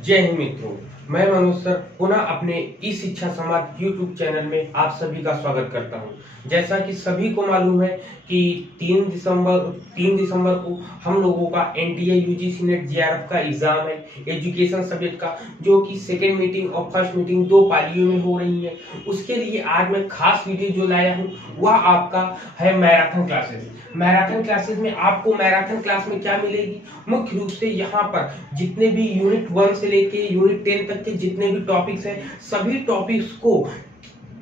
जय हिंद मित्रों, मैं मनोज सर पुनः अपने ई शिक्षा संवाद यूट्यूब चैनल में आप सभी का स्वागत करता हूं। जैसा कि सभी को मालूम है कि 3 दिसंबर को हम लोगों का एनटीए यूजीसी नेट जेआरएफ का एग्जाम है एजुकेशन सब्जेक्ट का, जो कि सेकेंड मीटिंग और फर्स्ट मीटिंग 2 पालियों में हो रही है। उसके लिए आज मैं खास वीडियो जो लाया हूं वह आपका है मैराथन क्लासेस। मैराथन क्लासेस में आपको मैराथन क्लास में क्या मिलेगी, मुख्य रूप से यहाँ पर जितने भी यूनिट 1 से लेके यूनिट 10 तक के जितने भी टॉपिक्स हैं, सभी टॉपिक्स को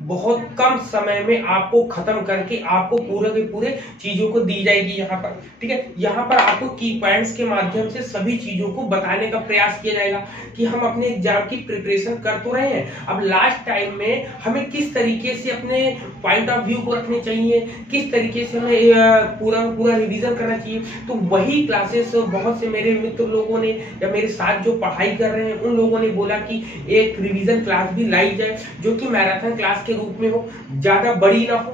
बहुत कम समय में आपको खत्म करके आपको पूरे के पूरे चीजों को दी जाएगी यहाँ पर। ठीक है, यहाँ पर आपको की पॉइंट्स के माध्यम से सभी चीजों को बताने का प्रयास किया जाएगा कि हम अपने एग्जाम की प्रिपरेशन कर तो रहे हैं, अब लास्ट टाइम में हमें किस तरीके से अपने पॉइंट ऑफ व्यू को रखने चाहिए, किस तरीके से हमें पूरा रिविजन करना चाहिए। तो वही क्लासेस बहुत से मेरे मित्र लोगों ने या मेरे साथ जो पढ़ाई कर रहे हैं उन लोगों ने बोला कि एक रिविजन क्लास भी लाई जाए, जो कि मैराथन क्लास के रूप में हो, ज्यादा बड़ी ना हो,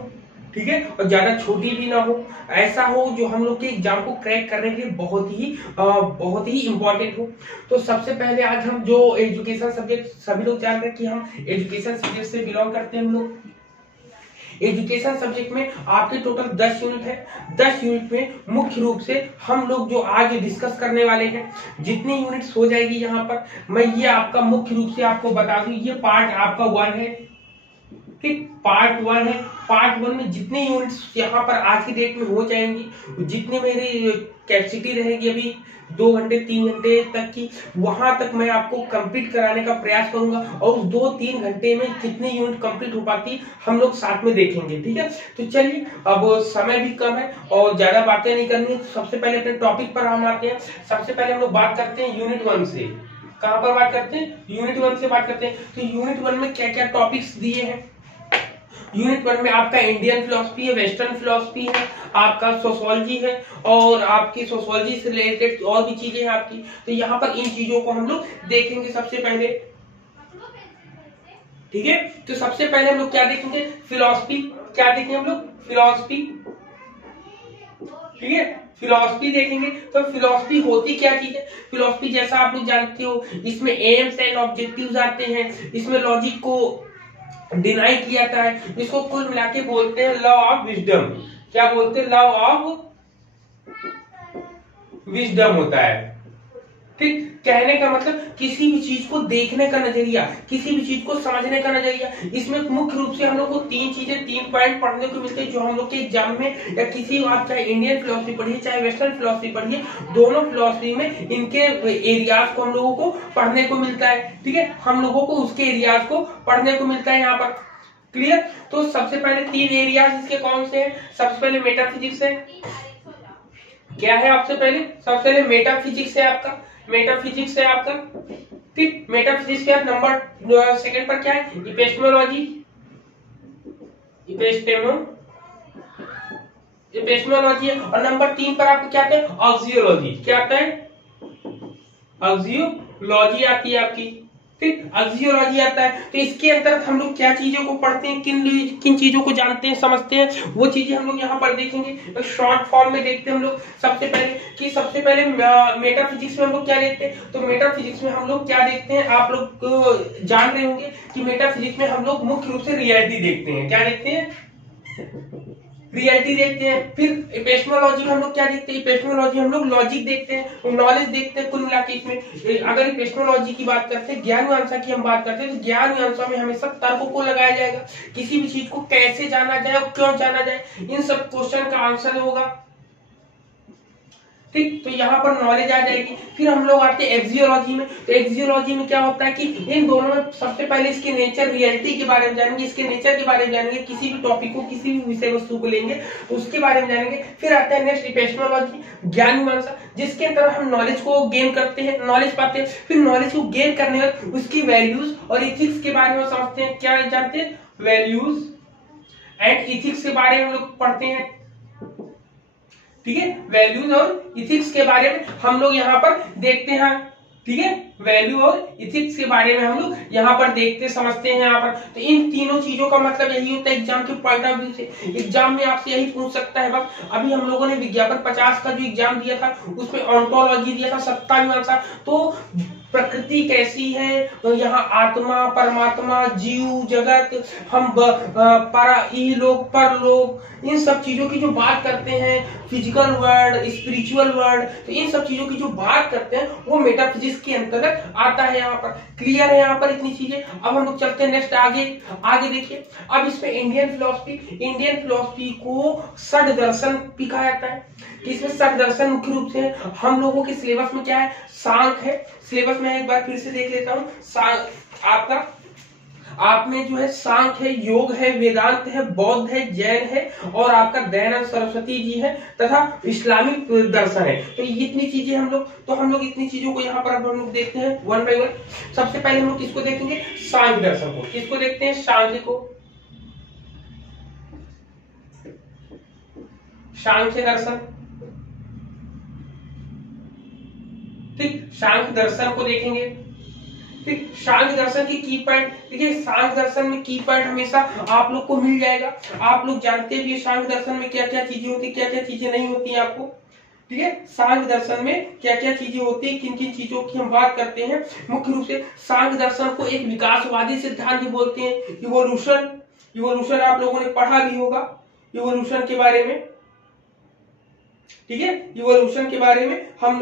ठीक है, और ज्यादा छोटी भी ना हो, ऐसा हो जो हम लोग के एग्जाम को क्रैक करने के लिए बहुत ही इंपॉर्टेंट हो। तो सबसे पहले आज हम जो एजुकेशन सब्जेक्ट, सभी लोग जानते हैं कि हम एजुकेशन सब्जेक्ट से बिलोंग करते हैं। हम लोग एजुकेशन सब्जेक्ट में आपके टोटल 10 यूनिट है। 10 यूनिट में मुख्य रूप से हम लोग जो आज डिस्कस करने वाले हैं, जितनी यूनिट्स हो जाएगी यहाँ पर मैं ये आपका मुख्य रूप से आपको बता दूं, ये पार्ट आपका 1 है। ठीक, पार्ट 1 है। पार्ट 1 में जितनी यूनिट्स यहाँ पर आज की डेट में हो जाएंगी, जितनी मेरी कैपेसिटी रहेगी अभी 2 घंटे 3 घंटे तक की, वहां तक मैं आपको कंप्लीट कराने का प्रयास करूंगा, और उस 2-3 घंटे में कितनी यूनिट कंप्लीट हो पाती हम लोग साथ में देखेंगे। ठीक है, तो चलिए, अब समय भी कम है और ज्यादा बातें नहीं करनी। सबसे पहले अपने टॉपिक पर हम आते हैं। सबसे पहले हम लोग बात करते हैं यूनिट 1 से। कहां पर बात करते हैं? यूनिट 1 से बात करते हैं। तो यूनिट 1 में क्या क्या टॉपिक्स दिए हैं? यूनिट 1 में आपका इंडियन फिलोसफी है, वेस्टर्न फिलोसफी है, आपका सोशोलॉजी है, और आपकी सोशोलॉजी से रिलेटेड और भी चीजें हैं आपकी। तो यहाँ पर इन चीजों को हम लोग देखेंगे सबसे पहले। ठीक है, तो सबसे पहले हम लोग क्या देखेंगे? फिलोसफी। क्या देखेंगे हम लोग? फिलोसफी। ठीक है, फिलोसफी देखेंगे। तो फिलोसफी होती क्या चीज है? फिलोसफी जैसा आप लोग जानते हो, इसमें एम्स एंड ऑब्जेक्टिव्स आते हैं, इसमें लॉजिक को डिनाई किया जाता है, इसको कुल मिला के बोलते हैं लॉ ऑफ विजडम। क्या बोलते हैं? लॉ ऑफ विजडम होता है। ठीक, कहने का मतलब किसी भी चीज को देखने का नजरिया, किसी भी चीज को समझने का नजरिया। इसमें मुख्य रूप से हम लोग को 3 पॉइंट पढ़ने को मिलते हैं, जो हम लोग के एग्जाम में या किसी, आप चाहे इंडियन फिलोसफी पढ़िए चाहे वेस्टर्न फिलोसफी पढ़िए, दोनों फिलोसफी में इनके एरियाज को हम लोगों को पढ़ने को मिलता है। ठीक है, हम लोगों को उसके एरियाज को पढ़ने को मिलता है यहाँ पर। क्लियर? तो सबसे पहले 3 एरियाज इसके कौन से हैं? सबसे पहले मेटाफिजिक्स है। क्या है? सबसे पहले मेटाफिजिक्स है आपका। मेटाफिजिक्स है आपका। ठीक, मेटाफिजिक्स के नंबर सेकंड पर क्या है? इपिस्टेमोलॉजी। इपिस्टेमोलॉजी है। और नंबर 3 पर आपको क्या आता है? ऑक्सियोलॉजी। क्या आता है? ऑक्सियोलॉजी आती है आपकी। ठीक, ऑक्सियोलॉजी आता है। तो इसके अंतर्गत हम लोग क्या चीजों को पढ़ते हैं, किन चीजों को जानते हैं, समझते हैं, वो चीजें हम लोग यहाँ पर देखेंगे। शॉर्ट फॉर्म में देखते हैं हम लोग सबसे पहले मेटाफिजिक्स में हम लोग क्या देखते हैं। तो मेटाफिजिक्स में हम लोग क्या देखते हैं, आप लोग जान रहे होंगे कि मेटाफिजिक्स में हम लोग मुख्य रूप से रियलिटी देखते हैं। क्या देखते हैं? रियलिटी देखते हैं। फिर इपिस्टेमोलॉजी में हम लोग क्या देखते हैं? इपिस्टेमोलॉजी हम लोग लॉजिक देखते हैं, नॉलेज देखते हैं। कुल मिला के इसमें अगर इपिस्टेमोलॉजी की बात करते हैं, ज्ञान मीमांसा की हम बात करते हैं, तो ज्ञान मीमांसा में हमेशा तर्कों को लगाया जाएगा। किसी भी चीज को कैसे जाना जाए और क्यों जाना जाए, इन सब क्वेश्चन का आंसर होगा। ठीक, तो यहाँ पर नॉलेज आ जाएगी। फिर हम लोग आते हैं एक्सियोलॉजी में। तो एक्सियोलॉजी में क्या होता है कि इन दोनों में सबसे पहले इसके नेचर, रियलिटी के बारे में जानेंगे, इसके नेचर के बारे में जानेंगे, किसी भी टॉपिक को, किसी भी विषय वस्तु को लेंगे तो उसके बारे में जानेंगे। फिर आता है नेक्स्ट इपिस्टेमोलॉजी, ज्ञान मीमांसा, जिसके अंदर हम नॉलेज को गेन करते हैं, नॉलेज पाते हैं। फिर नॉलेज को गेन करने के बाद उसकी वैल्यूज और इथिक्स के बारे में समझते हैं। क्या जानते हैं? वैल्यूज एंड इथिक्स के बारे में हम लोग पढ़ते हैं। ठीक है, वैल्यूज और इथिक्स के बारे में हम लोग यहाँ पर देखते हैं। ठीक है, वैल्यू और इथिक्स के बारे में हम लोग यहाँ पर देखते समझते हैं यहाँ पर। तो इन तीनों चीजों का मतलब यही होता है एग्जाम के पॉइंट ऑफ व्यू से। एग्जाम में आपसे यही पूछ सकता है। बस अभी हम लोगों ने विज्ञापन 50 का जो एग्जाम दिया था उसमें ऑन्टोलॉजी दिया था, सत्ता मीमांसा। तो प्रकृति कैसी है, तो यहाँ आत्मा, परमात्मा, जीव जगत, हम लोग, परलोक, इन सब चीजों की जो बात करते हैं, फिजिकल वर्ल्ड, स्पिरिचुअल वर्ल्ड, तो इन सब चीजों की जो बात करते हैं वो मेटाफिजिक्स के अंतर्गत आता है। यहाँ पर क्लियर है यहाँ पर इतनी चीजें। अब हम लोग चलते हैं नेक्स्ट आगे देखिए। अब इसमें इंडियन फिलोसफी को षड दर्शन कहा जाता है। इसमें षड दर्शन मुख्य रूप से हम लोगों के सिलेबस में क्या है, सांख्य है। सिलेबस में एक बार फिर से देख लेता हूँ। आप में जो है सांख्य है, योग है, वेदांत है, बौद्ध है, जैन है, और आपका दयानंद सरस्वती जी है, तथा इस्लामिक दर्शन है। तो इतनी चीजें हम लोग इतनी चीजों को यहाँ पर हम लोग देखते हैं वन बाय वन। सबसे पहले हम लोग किसको देखेंगे, सांख्य दर्शन को। किसको देखते हैं, सांख्य को, सांख्य दर्शन। ठीक, सांख्य दर्शन को देखेंगे। ठीक, सांख्य दर्शन की की पॉइंट देखिए। सांख्य दर्शन में की पॉइंट हमेशा आप लोग को मिल जाएगा। आप लोग जानते भी सांख्य दर्शन में क्या क्या चीजें होती, क्या क्या चीजें नहीं होती हैं आपको। ठीक है, सांख्य दर्शन में क्या क्या चीजें होती है, किन किन चीजों की हम बात करते हैं। मुख्य रूप से सांख्य दर्शन को एक विकासवादी सिद्धांत भी बोलते हैं। इवोल्यूशन आप लोगों ने पढ़ा भी होगा, इवोल्यूशन के बारे में। ठीक है, इवोल्यूशन के बारे में आप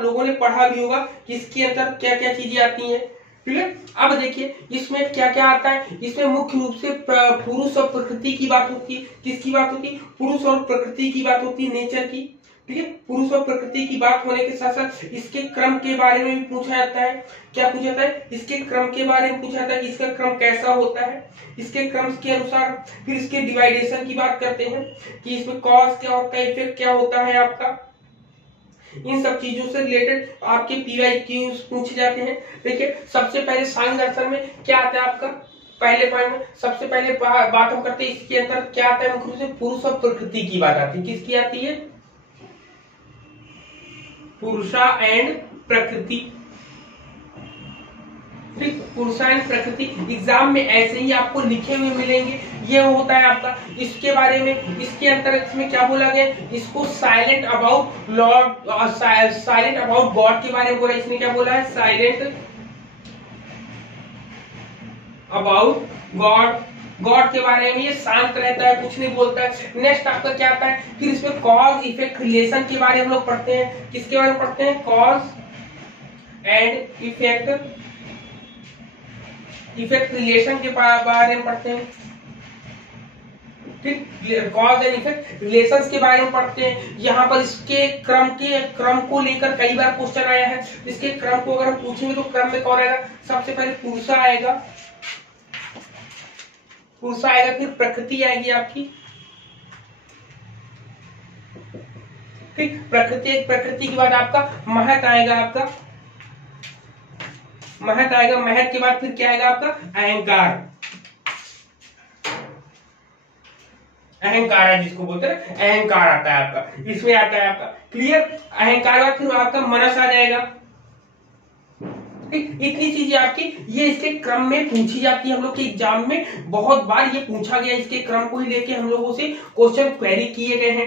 लोगों ने पढ़ा भी होगा कि इसके अंदर क्या क्या चीजें आती हैं। ठीक है, अब देखिए इसमें क्या क्या आता है। इसमें मुख्य रूप से पुरुष और प्रकृति की बात होती है। किसकी बात होती है, पुरुष और प्रकृति की बात होती है, नेचर की। ठीक है, पुरुष और प्रकृति की बात होने के साथ साथ इसके क्रम के बारे में भी पूछा जाता है। क्या पूछा जाता है, इसके क्रम के बारे में पूछा जाता है कि इसका क्रम कैसा होता है। इसके क्रम के अनुसार फिर इसके डिवाइडेशन की बात करते हैं कि इसमें कॉज क्या होता है, इफेक्ट क्या होता है आपका। इन सब चीजों से रिलेटेड आपके PYQs पूछे जाते हैं। देखिए सबसे पहले सांख्य दर्शन में क्या आता है आपका, पहले पॉइंट में सबसे पहले बात हम करते हैं, इसके अंदर क्या आता है, मुख्य रूप से पुरुष और प्रकृति की बात आती है। किसकी आती है, पुरुषा एंड प्रकृति। ठीक, पुरुषा एंड प्रकृति एग्जाम में ऐसे ही आपको लिखे हुए मिलेंगे। ये होता है आपका, इसके बारे में, इसके अंतर्गत इसमें क्या बोला गया, इसको साइलेंट अबाउट गॉड के बारे में बोला। इसने क्या बोला है, साइलेंट अबाउट गॉड के बारे में। ये शांत रहता है, कुछ नहीं बोलता है। नेक्स्ट आपका क्या आता है, फिर इसमें कॉज इफेक्ट रिलेशन के बारे में हम लोग पढ़ते हैं। किसके बारे में पढ़ते हैं, कॉज एंड इफेक्ट रिलेशन के बारे में पढ़ते हैं। ठीक, कॉज एंड इफेक्ट रिलेशंस के बारे में पढ़ते हैं। यहाँ पर इसके क्रम को लेकर कई बार क्वेश्चन आया है। इसके क्रम को अगर हम पूछेंगे तो क्रम में कौन आएगा, सबसे पहले पुरुषा आएगा, फिर प्रकृति आएगी आपकी। ठीक, प्रकृति के बाद आपका महत आएगा, महत के बाद फिर क्या आएगा आपका, अहंकार है, जिसको बोलते हैं अहंकार आता है आपका, इसमें आता है आपका। क्लियर, अहंकार फिर आपका मनस आ जाएगा। इतनी चीजें आपकी ये इसके क्रम में पूछी जाती है। हम लोग के एग्जाम में बहुत बार ये पूछा गया, इसके क्रम को ही लेके हम लोगों से क्वेश्चन क्वेरी किए गए हैं।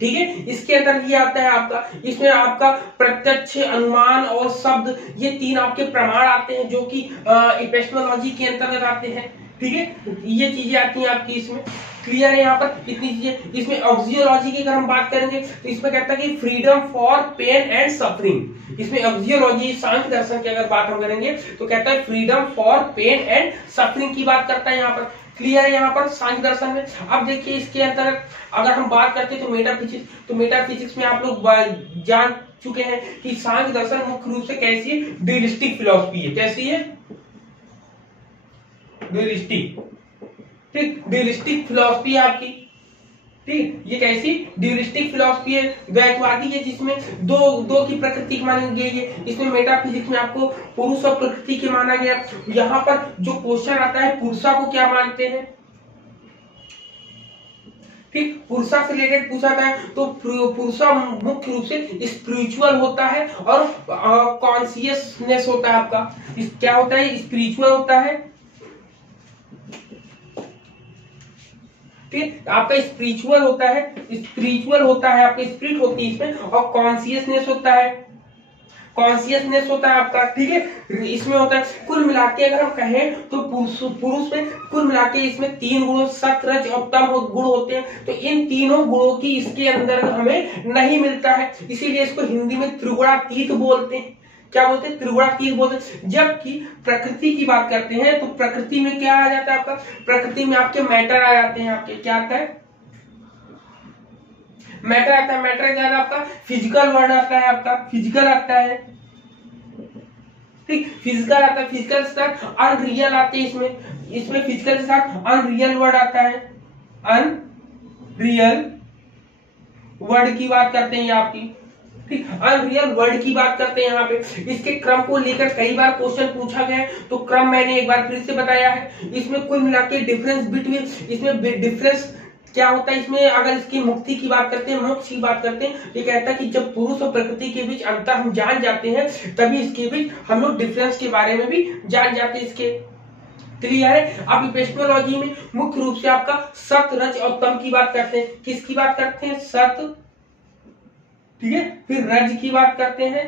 ठीक है, इसके अंदर ये आता है आपका, इसमें आपका प्रत्यक्ष, अनुमान और शब्द, ये तीन आपके प्रमाण आते हैं जो कि एपिस्टेमोलॉजी के अंतर्गत आते हैं। ठीक है, ये चीजें आती हैं आपकी इसमें। क्लियर है यहाँ पर इतनी चीजें। इसमें ऑक्सियोलॉजी की अगर हम बात करेंगे तो इसमें कहता है कि freedom for pain and suffering. इसमें ऑक्सियोलॉजी सांख्य दर्शन की अगर बात हम करेंगे तो कहता है freedom for pain and suffering की बात करता है यहाँ पर। क्लियर है यहाँ पर सांख्य दर्शन में। अब देखिए इसके अंतर्गत अगर हम बात करते हैं तो मेटाफिजिक्स में आप लोग जान चुके हैं कि सांख्य दर्शन मुख्य रूप से कैसी है, ड्यूलिस्टिक फिलॉसफी है। कैसी है, ड्यूलिस्टिक फिलॉसफी है आपकी। ठीक, ये कैसी ड्यूलिस्टिक फिलॉसफी है, द्वैतवादी है, जिसमें दो की प्रकृति मानी गई है। इसमें मेटाफिजिक्स में आपको पुरुष और प्रकृति के माना गया। यहाँ पर जो क्वेश्चन आता है, पुरुषा को क्या मानते हैं। ठीक, पुरुषा से रिलेटेड पूछा जाता है तो पुरुषा मुख्य रूप से स्पिरिचुअल होता है और कॉन्शियसनेस होता है आपका। क्या होता है, स्पिरिचुअल होता है। ठीक, आपका स्पिरिचुअल होता है, आपका स्पिरिट होती है इसमें, और कॉन्शियसनेस होता है। कॉन्शियसनेस होता है आपका, ठीक है, इसमें होता है। कुल मिला के अगर हम कहें तो पुरुष में कुल मिला के इसमें 3 गुण सत रज और तम गुण होते हैं। तो इन तीनों गुणों की इसके अंदर हमें नहीं मिलता है, इसीलिए इसको हिंदी में त्रिगुणातीत बोलते हैं। क्या बोलते हैं? त्रिगुणातीत बोलते हैं। जबकि प्रकृति की बात करते हैं तो प्रकृति में क्या आ जाता है आपका? प्रकृति में आपके मैटर आ जाते हैं। आपके क्या आता है? मैटर आता है। मैटर क्या है आपका? फिजिकल वर्ड आता है, आपका फिजिकल आता है, ठीक, फिजिकल आता है। फिजिकल के साथ अनरियल आते हैं इसमें फिजिकल के साथ अनरियल वर्ड आता है। अनरियल वर्ड की बात करते हैं आपकी, ठीक, अनरियल वर्ड की बात करते हैं यहाँ पे। इसके क्रम को लेकर कई बार क्वेश्चन पूछा गया है, तो क्रम मैंने एक बार फिर से बताया है। इसमें कुल मिला के डिफरेंस बिटवीन, इसमें डिफरेंस क्या होता है? इसमें अगर इसकी मुक्ति की बात करते हैं, मोक्ष की बात करते हैं, ये कहता है कि जब पुरुष और प्रकृति के बीच अंतर हम जान जाते हैं, तभी इसके बीच हम लोग डिफरेंस के बारे में भी जान जाते हैं। इसके क्लियर है? आप एपिस्टेमोलॉजी में मुख्य रूप से आपका सत रज और तम की बात करते हैं। किसकी बात करते हैं? सत, ठीक है, फिर रज की बात करते हैं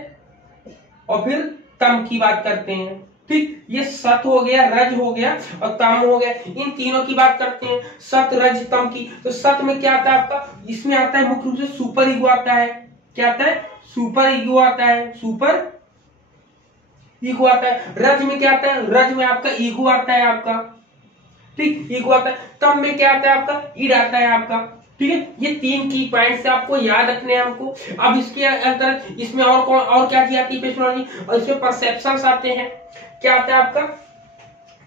और फिर तम की बात करते हैं, ठीक। ये सत हो गया, रज हो गया और तम हो गया, इन तीनों की बात करते हैं, सत रज तम की। तो सत में क्या आता है आपका? इसमें आता है मुख्य रूप से सुपर ईगो आता है। क्या आता है? सुपर ईगो आता है, सुपर ईगो आता है। रज में क्या आता है? रज में आपका ईगो आता है आपका, ठीक, ईगो आता है। तम में क्या आता है आपका? ईड आता है आपका, ठीक है। ये 3 की पॉइंट्स आपको याद रखने हैं हमको। अब इसके अंदर इसमें और क्या की आती है एपिस्टेमोलॉजी? और इसमें परसेप्शंस आते हैं। क्या आता है आपका?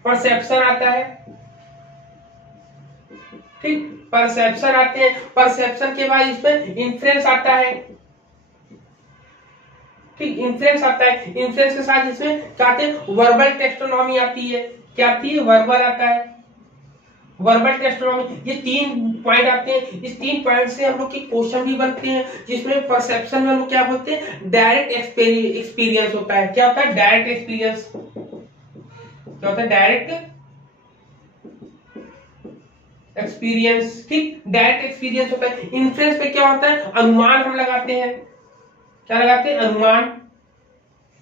परसेप्शन आता है, ठीक, परसेप्शन आते हैं। परसेप्शन के बाद इसमें इन्फ्लुएंस आता है, ठीक, इन्फ्लुएंस आता है। इन्फ्लुएंस के साथ इसमें क्या आते हैं? वर्बल टेक्सोनॉमी आती है। क्या आती है? वर्बल आता है, वर्बल टेक्सोनॉमी। ये 3 पॉइंट आते हैं। इस 3 पॉइंट से हम लोग के क्वेश्चन भी बनते हैं, जिसमें परसेप्शन में हम लोग क्या बोलते हैं? डायरेक्ट एक्सपीरियंस होता है। क्या होता है? Direct experience. क्या होता है? डायरेक्ट एक्सपीरियंस, ठीक, डायरेक्ट एक्सपीरियंस होता है। इन्फ्लुएंस पे क्या होता है? अनुमान हम लगाते हैं। क्या लगाते हैं? अनुमान,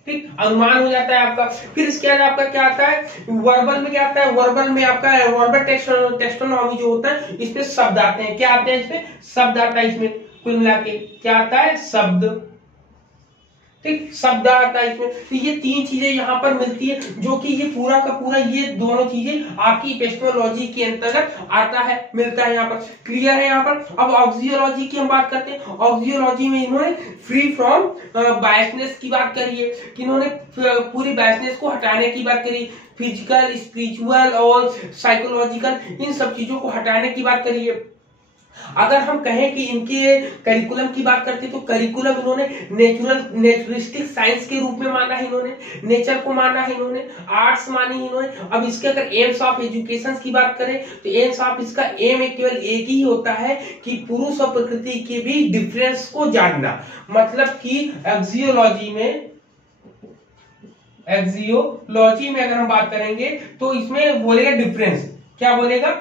ठीक, अनुमान हो जाता है आपका। फिर इसके बाद आपका क्या आता है? वर्बल में क्या आता है? वर्बल में आपका वर्बल टेक्सोनॉमी जो होता है, इसमें शब्द आते हैं। क्या आते हैं? इसमें शब्द आता है। इसमें कुल मिला के क्या आता है? शब्द, ठीक, शब्द आता है इसमें। तो ये 3 चीजें यहाँ पर मिलती है, जो कि ये पूरा का पूरा ये दोनों चीजें आपकी एपिस्टेमोलॉजी के अंतर्गत आता है, मिलता है यहाँ पर। क्लियर है यहाँ पर? अब ऑक्सियोलॉजी की हम बात करते हैं। ऑक्सियोलॉजी में इन्होंने फ्री फ्रॉम बायसनेस की बात करी है, कि इन्होंने पूरी बायसनेस को हटाने की बात करी, फिजिकल, स्पिरिचुअल और साइकोलॉजिकल, इन सब चीजों को हटाने की बात करी है। अगर हम कहें कि इनके करिकुलम की बात करते हैं, तो करिकुलम इन्होंने नेचुरलिस्टिक साइंस के रूप में माना है, इन्होंने नेचर को माना है, इन्होंने आर्ट्स मानी है इन्होंने। अब इसके अगर एम्स ऑफ एजुकेशन की बात करें, तो एम्स ऑफ इसका एम केवल एक ही होता है कि पुरुष और प्रकृति के भी डिफरेंस को जानना। मतलब कि एक्सियोलॉजी में अगर हम बात करेंगे तो इसमें बोलेगा डिफरेंस। क्या बोलेगा?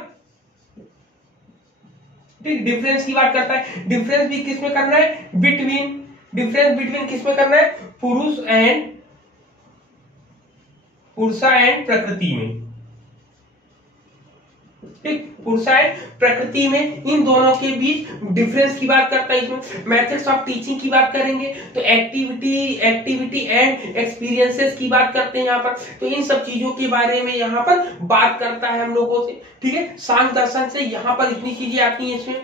ठीक, डिफरेंस की बात करता है। डिफरेंस भी किस में करना है? बिटवीन, डिफरेंस बिटवीन किस में करना है? पुरुषा एंड प्रकृति में, ठीक, पुरुषा एंड प्रकृति में, इन दोनों के बीच डिफरेंस की बात करता है। इसमें मेथड्स ऑफ टीचिंग की बात करेंगे तो एक्टिविटी एंड एक्सपीरियंसेस की बात करते हैं यहाँ पर। तो इन सब चीजों के बारे में यहाँ पर बात करता है हम लोगों से, ठीक है। सांख्य दर्शन से यहाँ पर इतनी चीजें आती हैं। इसमें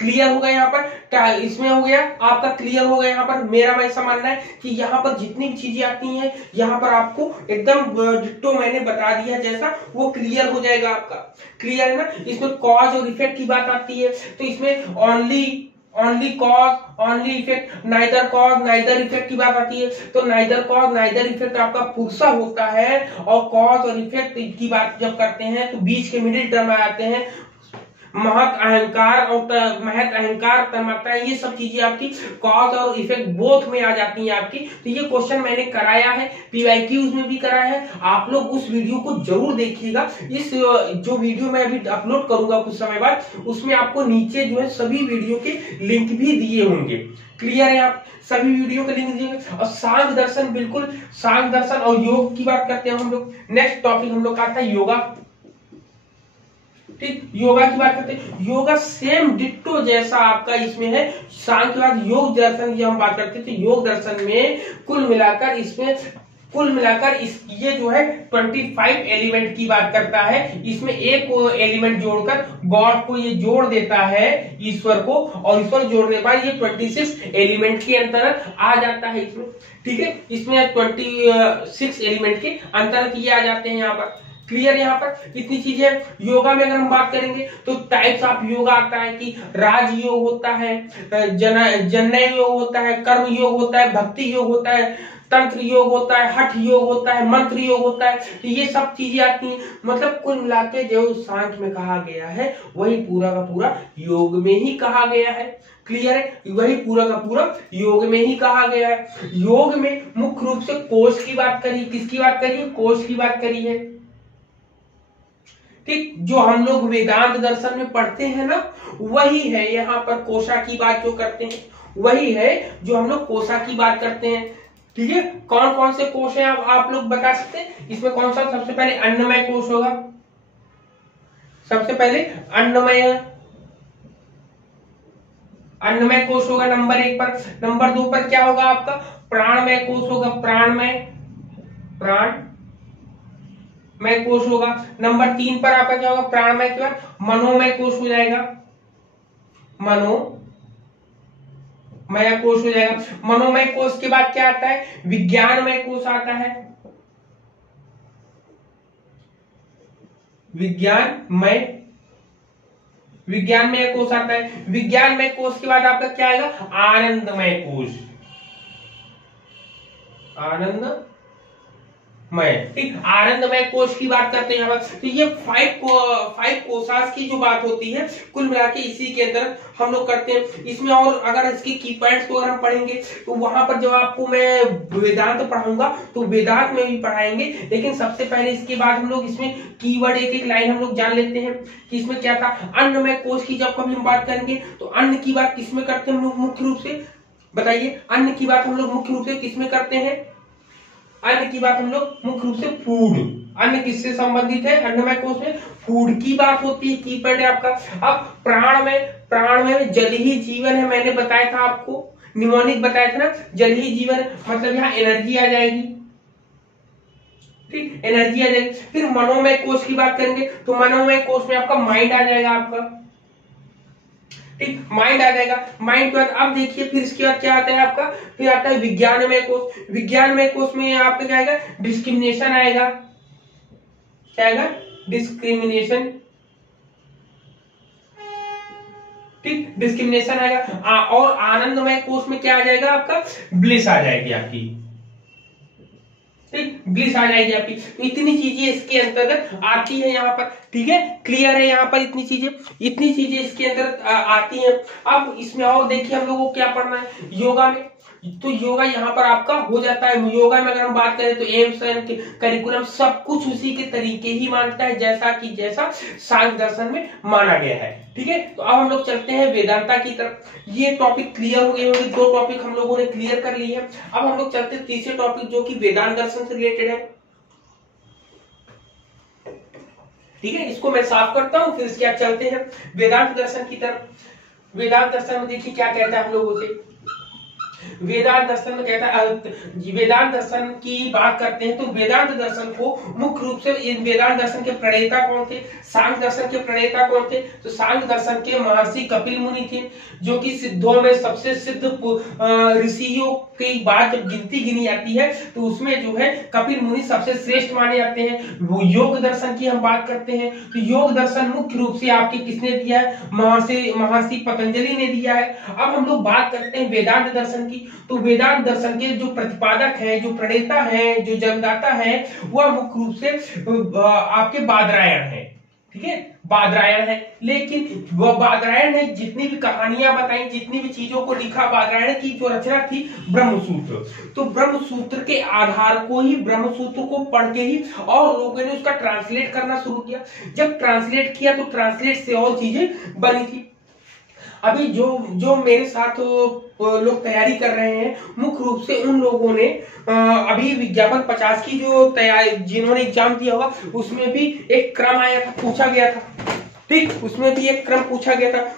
क्लियर होगा यहाँ पर? इसमें हो गया आपका, क्लियर होगा यहाँ पर। मेरा ऐसा मानना है कि यहाँ पर जितनी भी चीजें आती हैं, यहाँ पर आपको एकदम डिट्टो मैंने बता दिया जैसा, वो क्लियर हो जाएगा आपका। क्लियर है ना? इसमें कॉज और इफेक्ट की बात आती है, तो इसमें only cause only effect, neither cause neither effect की बात आती है। तो नाइदर कॉज नाइदर इफेक्ट आपका पुरुषा होता है, और कॉज और इफेक्ट की बात जब करते हैं तो बीच के मिडिल टर्म आ जाते हैं महत अहंकार तन्मात्राएं, ये सब चीजें आपकी कॉज और इफेक्ट बोथ में आ जाती हैं आपकी। तो ये क्वेश्चन मैंने कराया है, पीवाईक्यूज में भी कराया है, आप लोग उस वीडियो को जरूर देखिएगा। इस जो वीडियो मैं अभी अपलोड करूंगा कुछ समय बाद, उसमें आपको नीचे जो है सभी वीडियो के लिंक भी दिए होंगे। क्लियर है? आप सभी वीडियो के लिंक दिए। और सांख्य दर्शन, बिल्कुल सांख्य दर्शन और योग की बात करते हैं हम लोग। नेक्स्ट टॉपिक हम लोग का आता है योगा। ठीक, योगा की बात करते हैं। योगा सेम डिट्टो जैसा आपका इसमें है सांख्य के बाद योग दर्शन की हम बात करते थे। योग दर्शन में कुल मिलाकर ये जो है 25 एलिमेंट की बात करता है। इसमें एक एलिमेंट जोड़कर गॉड को ये जोड़ देता है, ईश्वर को, और ईश्वर जोड़ने के बाद ये 26 एलिमेंट के अंतर्गत आ जाता है इसमें। ठीक है, इसमें 26 एलिमेंट के अंतर्गत ये आ जाते हैं यहाँ पर। क्लियर? यहाँ पर इतनी चीजें। योगा में अगर हम बात करेंगे तो टाइप्स ऑफ योगा आता है कि राज योग होता है, जनय योग होता है, कर्म योग होता है, भक्ति योग होता है, तंत्र योग होता है, हठ योग होता है, मंत्र योग होता है। तो ये सब चीजें आती हैं। मतलब कुल मिलाके जो सांख्य में कहा गया है वही पूरा का पूरा योग में ही कहा गया है। क्लियर है? वही पूरा का पूरा योग में ही कहा गया है। योग में मुख्य रूप से कोश की बात करी। किसकी बात करी है? कोश की बात करी है। ठीक, जो हम लोग वेदांत दर्शन में पढ़ते हैं ना, वही है यहाँ पर कोशा की बात जो करते हैं, वही है जो हम लोग कोशा की बात करते हैं। ठीक है, कौन कौन से कोश हैं आप लोग बता सकते हैं? इसमें कौन सा सबसे पहले अन्नमय कोश होगा? सबसे पहले अन्नमय कोश होगा नंबर 1 पर। नंबर 2 पर क्या होगा आपका? प्राणमय कोश होगा। प्राणमय कोश होगा। नंबर 3 पर आपका क्या होगा? प्राणमय के बाद मनोमय कोश हो जाएगा। मनोमय कोश हो जाएगा। मनोमय कोश के बाद क्या आता है? विज्ञानमय कोश आता है। विज्ञानमय कोश आता है। विज्ञानमय कोश के बाद आपका क्या आएगा? आनंदमय कोश। ठीक, आनंदमय कोश की बात करते हैं यहाँ पर। तो ये 5 कोशास की जो बात होती है, कुल मिला के इसी के अंदर हम लोग करते हैं। इसमें और अगर इसके की पॉइंट्स को अगर हम पढ़ेंगे तो वहां पर जब आपको मैं वेदांत पढ़ाऊंगा तो वेदांत में भी पढ़ाएंगे, लेकिन सबसे पहले इसके बाद हम लोग इसमें कीवर्ड एक लाइन हम लोग जान लेते हैं कि इसमें क्या था। अन्नमय कोश की जब कभी हम बात करेंगे तो अन्न की बात किसमें करते हैं हम लोग मुख्य रूप से? बताइए, अन्न की बात हम लोग मुख्य रूप से किसमें करते हैं? अन्न की बात हम लोग मुख्य रूप से फूड। अन्न किससे संबंधित है? अन्नमय कोश में फूड की बात होती है। की पॉइंट है आपका। अब प्राण में जल ही जीवन है। मैंने बताया था आपको, निमोनिक बताया था ना, जल ही जीवन, मतलब यहाँ एनर्जी आ जाएगी। ठीक, एनर्जी आ जाएगी। फिर मनोमय कोश की बात करेंगे तो मनोमय कोश में आपका माइंड आ जाएगा आपका। ठीक, माइंड आ जाएगा। माइंड के बाद अब देखिए फिर इसके बाद क्या आता है आपका? फिर आता है विज्ञानमय कोश। विज्ञानमय कोश में आपका क्या आएगा? डिस्क्रिमिनेशन आएगा। क्या आएगा? डिस्क्रिमिनेशन। ठीक, डिस्क्रिमिनेशन आएगा। और आनंदमय कोश में क्या आ जाएगा आपका? ब्लिस आ जाएगी आपकी। ठीक, ब्लिस आ जाएगी आपकी। तो इतनी चीजें इसके अंतर्गत आती है यहाँ पर। ठीक है, क्लियर है? यहाँ पर इतनी चीजें इसके अंदर आती हैं। अब इसमें और देखिए हम लोगों को क्या पढ़ना है योगा में। तो योगा यहाँ पर आपका हो जाता है। योगा में अगर हम बात करें तो एम्स एंड करिकुलम सब कुछ उसी के तरीके ही मानता है जैसा सांख्य दर्शन में माना गया है। ठीक है, तो अब हम लोग चलते हैं वेदांता की तरफ। ये टॉपिक क्लियर हो गए होंगे, 2 टॉपिक हम लोगों ने क्लियर कर लिए हैं। अब हम लोग चलते हैं तीसरे टॉपिक जो कि वेदांत दर्शन से रिलेटेड है। ठीक है, इसको मैं साफ करता हूं, फिर इसके बाद चलते हैं वेदांत दर्शन की तरफ। वेदांत दर्शन में देखिए क्या कहता है हम लोगों से। वेदांत दर्शन में कहता है, वेदांत दर्शन की बात करते हैं तो वेदांत दर्शन को मुख्य रूप से वेदांत दर्शन के प्रणेता कौन थे? सांख्य दर्शन के प्रणेता कौन थे? तो सांख्य दर्शन के महर्षि कपिल मुनि थे, जो कि सिद्धों में सबसे सिद्ध ऋषियों की बात जब गिनती गिनी जाती है तो उसमें जो है कपिल मुनि सबसे श्रेष्ठ माने जाते हैं। वो योग दर्शन की हम बात करते हैं तो योग दर्शन मुख्य रूप से आपके किसने दिया है? महर्षि पतंजलि ने दिया है। अब हम लोग बात करते हैं वेदांत दर्शन की। तो वेदांत दर्शन के जो प्रतिपादक है, जो प्रणेता है, जो जन्मदाता है, वह मुख्य रूप से आपके बादरायण है। ठीक है, बादरायण है। लेकिन वह बादरायण ने जितनी भी कहानियां बताई, जितनी भी चीजों को लिखा, बादरायण की जो रचना थी ब्रह्मसूत्र। तो ब्रह्मसूत्र के आधार को ही, ब्रह्मसूत्र को पढ़ के ही और लोगों ने उसका ट्रांसलेट करना शुरू किया। जब ट्रांसलेट किया तो ट्रांसलेट से और चीजें बनी थी। अभी जो मेरे साथ लोग तैयारी कर रहे हैं, मुख्य रूप से उन लोगों ने अभी विज्ञापन 50 की जो तैयारी, जिन्होंने एग्जाम दिया होगा, उसमें भी एक क्रम आया था, पूछा गया था। ठीक, उसमें भी एक क्रम पूछा गया था।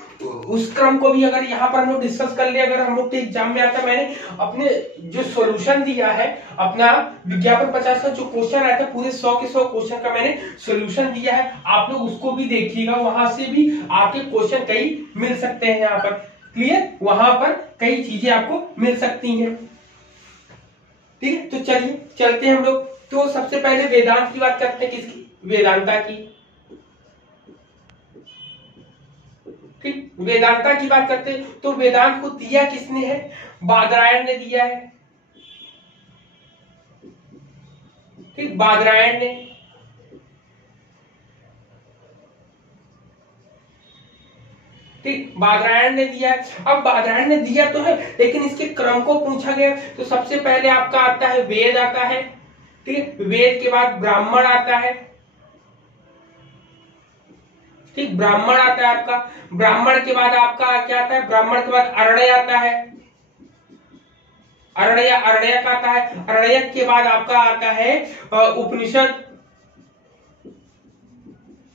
उस क्रम को भी अगर यहाँ पर हम लोग डिस्कस कर ले, अगर हम लोग के एग्जाम में आता, मैंने अपने जो सॉल्यूशन दिया है, अपना विज्ञापन 50 का जो क्वेश्चन आया था, पूरे 100 के 100 क्वेश्चन का मैंने सॉल्यूशन दिया है। आप लोग उसको भी देखिएगा, वहां से भी आपके क्वेश्चन कई मिल सकते हैं। यहाँ पर क्लियर, वहां पर कई चीजें आपको मिल सकती हैं। ठीक है, तो चलिए चलते हैं हम लोग। तो सबसे पहले वेदांत की बात करते हैं, किसकी? वेदांता की। ठीक, वेदांता की बात करते हैं तो वेदांत को दिया किसने है? बादरायण ने दिया है। ठीक, बादरायण ने। ठीक, बादरायण ने दिया है। अब बादरायण ने दिया तो है, लेकिन इसके क्रम को पूछा गया तो सबसे पहले आपका आता है वेद आता है। ठीक, वेद के बाद ब्राह्मण आता है। ठीक, ब्राह्मण आता है आपका। ब्राह्मण के बाद आपका क्या आता है? ब्राह्मण के बाद अरण्य आता है। अरण्य का आता है। अरण्य के बाद आपका आता है उपनिषद।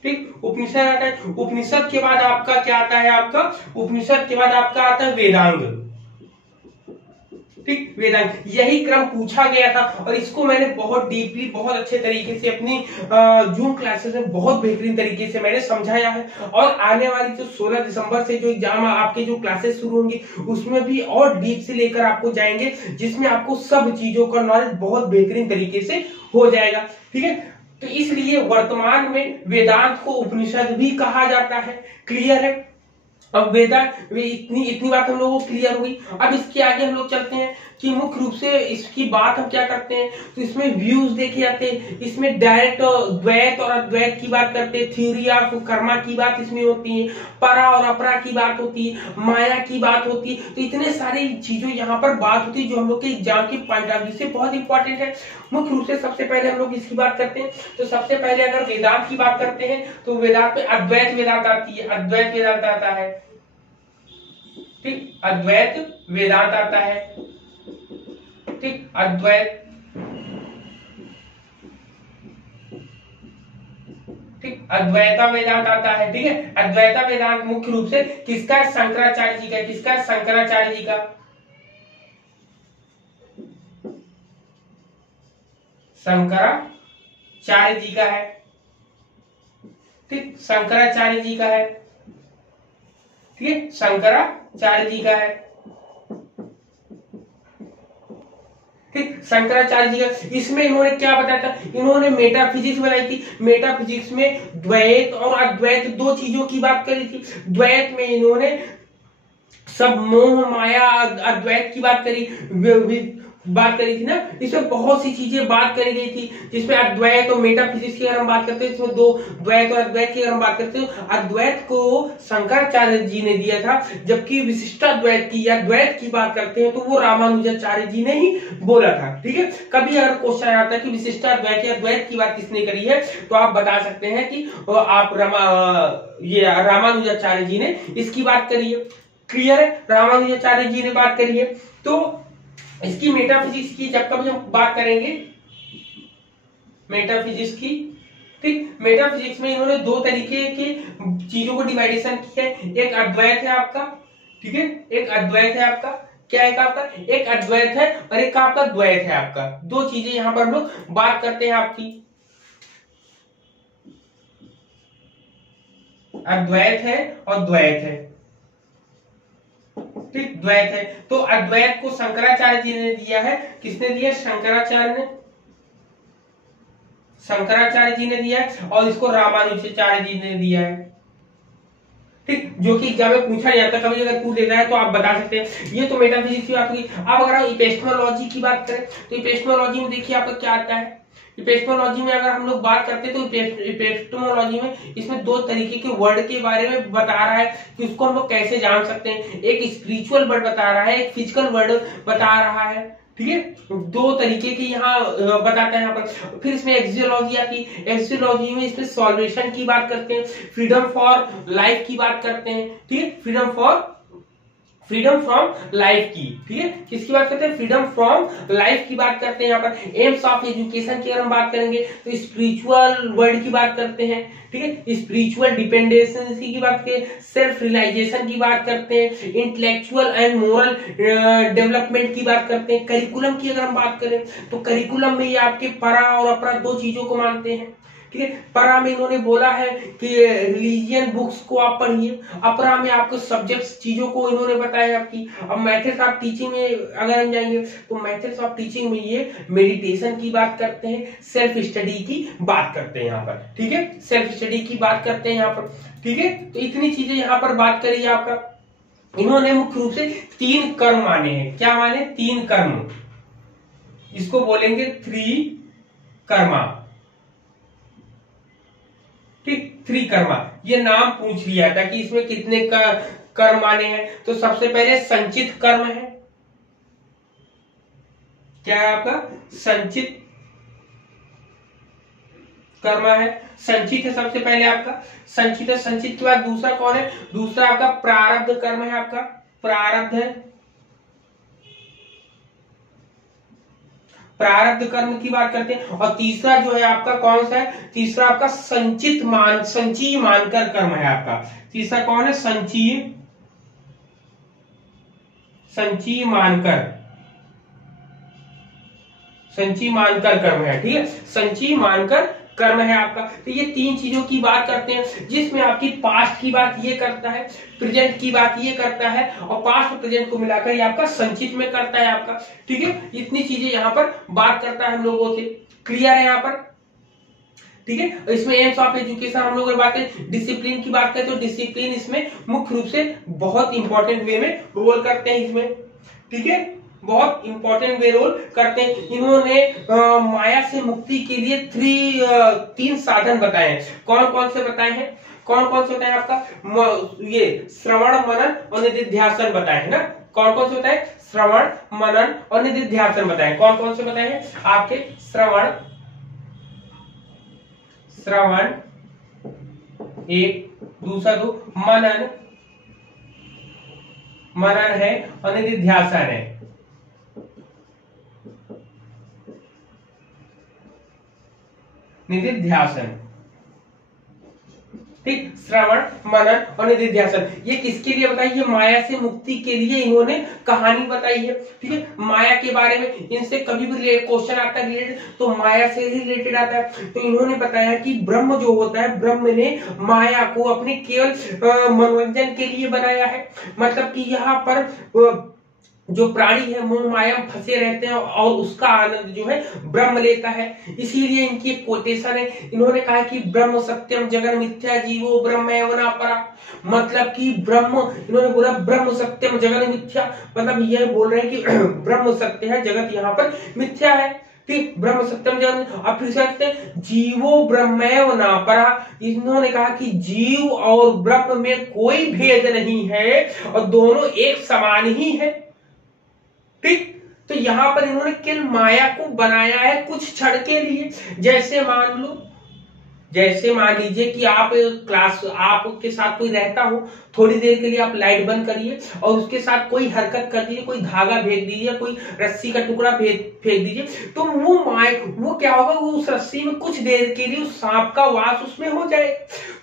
ठीक, उपनिषद आता है। उपनिषद के बाद आपका क्या आता है? आपका उपनिषद के बाद आपका आता है वेदांग। ठीक, वेदांग। यही क्रम पूछा गया था और इसको मैंने बहुत डीपली, बहुत अच्छे तरीके से अपनी जूम क्लासेस में बहुत बेहतरीन तरीके से मैंने समझाया है। और आने वाली जो 16 दिसंबर से जो एग्जाम आपके जो क्लासेस शुरू होंगी, उसमें भी और डीप से लेकर आपको जाएंगे, जिसमें आपको सब चीजों का नॉलेज बहुत बेहतरीन तरीके से हो जाएगा। ठीक है, तो इसलिए वर्तमान में वेदांत को उपनिषद भी कहा जाता है। क्लियर है? अब वेदांत, इतनी बात हम लोगों को क्लियर हुई। अब इसके आगे हम लोग चलते हैं कि मुख्य रूप से इसकी बात हम क्या करते हैं, तो इसमें व्यूज देखे जाते हैं। इसमें डायरेक्ट द्वैत और अद्वैत की बात करते हैं, थ्योरी ऑफ कर्मा की बात इसमें होती है, परा और अपरा की बात होती है, माया की बात होती है। तो इतने सारी चीजों यहाँ पर बात होती है जो हम लोग के एग्जाम के पॉइंट ऑफ व्यू से बहुत इंपॉर्टेंट है। मुख्य रूप से सबसे पहले हम लोग इसकी बात करते हैं। तो सबसे पहले अगर वेदांत की बात करते हैं तो वेदांत में अद्वैत वेदांत आती है, अद्वैत वेदांत आता है। ठीक, अद्वैत वेदांत आता है। ठीक, अद्वैत। ठीक, अद्वैता वेदांत आता है। ठीक है, अद्वैता वेदांत मुख्य रूप से किसका है? शंकराचार्य जी का। किसका? शंकराचार्य जी का। शंकराचार्य जी का है। ठीक, शंकराचार्य जी का है। ठीक है, शंकराचार्य जी का है। ठीक, शंकराचार्य जी का। इसमें इन्होंने क्या बताया था? इन्होंने मेटाफिजिक्स बनाई थी। मेटाफिजिक्स में द्वैत और अद्वैत दो चीजों की बात करी थी। द्वैत में इन्होंने सब मोह माया अद्वैत की बात करी थी ना। इसमें बहुत सी चीजें बात करी गई थी, जिसमें अद्वैत और मेटाफिजिक्स की अगर हम बात करते हैं, इसमें दो द्वैत और अद्वैत की अगर हम बात करते हैं, अद्वैत को शंकराचार्य जी ने दिया था, जबकि विशिष्टाद्वैत की या द्वैत की बात करते हैं तो वो रामानुजाचार्य जी ने ही बोला था। ठीक है, कभी अगर क्वेश्चन आता है कि विशिष्टाद्वैत या द्वैत की बात किसने करी है, तो आप बता सकते हैं कि आप रामानुजाचार्य जी ने इसकी बात करी है। क्लियर है? रामानुजाचार्य जी ने बात करी है। तो इसकी मेटाफिजिक्स की जब कभी हम बात करेंगे, मेटाफिजिक्स की, ठीक, मेटाफिजिक्स में इन्होंने दो तरीके के चीजों को डिवाइडेशन किया है। एक अद्वैत है आपका। ठीक है, एक अद्वैत है आपका। क्या है आपका? एक अद्वैत है और एक आपका द्वैत है आपका। दो चीजें यहां पर हम लोग बात करते हैं आपकी। अद्वैत है और द्वैत है। ठीक, द्वैत है। तो अद्वैत को शंकराचार्य जी ने दिया है। किसने दिया? शंकराचार्य जी ने दिया है। और इसको रामानुजाचार्य जी ने दिया है। ठीक, जो कि एग्जाम में पूछा जाता है, कभी अगर पूछ लेता है तो आप बता सकते हैं। ये तो मेटाफिजिक्स की बात हुई। अब अगर हम इपिस्टेमोलॉजी की बात करें तो इपिस्टेमोलॉजी में देखिए आपका क्या आता है। इपिस्टेमोलॉजी में अगर हम लोग बात करते हैं तो इपिस्टेमोलॉजी में इसमें दो तरीके के वर्ड के बारे में बता रहा है कि उसको हम लोग कैसे जान सकते हैं। एक स्पिरिचुअल वर्ड बता रहा है, एक फिजिकल वर्ड बता रहा है, ठीक है। दो तरीके की यहाँ बताता है यहाँ पर। फिर इसमें एक्सियोलॉजी आती है, एक्सियोलॉजी में इसमें सॉल्वेशन की बात करते हैं, फ्रीडम फॉर लाइफ की बात करते हैं, ठीक है। फ्रीडम फ्रॉम लाइफ की, ठीक है, किसकी बात करते हैं, फ्रीडम फ्रॉम लाइफ की बात करते हैं। यहाँ पर एम्स ऑफ एजुकेशन की अगर हम बात करेंगे तो स्पिरिचुअल वर्ड की बात करते हैं, ठीक है, स्पिरिचुअल डिपेंडेंसी की बात करें, सेल्फ रियलाइजेशन की बात करते हैं, इंटेलेक्चुअल एंड मोरल डेवलपमेंट की बात करते हैं। करिकुलम की अगर हम बात करें तो करिकुलम में ये आपके परा और अपरा दो चीजों को मानते हैं, ठीक है। परा में इन्होंने बोला है कि रिलीजियन बुक्स को आप पढ़िए, अपरा में आपको सब्जेक्ट्स चीजों को इन्होंने बताया आपकी। अब मेथड्स ऑफ टीचिंग में अगर हम जाएंगे तो मेथड्स ऑफ टीचिंग में ये मेडिटेशन की बात करते हैं, सेल्फ स्टडी की बात करते हैं यहाँ पर, ठीक है, सेल्फ स्टडी की बात करते हैं यहाँ पर, ठीक है। तो इतनी चीजें यहाँ पर बात करिए आपका। इन्होंने मुख्य रूप से 3 कर्म माने हैं। क्या माने? 3 कर्म, इसको बोलेंगे 3 कर्मा, ठीक, 3 कर्मा। ये नाम पूछ लिया था कि इसमें कितने कर्म माने हैं। तो सबसे पहले संचित कर्म है। क्या है आपका? संचित कर्म है, संचित है सबसे पहले आपका, संचित है। संचित के बाद दूसरा कौन है? दूसरा आपका प्रारब्ध कर्म है, आपका प्रारब्ध है, प्रारब्ध कर्म की बात करते हैं। और तीसरा जो है आपका कौन सा है? तीसरा आपका संचित संचयी मानकर कर्म है आपका। तीसरा कौन है? संचयी मानकर कर्म है, ठीक है, संचयी मानकर कर्म है आपका। तो ये 3 चीजों की बात करते हैं, जिसमें आपकी पास्ट की बात ये करता है, प्रेजेंट की बात ये करता है, और पास्ट और प्रेजेंट को मिलाकर ये आपका संचित में करता है आपका, ठीक है। इतनी चीजें यहाँ पर बात करता है हम लोगों से। क्लियर है यहाँ पर, ठीक है। इसमें एम्स ऑफ एजुकेशन हम लोग बात करें, डिसिप्लिन की बात करें तो डिसिप्लिन इसमें मुख्य रूप से बहुत इंपॉर्टेंट वे में रोल करते हैं इसमें, ठीक है, बहुत इंपॉर्टेंट वे रोल करते हैं। इन्होंने माया से मुक्ति के लिए 3 साधन बताए हैं। कौन कौन से बताए हैं? कौन कौन से बताए आपका? ये श्रवण, मनन और निधिध्यासन बताए हैं ना। कौन कौन से बताए? श्रवण, मनन और निधिध्यासन बताए। कौन कौन से बताए हैं आपके? श्रवण 1, दूसरा 2 मनन है और निधिध्यासन है। निधिध्यासन, ठीक, श्रवण, मनन और निधिध्यासन। ये किसके लिए बताई? ये माया से मुक्ति के लिए इन्होंने कहानी बताई है, ठीक है। माया के बारे में इनसे कभी भी क्वेश्चन आता है रिलेटेड तो माया से रिलेटेड आता है। तो इन्होंने बताया कि ब्रह्म जो होता है, ब्रह्म ने माया को अपने केवल मनोरंजन के लिए बनाया है। मतलब कि यहाँ पर जो प्राणी है मोह माया में फंसे रहते हैं और उसका आनंद जो है ब्रह्म लेता है। इसीलिए इनकी एक कोटेशन है, इन्होंने कहा कि ब्रह्म सत्यम जगन मिथ्या जीवो ब्रह्म एवं अपरा। मतलब कि ब्रह्म, इन्होंने बोला ब्रह्म सत्यम जगन मिथ्या, मतलब यह बोल रहे हैं कि ब्रह्म सत्य है, जगत यहाँ पर मिथ्या है, ठीक, ब्रह्म सत्यम जगन। अब फिर कहते हैं जीवो ब्रह्मेव न परा। इन्होंने कहा कि जीव और ब्रह्म में कोई भेद नहीं है और दोनों एक समान ही है, ठीक। तो यहां पर इन्होंने केवल माया को बनाया है कुछ क्षण के लिए। जैसे मान लीजिए कि आपके साथ कोई रहता हो, थोड़ी देर के लिए आप लाइट बंद करिए और उसके साथ कोई हरकत कर दीजिए, कोई धागा फेंक दीजिए, कोई रस्सी का टुकड़ा फेंक दीजिए, तो वो क्या होगा, वो उस रस्सी में कुछ देर के लिए उस सांप का वास उसमें हो जाए,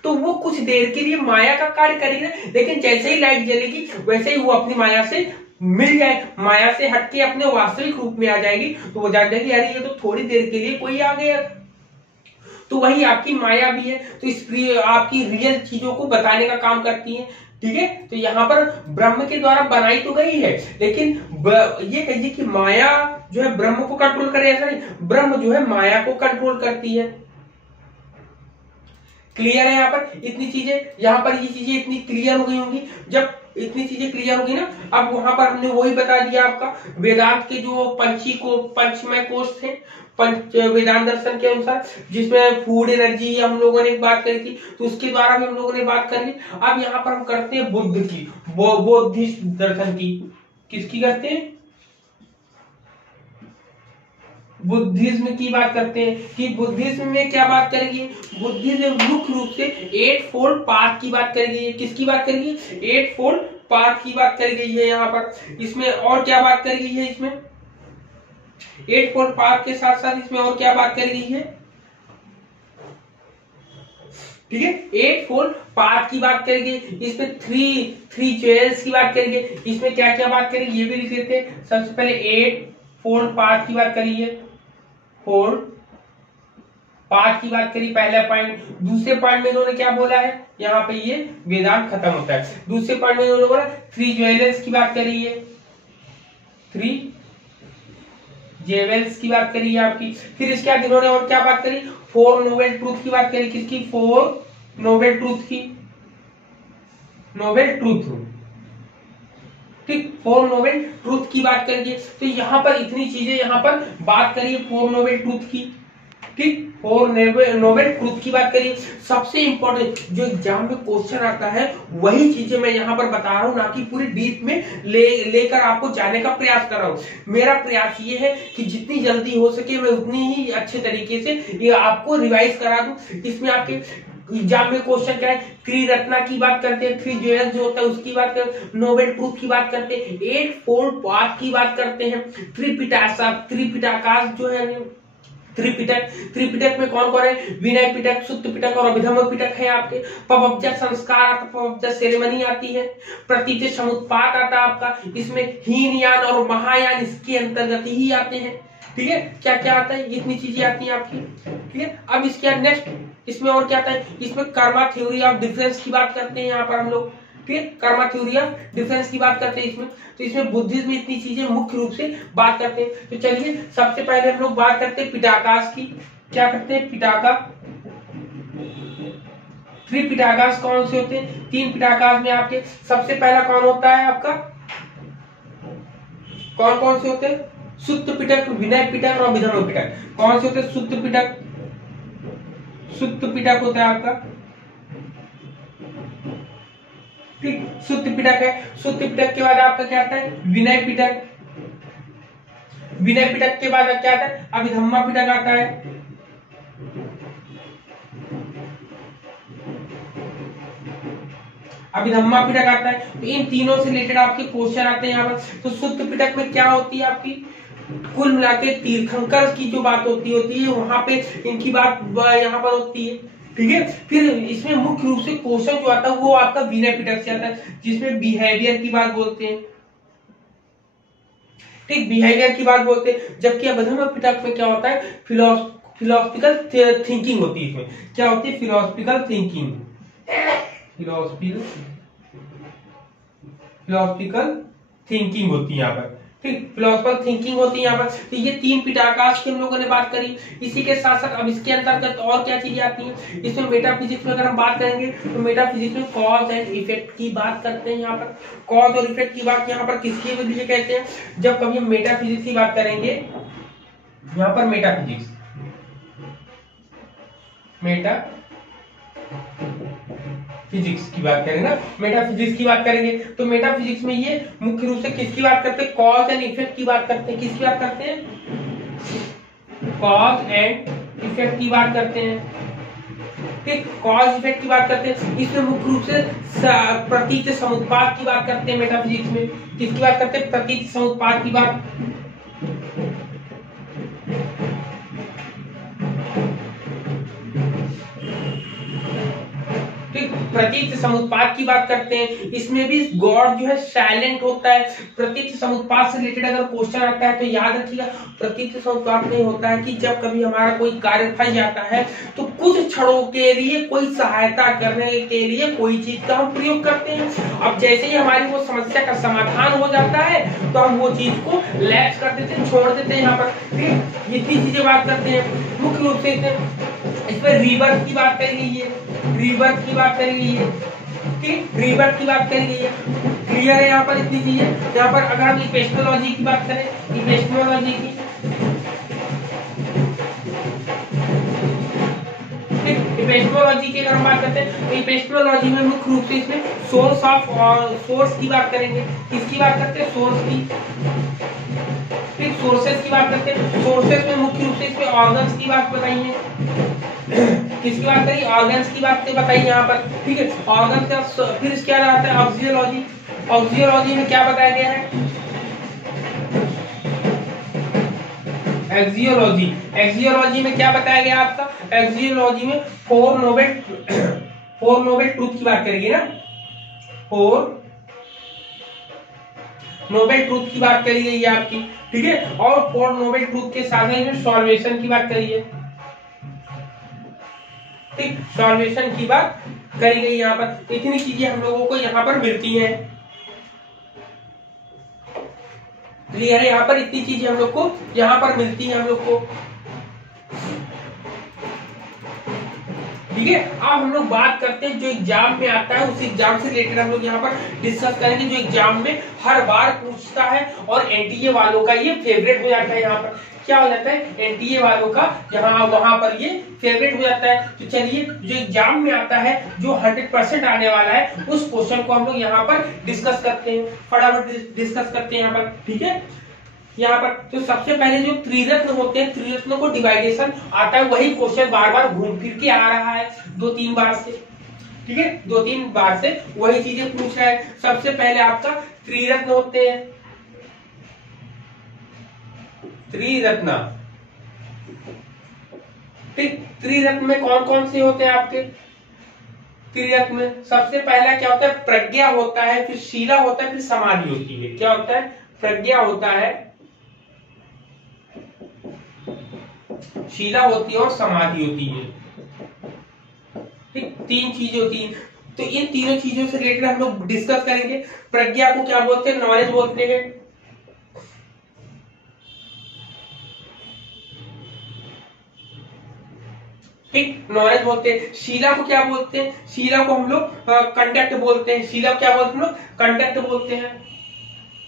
तो वो कुछ देर के लिए माया का कार्य करेगा। लेकिन जैसे ही लाइट जलेगी वैसे ही वो अपनी माया से मिल जाए, माया से हटके अपने वास्तविक रूप में आ जाएगी। तो वो जान जाएगी अरे ये तो थोड़ी देर के लिए कोई आ गया। तो वही आपकी माया भी है, तो इस आपकी रियल चीजों को बताने का काम करती है, ठीक है। तो यहाँ पर ब्रह्म के द्वारा बनाई तो गई है, लेकिन ये कहिए कि माया जो है ब्रह्म को कंट्रोल करे, ऐसा नहीं, ब्रह्म जो है माया को कंट्रोल करती है। क्लियर है यहाँ पर इतनी चीजें, यहाँ पर ये चीजें इतनी क्लियर हो गई होंगी। जब इतनी चीजें क्लियर होगी ना। अब वहां पर हमने वही बता दिया आपका वेदांत के जो पंचमय कोश थे पंच वेदांत दर्शन के अनुसार, जिसमें फूड एनर्जी हम लोगों ने बात करी थी, तो उसके द्वारा भी हम लोगों ने बात कर ली। अब यहाँ पर हम करते हैं बुद्ध की, बौद्धिस्ट दर्शन की। किसकी करते हैं? बुद्धिज्म की बात करते हैं कि बुद्धिज्म में क्या बात करेगी। बुद्धिज्म मुख्य रूप से 8 फोल्ड पाथ की बात करी गई है। किसकी बात करी गई? 8 फोल्ड पाथ की बात करी गई है यहाँ पर। इसमें और क्या बात करी गई है? इसमें 8 फोल्ड पाथ के साथ साथ इसमें और क्या बात करी गई है? ठीक है, 8 फोल्ड पाथ की बात करेंगे। इसमें थ्री ज्वेल्स की बात करेंगे। इसमें क्या क्या बात करेंगे ये भी लिख लेते हैं। सबसे पहले 8 फोल्ड पाथ की बात करी है, फोल्ड पाथ की बात करी, पहला पॉइंट। दूसरे पॉइंट में इन्होंने क्या बोला है? यहाँ पे ये वेदांत खत्म होता है। दूसरे पॉइंट में इन्होंने बोला 3 ज्वेल्स की बात करी है, 3 जेवेल्स की बात करी है आपकी। फिर इसके बाद इन्होंने और क्या बात करी? 4 नोबेल ट्रूथ की बात करी। किसकी? 4 नोबेल ट्रूथ की, नोबेल ट्रूथ, ठीक, 4 नोबेल ट्रूथ की बात करेंगे। तो यहाँ पर इतनी चीजें यहाँ पर बात करिए 4 नोबेल ट्रूथ की, ठीक, 4 नोबेल ट्रूथ की बात करिए। सबसे इंपॉर्टेंट जो एग्जाम में क्वेश्चन आता है वही चीजें मैं यहाँ पर बता रहा हूँ, ना कि पूरी डीप में लेकर आपको जाने का प्रयास कर रहा हूँ। मेरा प्रयास ये है कि जितनी जल्दी हो सके मैं उतनी ही अच्छे तरीके से ये आपको रिवाइज करा दूं। इसमें आपके एग्जाम में क्वेश्चन क्या है? त्रिरत्ना की बात करते हैं, 3 ज्वेल्स जो होता है उसकी बात करते हैं, नोबेल ट्रूथ की बात करते हैं, 8 फोल्ड पाथ की बात करते हैं, त्रिपिटकाश जो है, त्रिपिटक में कौन कौन है? विनय पिटक, सुत्त पिटक और अभिधम्म पिटक है आपके। पवब्जा संस्कार आता, पवब्जा सेरेमनी आती है, प्रतीच समुत्पात आता आपका। इसमें हीनयान और महायान इसके अंतर्गत ही आते हैं। ठीक है, क्या क्या आता है? इतनी चीजें आती हैं आपकी। ठीक है, अब इसके बाद नेक्स्ट इसमें और क्या आता है? इसमें कर्मा थ्योरी ऑफ डिफरेंस की बात करते हैं यहाँ पर हम लोग। ठीक है, कर्मा थ्योरी ऑफ डिफरेंस की बात करते हैं इसमें। तो इसमें बुद्धिज्म में इतनी चीजें मुख्य रूप से बात करते हैं। तो चलिए सबसे पहले हम लोग बात करते हैं पिटाकाश की। क्या करते हैं? पिटाका। 3 पिटाकाश कौन से होते हैं? 3 पिटाकाश में आपके सबसे पहला कौन होता है आपका? कौन कौन से होते हैं? सुत्त पिटक, विनय पिटक और अभिधम्म पिटक। कौन से होते हैं? सुत्त पिटक, सुत्त पिटक होता है आपका, ठीक, सुत्त पिटक है। सुत्त पिटक के बाद आपका क्या आता है? विनय पिटक। विनय पिटक के बाद क्या आता है? अभिधम्मा पिटक आता है। अभिधम्मा पिटक आता है। तो इन तीनों से रिलेटेड आपके क्वेश्चन आते हैं यहाँ पर। तो सुत्त पिटक में क्या होती है आपकी? कुल मिलाके तीर्थंकर की जो बात होती है वहां पे इनकी बात यहाँ पर होती है। ठीक है, फिर इसमें मुख्य रूप से क्वेश्चन जो आता है वो आपका विनय पिटक से आता है, जिसमें बिहेवियर की बात बोलते हैं। ठीक, बिहेवियर की बात बोलते हैं। जबकि अभिधम्म पिटक में क्या होता है? फिलोसफिकल थिंकिंग होती है। इसमें क्या होती है? फिलोसफिकल थिंकिंग, फिलोसफिकल थिंकिंग होती है यहाँ पर। ठीक, फिलोसफिकल थिंकिंग होती है यहाँ पर। तो ये 3 पिटाकाश की हम लोगों ने बात करी। इसी के साथ साथ अब इसके अंतर्गत और क्या चीजें आती हैं? इसमें मेटाफिजिक्स में अगर हम बात करेंगे तो मेटाफिजिक्स में कॉज एंड इफेक्ट की बात करते हैं। यहाँ पर कॉज और इफेक्ट की बात यहाँ पर किसकी वजह कहते हैं? जब कभी हम मेटाफिजिक्स की बात करेंगे, यहाँ पर मेटाफिजिक्स की बात करेंगे ना, मेटाफिजिक्स की बात करेंगे तो मेटाफिजिक्स में ये मुख्य रूप से किसकी बात करते हैं? कॉज एंड इफेक्ट की बात करते हैं। किसकी बात करते हैं? कॉज एंड इफेक्ट की बात करते हैं। ठीक, कॉज इफेक्ट की बात करते हैं। इसमें मुख्य रूप से प्रतीत समुत्पात की बात करते हैं। मेटाफिजिक्स में किसकी बात करते हैं? प्रतीत समुत्पात की बात। प्रतीत समुत्पाद की बात करते हैं। इसमें भी गॉड जो है साइलेंट होता है। प्रतीत समुत्पाद से रिलेटेड अगर क्वेश्चन आता है तो याद रखिएगा, प्रतीत समुत्पाद में होता है कि जब कभी हमारा कोई कार्य फंस जाता है तो कुछ क्षणों के लिए कोई सहायता करने के लिए कोई चीज का हम प्रयोग करते हैं। अब जैसे ही हमारी वो समस्या का समाधान हो जाता है तो हम वो चीज को लैप्स कर देते हैं, छोड़ देते हैं। यहाँ पर ठीक इतनी चीजें बात करते हैं। मुख्य रूप से इसमें रीबर्थ की बात करी गई है, रीबर्थ की बात करी गई है, ठीक, रीबर्थ की बात करी गई है। क्लियर है यहाँ पर इतनी चीजें। यहाँ पर अगर हम इपेस्टोलॉजी की बात करें, इपेस्टोलॉजी की, इपेस्टोलॉजी की अगर हम बात करते हैं तो इपेस्टोलॉजी में मुख्य रूप से इसमें सोर्स ऑफ सोर्स की बात करेंगे। किसकी बात करते हैं? सोर्स की। फिर सोर्सेस की बात करते हैं। सोर्सेस में मुख्य रूप से इसमें ऑर्गन्स की बात बताई है। किसकी बात करी? ऑर्गन्स की बात बताई यहाँ पर, ठीक है। ऑर्गन का फिर क्या आता है? ऑक्सियोलॉजी। ऑक्सियोलॉजी में क्या बताया गया है? एक्सियोलॉजी। एक्सियोलॉजी में क्या बताया गया आपका? एक्सियोलॉजी में फोर नोबल ट्रूथ की बात करेगी ना, फोर नोबल ट्रूथ की बात करी गई है आपकी, ठीक है। और फोर नोबल ट्रूथ के साथ में सॉल्वेशन की बात करी है, ठीक, सॉल्वेशन की बात करी गई यहाँ पर। इतनी चीजें हम लोगों को यहाँ पर मिलती हैं। क्लियर है? यहाँ पर इतनी चीजें हम लोग को यहाँ पर मिलती हैं हम लोग को, ठीक है। अब हम लोग बात करते हैं जो एग्जाम में आता है, उस एग्जाम से रिलेटेड हम लोग यहाँ पर डिस्कस करेंगे, जो एग्जाम में हर बार पूछता है और एनटीए वालों का ये फेवरेट हो जाता है। यहाँ पर क्या हो जाता है? एनटीए वालों का यहाँ वहां पर ये फेवरेट हो जाता है। तो चलिए, जो एग्जाम में आता है, जो 100% आने वाला है, उस क्वेश्चन को हम लोग यहाँ पर डिस्कस करते हैं, फटाफट डिस्कस करते हैं यहाँ पर, ठीक है। यहाँ पर तो सबसे पहले जो त्रिरत्न होते हैं, त्रिरत्न को डिवाइडेशन आता है, वही क्वेश्चन बार बार घूम फिर के आ रहा है 2-3 बार से, ठीक है। 2-3 बार से वही चीजें पूछ रहा है। सबसे पहले आपका त्रिरत्न होते हैं, त्रिरत्न, ठीक। त्रिरत्न में कौन कौन से होते हैं आपके? त्रिरत्न में सबसे पहला क्या होता है? प्रज्ञा होता है, फिर शीला होता है, फिर समाधि होती है। क्या होता है? प्रज्ञा होता है, शीला होती है और समाधि होती है, ठीक। 3 चीजें होती हैं। तो इन तीनों चीजों से रिलेटेड हम लोग डिस्कस करेंगे। प्रज्ञा को क्या बोलते हैं? नॉलेज बोलते हैं, ठीक, नॉलेज बोलते हैं। शीला को क्या बोलते हैं? शीला को हम लोग कंडक्ट बोलते हैं। शीला को क्या बोलते हैं हम लोग? कंडक्ट बोलते हैं।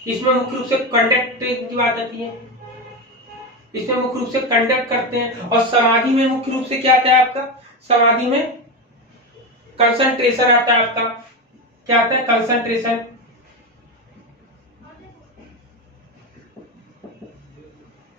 इसमें मुख्य रूप से कंडक्ट की बात आती है, इसमें मुख्य रूप से कंडक्ट करते हैं। और समाधि में मुख्य रूप से क्या आता है आपका? समाधि में कंसंट्रेशन आता है आपका। क्या आता है? कंसंट्रेशन,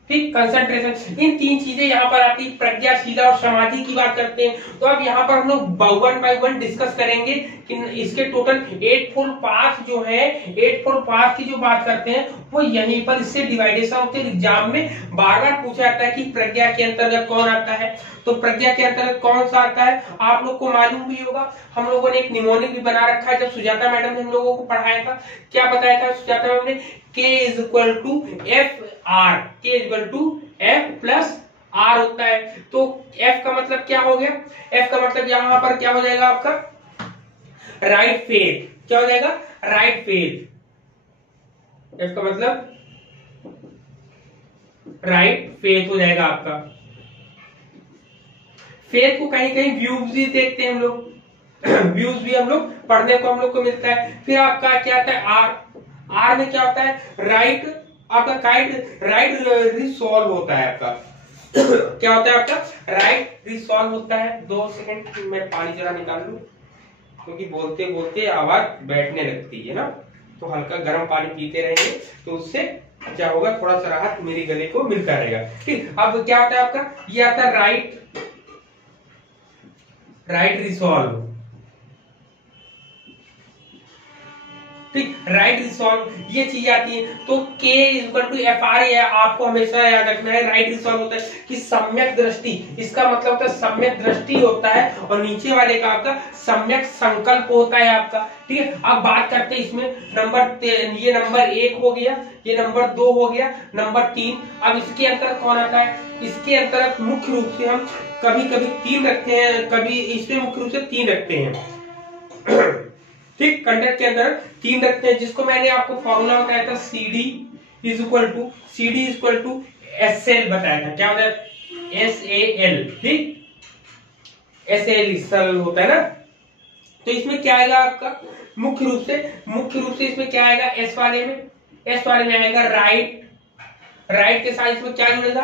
ठीक, कंसंट्रेशन। इन 3 चीजें यहाँ पर आती है। प्रज्ञा, शीला और समाधि की बात करते हैं। तो अब यहाँ पर हम लोग 1 by 1 डिस्कस करेंगे कि इसके टोटल 8 पार्ट जो है, 8 पार्ट की जो बात करते हैं वो यहीं पर इससे डिवाइडेशन होते हैं। एग्जाम में बार बार पूछा जाता है कि प्रज्ञा के अंतर्गत कौन आता है। तो प्रज्ञा के अंतर्गत कौन सा आता है आप लोग को मालूम भी होगा। हम लोगों ने एक निमोनिक भी बना रखा है, जब सुजाता मैडम ने हम लोगों को पढ़ाया था। क्या बताया था सुजाता मैडम ने? K = FR, K = F + R होता है। तो F का मतलब क्या हो गया? F का मतलब यहाँ पर क्या हो जाएगा आपका? Right faith. क्या हो जाएगा? Right faith. F का मतलब राइट फेथ हो जाएगा आपका। फेथ को कहीं कहीं व्यूज भी देखते हैं हम लोग, व्यूज भी हम लोग पढ़ने को हम लोग को मिलता है। फिर आपका क्या आता है? आर। आर में क्या होता है? राइट, आपका राइट रिसॉल्व होता है आपका। क्या होता है आपका? राइट रिसॉल्व होता है। 2 सेकंड मैं पानी जरा निकाल लूं, क्योंकि बोलते बोलते आवाज बैठने लगती है ना। तो हल्का गर्म पानी पीते रहेंगे तो उससे क्या होगा? थोड़ा सा राहत मेरी गले को मिलता रहेगा, ठीक। अब क्या होता है आपका? ये आता है राइट रिसॉल्व, ठीक, राइट रिसॉल्व, ये चीज आती है। तो K = FR है, आपको हमेशा याद रखना है। राइट रिसॉल्व होता है कि सम्यक दृष्टि, इसका मतलब होता है सम्यक दृष्टि होता है, और नीचे वाले का आपका सम्यक संकल्प होता है आपका, ठीक है। अब बात करते हैं इसमें ये नंबर 1 हो गया, ये नंबर 2 हो गया, नंबर 3। अब इसके अंतर्गत कौन आता है? इसके अंतर्गत मुख्य रूप से हम कभी कभी 3 रखते हैं, कभी इसमें मुख्य रूप से 3 रखते हैं, ठीक। कंडक्ट के अंदर 3 रखते हैं, जिसको मैंने आपको फॉर्मूला बताया था, CD = SL बताया था। क्या होता है? SAL, ठीक, SAL होता है ना, तो इसमें क्या आएगा आपका मुख्य रूप से इसमें क्या आएगा, एस वाले में आएगा राइट। राइट के साथ इसमें क्या जुड़ेगा,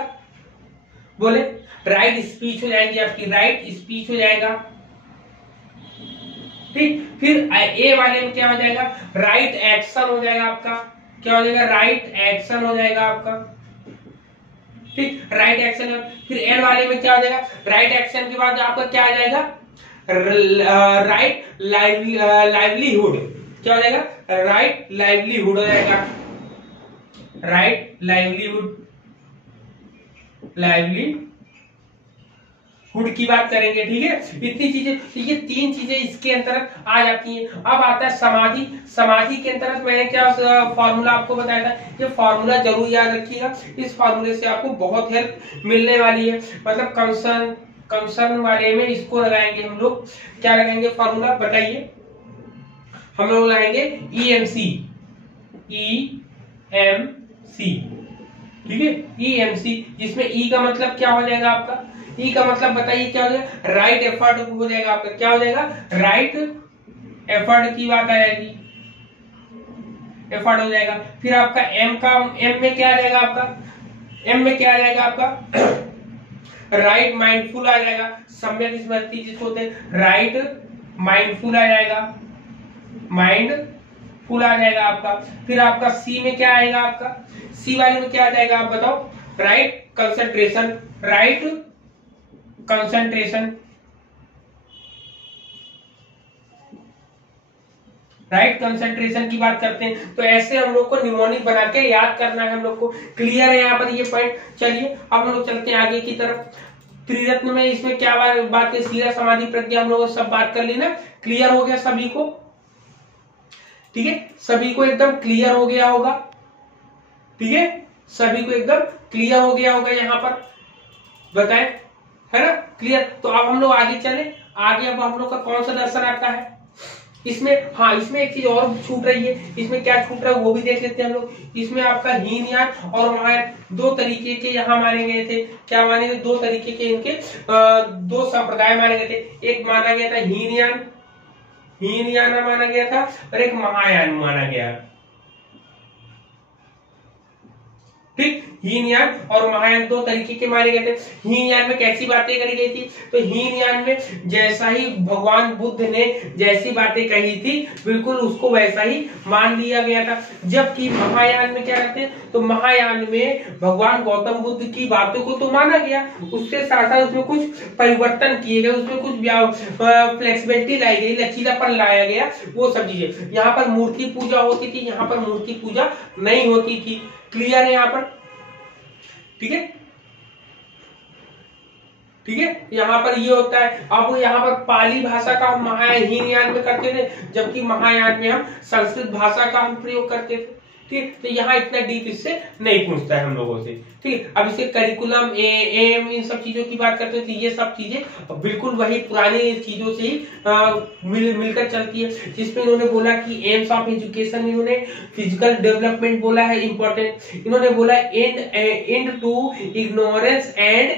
बोले राइट स्पीच हो जाएगी आपकी, राइट स्पीच हो जाएगा। ठीक, फिर ए वाले में क्या हो जाएगा, राइट एक्शन हो जाएगा आपका, क्या हो जाएगा, राइट एक्शन हो जाएगा आपका। ठीक, राइट एक्शन। फिर एल वाले में क्या हो जाएगा, राइट एक्शन के बाद आपका क्या आ जाएगा, राइट लाइवलीहुड। क्या हो जाएगा, राइट लाइवलीहुड हो जाएगा, राइट लाइवलीहुड की बात करेंगे। ठीक है, इतनी चीजें, ये 3 चीजें इसके अंतर्गत आ जाती हैं। अब आता है समाधि के अंतर्गत मैंने क्या फॉर्मूला आपको बताया था, ये फॉर्मूला जरूर याद रखिएगा, इस फॉर्मूले से आपको बहुत हेल्प मिलने वाली है। मतलब कंसर्न वाले में इसको लगाएंगे हम लोग, क्या लगाएंगे फॉर्मूला बताइए, हम लोग लगाएंगे EMC। ठीक है, EMC, जिसमें E का मतलब क्या हो जाएगा आपका, E का मतलब बताइए क्या हो जाएगा, राइट एफर्ट हो जाएगा आपका, क्या हो जाएगा, राइट एफर्ट की बात आ जाएगी, एफर्ट हो जाएगा। फिर आपका M में क्या आ जाएगा आपका, M में क्या आ जाएगा आपका, राइट माइंडफुल आ जाएगा, सम्यक स्मृति जिसको होते हैं, राइट माइंडफुल आ जाएगा, माइंडफुल आ जाएगा आपका। फिर आपका C में क्या आएगा आपका, C वाले में क्या आ जाएगा आप बताओ, राइट कंसंट्रेशन, राइट कंसंट्रेशन की बात करते हैं। तो ऐसे हम लोग को निमोनिक बना के याद करना है हम लोग को। क्लियर है यहाँ पर ये पॉइंट। चलिए अब हम लोग चलते हैं आगे की तरफ। त्रिरत्न में इसमें क्या बात है, सीधा समाधि प्रज्ञा हम लोग सब बात कर ली ना, क्लियर हो गया सभी को, ठीक है, सभी को एकदम क्लियर हो गया होगा, ठीक है, सभी को एकदम क्लियर हो गया होगा यहाँ पर, बताएं, है ना क्लियर। तो अब हम लोग आगे चले, आगे अब हम लोग का कौन सा दर्शन आता है इसमें, हाँ इसमें एक चीज और छूट रही है, इसमें क्या छूट रहा है वो भी देख लेते हैं हम लोग। इसमें आपका हीनयान और महायान 2 तरीके के यहाँ माने गए थे, क्या माने गए, 2 तरीके के इनके 2 संप्रदाय माने गए थे। एक माना गया था हीनयान माना गया था, और एक महायान माना गया। ठीक, हीनयान और महायान 2 तरीके के माने गए थे। हीनयान में कैसी बातें करी गई थी, तो हीनयान में जैसा ही भगवान बुद्ध ने जैसी बातें कही थी बिल्कुल उसको वैसा ही मान लिया गया था। जबकि महायान में क्या कहते हैं, तो महायान में भगवान गौतम बुद्ध की बातों को तो माना गया, उसके साथ साथ उसमें कुछ परिवर्तन किए गए, उसमें कुछ फ्लेक्सिबिलिटी लाई गई, लचीलापन लाया गया, वो सब चीजें। यहाँ पर मूर्ति पूजा होती थी, यहाँ पर मूर्ति पूजा नहीं होती थी। क्लियर है यहाँ पर, ठीक है, ठीक है, यहाँ पर ये होता है। अब यहाँ पर पाली भाषा का हम हीनयान में करते थे, जबकि महायान में हम संस्कृत भाषा का हम प्रयोग करते थे। ठीक, तो यहाँ इतना डीप इससे नहीं पूछता है हम लोगों से। ठीक, अब इसके करिकुलम एम इन सब चीजों की बात करते थे, ये सब चीजें बिल्कुल वही पुरानी चीजों से ही मिलकर चलती है। जिसमें इन्होंने बोला कि एम्स ऑफ एजुकेशन, इन्होंने फिजिकल डेवलपमेंट बोला है इंपॉर्टेंट, इन्होंने बोला end to ignorance and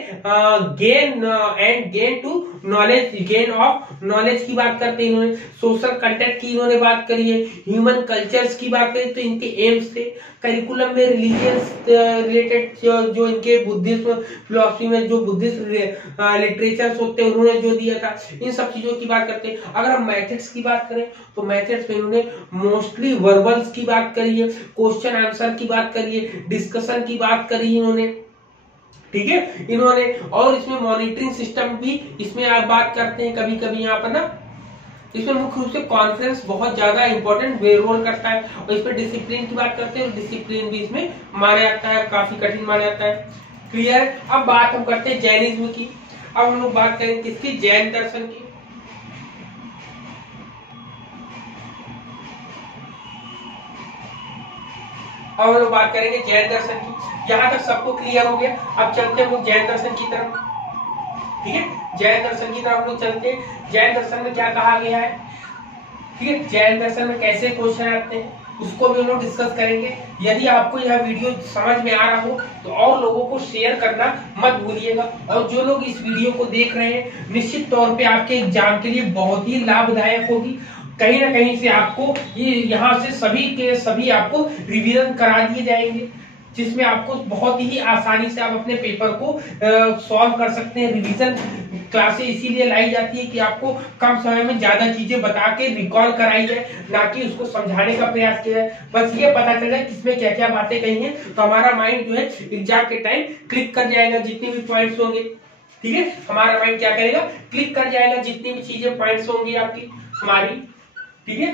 gain to knowledge, gain of knowledge की बात करते हैं इन्होंने। सोशल कंटेंट की इन्होंने बात करी है, ह्यूमन कल्चर्स की बात करी, तो इनके एम्स थे। करिकुलम में रिलीजियस रिलेटेड जो इनके बुद्धिज्म फिलॉसफी में जो बुद्धिस्ट लिटरेचर्स होते हैं उन्होंने जो दिया था, इन सब चीजों की बात करते हैं। अगर हम मैथड्स की बात करें तो मैथड्स में इन्होंने मोस्टली वर्बल्स की बात करी है, क्वेश्चन आंसर की बात करी है, डिस्कशन की बात करी है इन्होंने, ठीक है इन्होंने। और इसमें मॉनिटरिंग सिस्टम भी इसमें आप बात करते हैं कभी कभी यहाँ पर ना, इसमें मुख्य रूप से कॉन्फ्रेंस बहुत ज्यादा इंपॉर्टेंट रोल करता है। और इसमें डिसिप्लिन की बात करते हैं, डिसिप्लिन भी इसमें माना जाता है, काफी कठिन माना जाता है। क्लियर। अब बात हम करते हैं जैनिज्म की। अब हम लोग बात करेंगे किसकी, जैन दर्शन की। अब हम लोग बात करेंगे जैन दर्शन की। यहाँ तक सबको क्लियर हो गया। अब चलते हैं हम लोग जैन दर्शन की तरफ, ठीक है, जैन दर्शन की तरफ हम लोग चलते हैं। जैन दर्शन में क्या कहा गया है, ठीक है, जैन दर्शन में कैसे क्वेश्चन आते हैं उसको भी हम लोग डिस्कस करेंगे। यदि आपको यह वीडियो समझ में आ रहा हो तो और लोगों को शेयर करना मत भूलिएगा। और जो लोग इस वीडियो को देख रहे हैं, निश्चित तौर पे आपके एग्जाम के लिए बहुत ही लाभदायक होगी। कहीं ना कहीं से आपको ये यहाँ से सभी के सभी आपको रिवीजन करा दिए जाएंगे, जिसमें आपको बहुत ही आसानी से आप अपने पेपर को सॉल्व कर सकते हैं। रिवीजन क्लासेस इसीलिए लाई जाती है कि आपको कम समय में ज्यादा चीजें बता के रिकॉल कराई जाए, ना कि उसको समझाने का प्रयास किया जाए। बस ये पता चल जाए किसमें क्या क्या बातें कही हैं, तो हमारा माइंड जो है एग्जाम के टाइम क्लिक कर जाएगा। जितने भी पॉइंट्स होंगे, ठीक है, हमारा माइंड क्या करेगा, क्लिक कर जाएगा जितनी भी चीजें पॉइंट्स होंगी आपकी हमारी, ठीक है।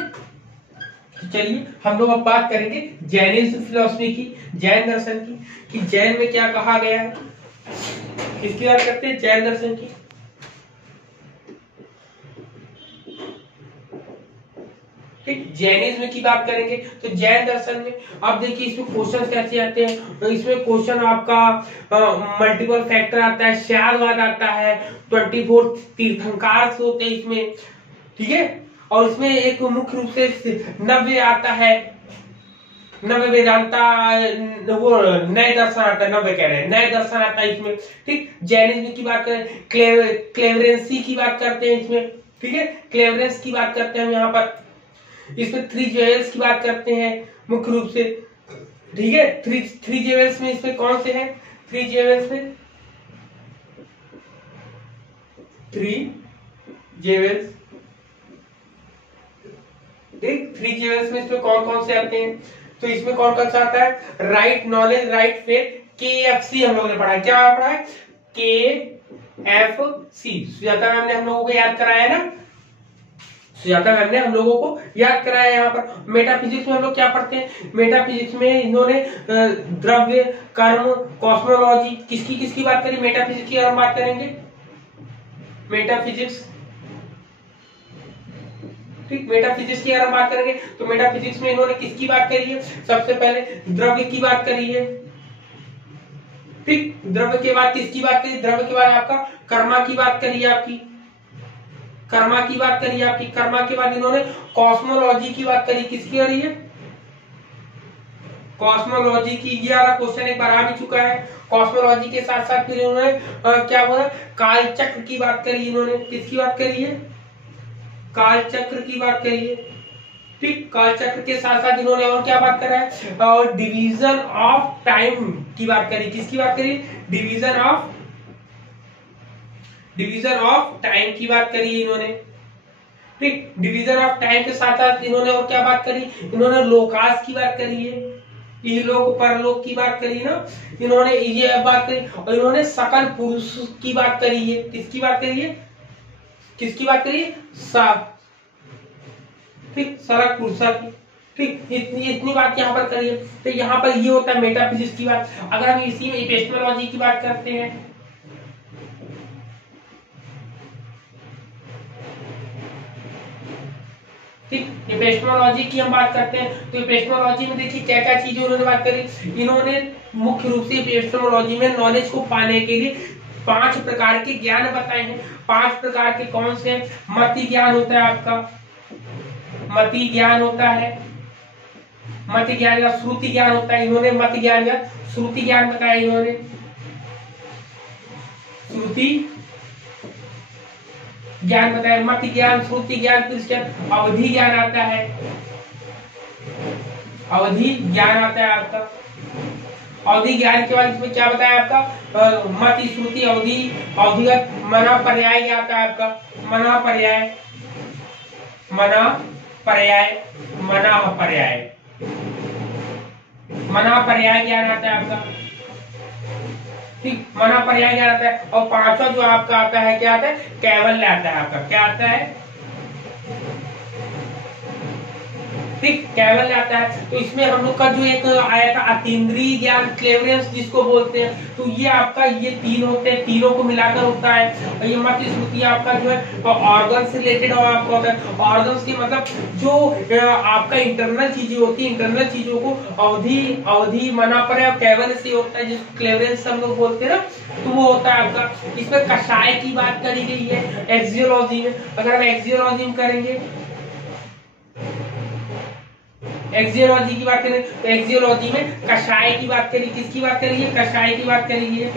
चलिए हम लोग अब बात करेंगे जैनिज्म फिलॉसफी की, जैन दर्शन की, कि जैन में क्या कहा गया है। किसकी बात करते हैं, जैन दर्शन की। ठीक, जैनिज्म की बात करेंगे तो जैन दर्शन में अब देखिए इसमें क्वेश्चन कैसे आते हैं। तो इसमें क्वेश्चन आपका मल्टीपल फैक्टर आता है, श्यालवाद आता है, 24 तीर्थंकार होते हैं इसमें, ठीक है। और इसमें एक मुख्य रूप से नव्य आता है, नव्य वेदांता, वो नए दर्शन आता है, नव्य कह रहे हैं, नए दर्शन आता है इसमें, ठीक। जैनिज्म की बात करें, क्लेवरेंसी की बात करते हैं इसमें, ठीक है, क्लेवरेंस की बात करते हैं हम यहाँ पर। इसमें थ्री ज्वेल्स की बात करते हैं मुख्य रूप से, ठीक है। थ्री ज्वेल्स में इसमें कौन से हैं, थ्री ज्वेल्स में, थ्री ज्वेल्स, ठीक, थ्री ज्वेल्स में इसमें कौन कौन से आते हैं। तो इसमें कौन कौन सा आता है, right knowledge, right faith, KFC हम लोगों ने पढ़ा है। क्या पढ़ा है, KFC, सुजाता मैम ने हम लोगों को याद कराया है ना, सुजाता मैम ने हम लोगों को याद कराया। यहाँ पर मेटाफिजिक्स में हम लोग क्या पढ़ते हैं, मेटाफिजिक्स में इन्होंने द्रव्य, कर्म, कॉस्मोलॉजी, किसकी बात करी, मेटाफिजिक्स की हम बात करेंगे, मेटाफिजिक्स, ठीक, मेटाफिजिक्स की अगर हम बात करेंगे तो मेटाफिजिक्स में इन्होंने किसकी बात करी है, सबसे पहले द्रव्य की बात करी है, ठीक। द्रव्य के बाद किसकी बात करी, द्रव्य के बाद आपका कर्मा की बात करी है, आपकी कर्मा की बात करी है आपकी। कर्मा के बाद इन्होंने कॉस्मोलॉजी की बात करी, किसकी करी है, कॉस्मोलॉजी की। ये वाला क्वेश्चन एक बार आ भी चुका है। कॉस्मोलॉजी के साथ साथ फिर इन्होंने क्या बोला, कालचक्र की बात करी इन्होंने, किसकी बात करी है, कालचक्र की बात करी है, ठीक। कालचक्र के साथ साथ इन्होंने और क्या बात करा है, और डिवीजन ऑफ टाइम की बात करी, किसकी बात करी, डिवीजन ऑफ टाइम की बात करी इन्होंने, ठीक। डिवीजन ऑफ टाइम के साथ साथ इन्होंने और क्या बात करी, इन्होंने लोकास की बात करी है, इहलोक परलोक की बात करी ना इन्होंने, ये बात करी। और इन्होंने सकल पुरुष की बात करी है, किसकी बात करी है, किसकी बात करी है, ठीक, सरक पुरुषा की, ठीक। इतनी बात यहाँ पर करी है। तो यहाँ पर ये होता है मेटाफिजिक्स की बात। अगर हम इसी में एपिस्टेमोलॉजी की बात करते हैं, ठीक, एपिस्टेमोलॉजी की हम बात करते हैं तो एपिस्टेमोलॉजी में देखिए क्या क्या चीजें उन्होंने बात करी। इन्होंने मुख्य रूप से एपिस्टेमोलॉजी में नॉलेज को पाने के लिए 5 प्रकार के ज्ञान बताए हैं। 5 प्रकार के कौन से हैं, मति ज्ञान होता है आपका, मति ज्ञान होता है, मति ज्ञान या श्रुति ज्ञान होता है। इन्होंने मति ज्ञान या श्रुति ज्ञान बताया, इन्होंने श्रुति ज्ञान बताया, मति ज्ञान, श्रुति ज्ञान, फिर अवधि ज्ञान आता है, अवधि ज्ञान आता है आपका। अवधि ज्ञान के बाद इसमें क्या बताया आपका, मति, श्रुति, अवधि, अवधिगत, मना पर्याय आता है आपका, मना पर्याय, मना पर्याय, मना पर्याय, मना पर्याय ज्ञान आता है आपका, ठीक। मना पर्याय ज्ञान आता है। और 5वां जो आपका आता है, क्या आता है, कैवल्य आता है आपका, क्या आता है, ठीक, कैवल्य आता है। तो इसमें हम लोग का जो एक आया था अतीन्द्रिय ज्ञान, क्लेवरेंस जिसको बोलते हैं, तो ये आपका ये 3 होते हैं, तीनों को मिलाकर होता है। और ये मति श्रुति आपका जो है ऑर्गन से रिलेटेड आपका होता है। ऑर्गन्स की मतलब जो आपका इंटरनल चीजें होती है, इंटरनल चीजों को अवधि मना पर और कैवल्य से होता है, जिसको क्लेवरेंस हम लोग बोलते हैं ना, तो वो होता है आपका। इसमें कषाय की बात करी गई है एक्सियोलॉजी में। अगर हम एक्सियोलॉजी में करेंगे एक्सियोलॉजी की बात करें तो एक्सियोलॉजी में कषाय की बात करिए, किसकी बात करिए, कषाय की बात करिए।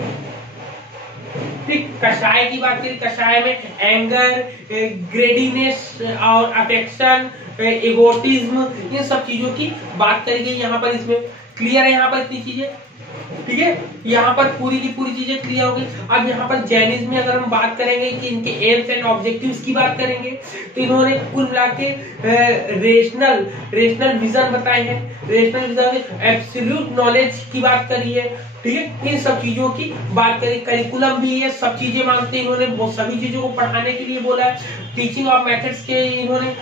ठीक, कषाय की बात करिए, कषाय में एंगर, ग्रेडीनेस और अफेक्शन, इगोटिज्म, इन सब चीजों की बात करी गई यहाँ पर। इसमें क्लियर है यहाँ पर इतनी चीजें, ठीक है, यहाँ पर पूरी की पूरी चीजें क्लियर हो गई। अब यहाँ पर जैनिज्म में अगर हम बात करेंगे कि इनके एम्स एंड ऑब्जेक्टिव्स की बात करेंगे तो इन्होंने कुल मिला के रेशनल विजन बताए हैं, रेशनल विजन, एब्सोल्यूट नॉलेज की बात करी है, ठीक है, इन सब चीजों की बात करी। करिकुलम भी ये सब चीजें मांगते हैं इन्होंने, वो सभी चीजों को पढ़ाने के लिए बोला है। टीचिंग ऑफ मेथड्स के इन्होंने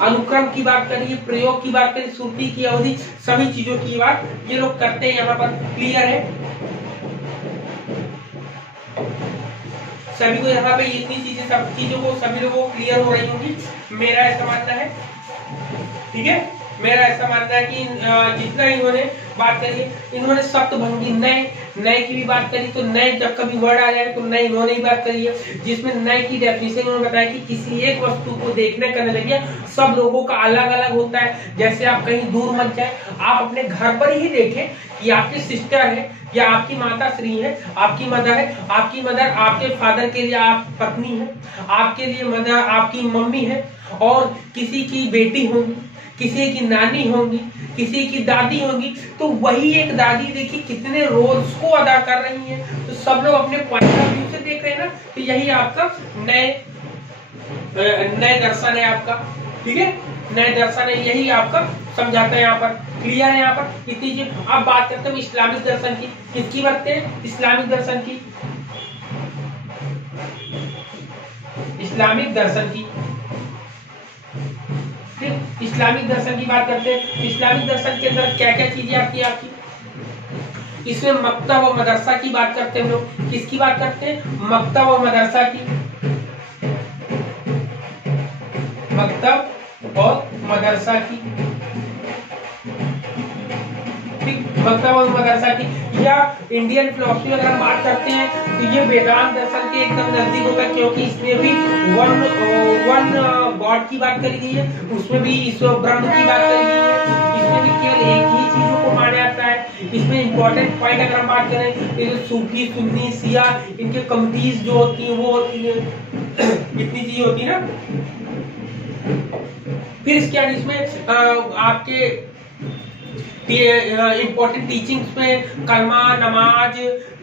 अनुक्रम की बात करिए, प्रयोग की बात करिए, श्रुति की अवधि, सभी चीजों की बात ये लोग करते हैं यहाँ पर। क्लियर है सभी को यहाँ पे इतनी चीजें, सब चीजों को सभी लोगों को क्लियर हो रही होंगी, मेरा ऐसा मानना है, ठीक है। मेरा ऐसा मानना है कि जितना इन्होंने बात करी, इन्होंने सप्तभंगी नए की भी बात करी, तो नए जब कभी वर्ड आ जाए तो नए इन्होंने ही बात करी है, जिसमें नए की डेफिनेशन इन्होंने बताया कि किसी एक वस्तु को देखने का नजरिया सब लोगों का अलग अलग होता है। जैसे आप कहीं दूर मत जाए, आप अपने घर पर ही देखें कि आपकी सिस्टर है या आपकी माता श्री है, आपकी मदर है, आपकी मदर आपके फादर के लिए आप पत्नी है, आपके लिए मदर आपकी मम्मी है, और किसी की बेटी होगी, किसी की नानी होगी, किसी की दादी होगी, तो वही एक दादी देखिए कितने रोल्स को अदा कर रही है। तो सब लोग अपने पॉइंट ऑफ व्यू से देख रहे हैं ना, तो यही आपका नए दर्शन है आपका, ठीक है, नए दर्शन है, यही आपका समझाता है यहाँ पर। क्लियर है यहाँ पर इतनी चीज। अब बात करते हैं इस्लामिक दर्शन की, किसकी बात करें, इस्लामिक दर्शन की, इस्लामिक दर्शन की, इस्लामिक दर्शन की बात करते हैं। इस्लामिक दर्शन के अंदर क्या क्या चीजें आती है आपकी, इसमें मकतब और मदरसा की बात करते हैं हम लोग, किसकी बात करते हैं, मकतब और मदरसा की, मकतब और मदरसा की, मकतब और मदरसा की। या इंडियन फिलोसफी अगर हम बात करते हैं तो ये वेदांत दर्शन के एकदम नजदीक होता है, क्योंकि इसमें भी वन गॉड की बात करी गई है, उसमें भी ईश्वर ब्रह्म की बात करी गई है, इसमें भी केवल एक ही चीजों को माना जाता है। इसमें इंपॉर्टेंट पॉइंट अगर हम बात करें तो सूफी, सुन्नी, शिया, इनके कमिटीज जो होती है वो होती है, इतनी चीजें होती है ना। फिर इसके बाद इसमें आपके इंपॉर्टेंट टीचिंग्स में कलमा, नमाज,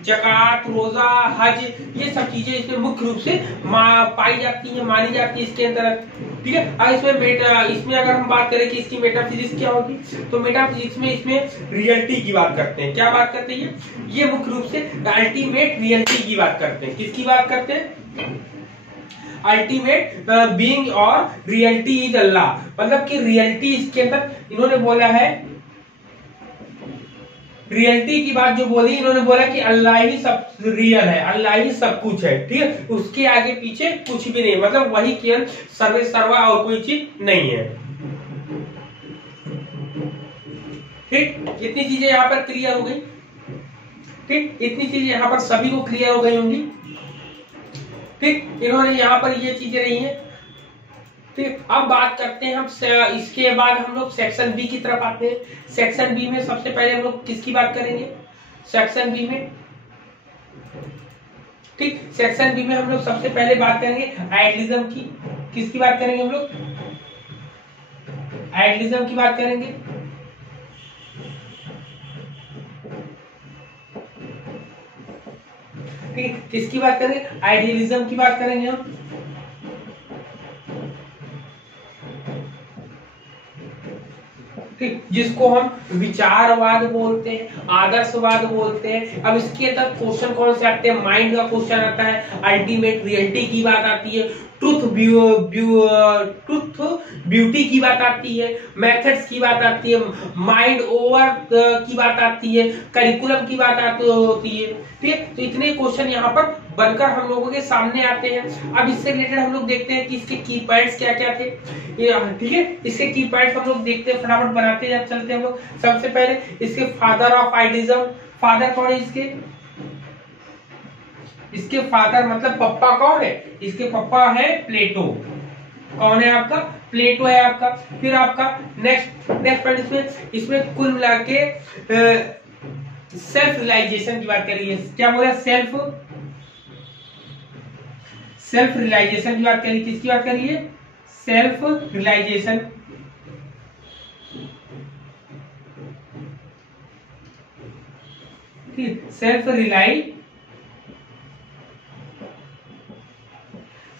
जकात, रोजा, हज, ये सब चीजें इसमें मुख्य रूप से पाई जाती हैं, मानी जाती है इसके अंदर, ठीक है। अब इसमें अगर हम बात करें कि इसकी मेटाफिजिक्स क्या होगी, तो मेटाफिजिक्स में इसमें रियलिटी की बात करते हैं। क्या बात करते हैं ये मुख्य रूप से अल्टीमेट रियलिटी की बात करते हैं। किसकी बात करते हैं, अल्टीमेट बीइंग और रियलिटी इज अल्लाह, मतलब कि रियलिटी इसके अंदर इन्होंने बोला है, रियलिटी की बात जो बोली इन्होंने बोला कि अल्लाह ही सब रियल है, अल्लाह ही सब कुछ है, ठीक है, उसके आगे पीछे कुछ भी नहीं, मतलब वही केवल सर्वे सर्वा और कोई चीज नहीं है, ठीक। इतनी चीजें यहाँ पर क्लियर हो गई, ठीक, इतनी चीजें यहाँ पर सभी को क्लियर हो गई होंगी, ठीक। इन्होंने यहाँ पर ये चीजें रही हैं, ठीक। अब बात करते हैं हम इसके बाद हम लोग सेक्शन बी की तरफ आते हैं। सेक्शन बी में सबसे पहले हम लोग किसकी बात करेंगे, सेक्शन बी में, ठीक, सेक्शन बी में हम लोग सबसे पहले बात करेंगे आइडियलिज्म की। किसकी बात करेंगे हम लोग, आइडियलिज्म की बात करेंगे, ठीक। किसकी बात करेंगे, आइडियलिज्म की बात करेंगे हम, ठीक, जिसको हम विचारवाद बोलते हैं, आदर्शवाद बोलते हैं। अब इसके अंदर क्वेश्चन कौन से आते हैं, माइंड का क्वेश्चन आता है, अल्टीमेट रियलिटी की बात आती है, ट्रूथ ब्यूटी की बात आती है, मेथड्स की बात आती है, माइंड ओवर की बात आती है, करिकुलम की बात होती है, ठीक है। तो इतने क्वेश्चन यहाँ पर बनकर हम लोगों के सामने आते हैं। अब इससे रिलेटेड हम लोग देखते हैं कि इसके की पॉइंट्स क्या क्या थे, ठीक है, इसके की पॉइंट्स हम लोग देखते हैं, फटाफट बनाते हैं, चलते हैं हम लोग। सबसे पहले इसके फादर ऑफ आइडियलिज्म, फादर कौन है इसके फादर मतलब पप्पा कौन है, इसके पप्पा है प्लेटो। कौन है आपका, प्लेटो है आपका। फिर आपका नेक्स्ट पॉइंट इसमें कुल मिला के सेल्फ रियलाइजेशन की बात करिए। क्या बोला? सेल्फ रियलाइजेशन की बात करिए। किसकी बात करिए? Self realisation.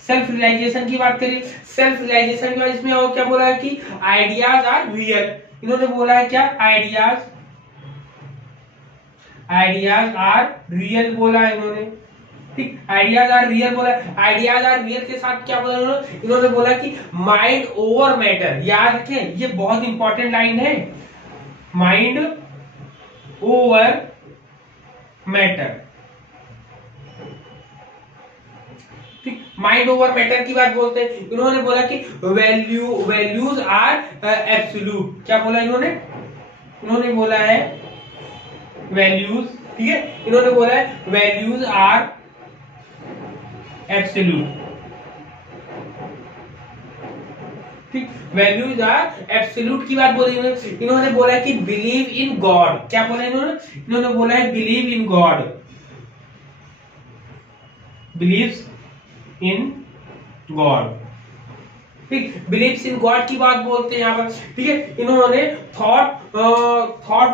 सेल्फ रियलाइजेशन की बात करिए। सेल्फ रियलाइजेशन के बाद इसमें और क्या बोला है कि आइडियाज आर रियल। इन्होंने बोला है क्या? आइडियाज आर रियल बोला है इन्होंने। ठीक, आइडियाज आर रियल बोला। आइडियाज आर रियल के साथ क्या बोला इन्होंने बोला कि माइंड ओवर मैटर। याद रखें, ये बहुत इंपॉर्टेंट लाइन है, माइंड ओवर मैटर। ठीक, माइंड ओवर मैटर की बात बोलते हैं। इन्होंने बोला कि वैल्यूज आर एब्सोल्यूट। क्या बोला इन्होंने बोला है वैल्यूज। ठीक है, इन्होंने बोला है वैल्यूज आर एब्सोल्यूट। ठीक, वैल्यूज आर एब्सोल्यूट की बात बोली इन्होंने बोला कि बिलीव इन गॉड। क्या बोला इन्होंने बोला है believe in God, believes in God. ठीक, बिलीव्स इन गॉड की बात बोलते हैं यहाँ पर। ठीक है, इन्होंने थॉट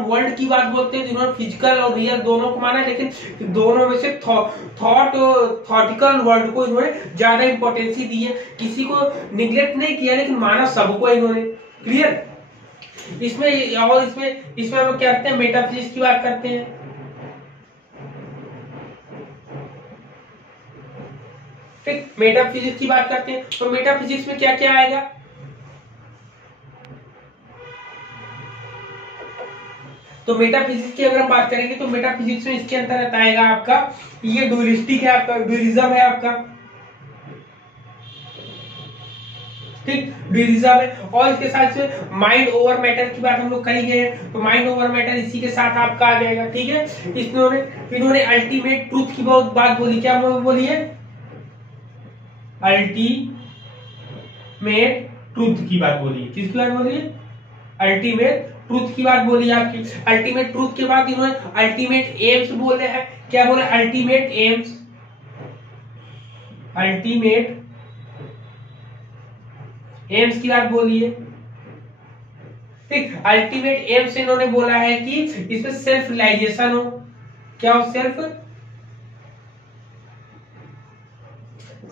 वर्ल्ड की बात बोलते हैं। इन्होंने फिजिकल और रियल दोनों को माना है, लेकिन दोनों में से थॉटिकल वर्ल्ड को इन्होंने ज्यादा इंपॉर्टेंस दी है। किसी को निग्लेक्ट नहीं किया, लेकिन माना सबको इन्होंने। क्लियर? इसमें हम लोग क्या करते हैं? मेटाफिजिक्स की बात करते हैं। ठीक, मेटाफिजिक्स की बात करते हैं। तो मेटाफिजिक्स में क्या क्या आएगा? तो मेटाफिजिक्स की अगर हम बात करेंगे तो मेटाफिजिक्स में इसके अंतर्गत आएगा आपका ये डुअलिस्टिक है, आपका डुअलिज्म है आपका। ठीक, डुअलिज्म है। और इसके साथ से माइंड ओवर मैटर की बात हम लोग कर ही गए हैं, तो माइंड ओवर मैटर इसी के साथ आपका आ जाएगा। ठीक है, इन्होंने अल्टीमेट ट्रूथ की बहुत बात बोली। क्या बोली है? अल्टीमेट ट्रूथ की बात बोली। किसकी बात बोली है? अल्टीमेट ट्रूथ की बात बोली आपकी। अल्टीमेट ट्रूथ के बाद इन्होंने अल्टीमेट एम्स बोले हैं। क्या बोले? अल्टीमेट एम्स की बात बोली है। ठीक, अल्टीमेट एम्स इन्होंने बोला है कि इसमें सेल्फ रियलाइजेशन हो। क्या हो?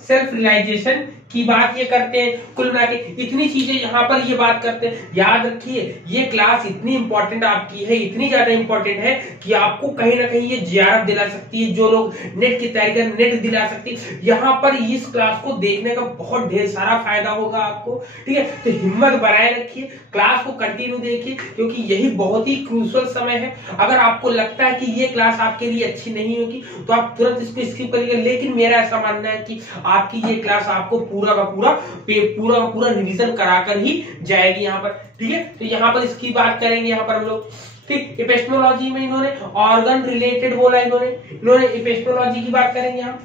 सेल्फ रियलाइजेशन की बात ये करते हैं। कुल मिला के इतनी चीजें यहाँ पर ये बात करते हैं। याद रखिए, ये क्लास इतनी इंपॉर्टेंट आपकी है, इतनी ज्यादा इंपॉर्टेंट है कि आपको कहीं ना कहीं ये जियारत दिला सकती है। जो लोग नेट की तैयारी कर, नेट दिला सकती है। यहाँ पर इस क्लास को देखने का बहुत ढेर सारा फायदा होगा आपको। ठीक है, तो हिम्मत बनाए रखिए, क्लास को कंटिन्यू देखिए, क्योंकि यही बहुत ही क्रूशियल समय है। अगर आपको लगता है कि ये क्लास आपके लिए अच्छी नहीं होगी तो आप तुरंत इसको स्किप करिएगा, लेकिन मेरा ऐसा मानना है कि आपकी ये क्लास आपको पूरा का पूरा रिवीजन कराकर ही जाएगी यहाँ पर। ठीक है, तो यहाँ पर इसकी बात करेंगे यहाँ पर हम लोग। ठीक, एपिस्टेमोलॉजी में इन्होंने ऑर्गन इन्होंने एपिस्टेमोलॉजी की बात करेंगे हम।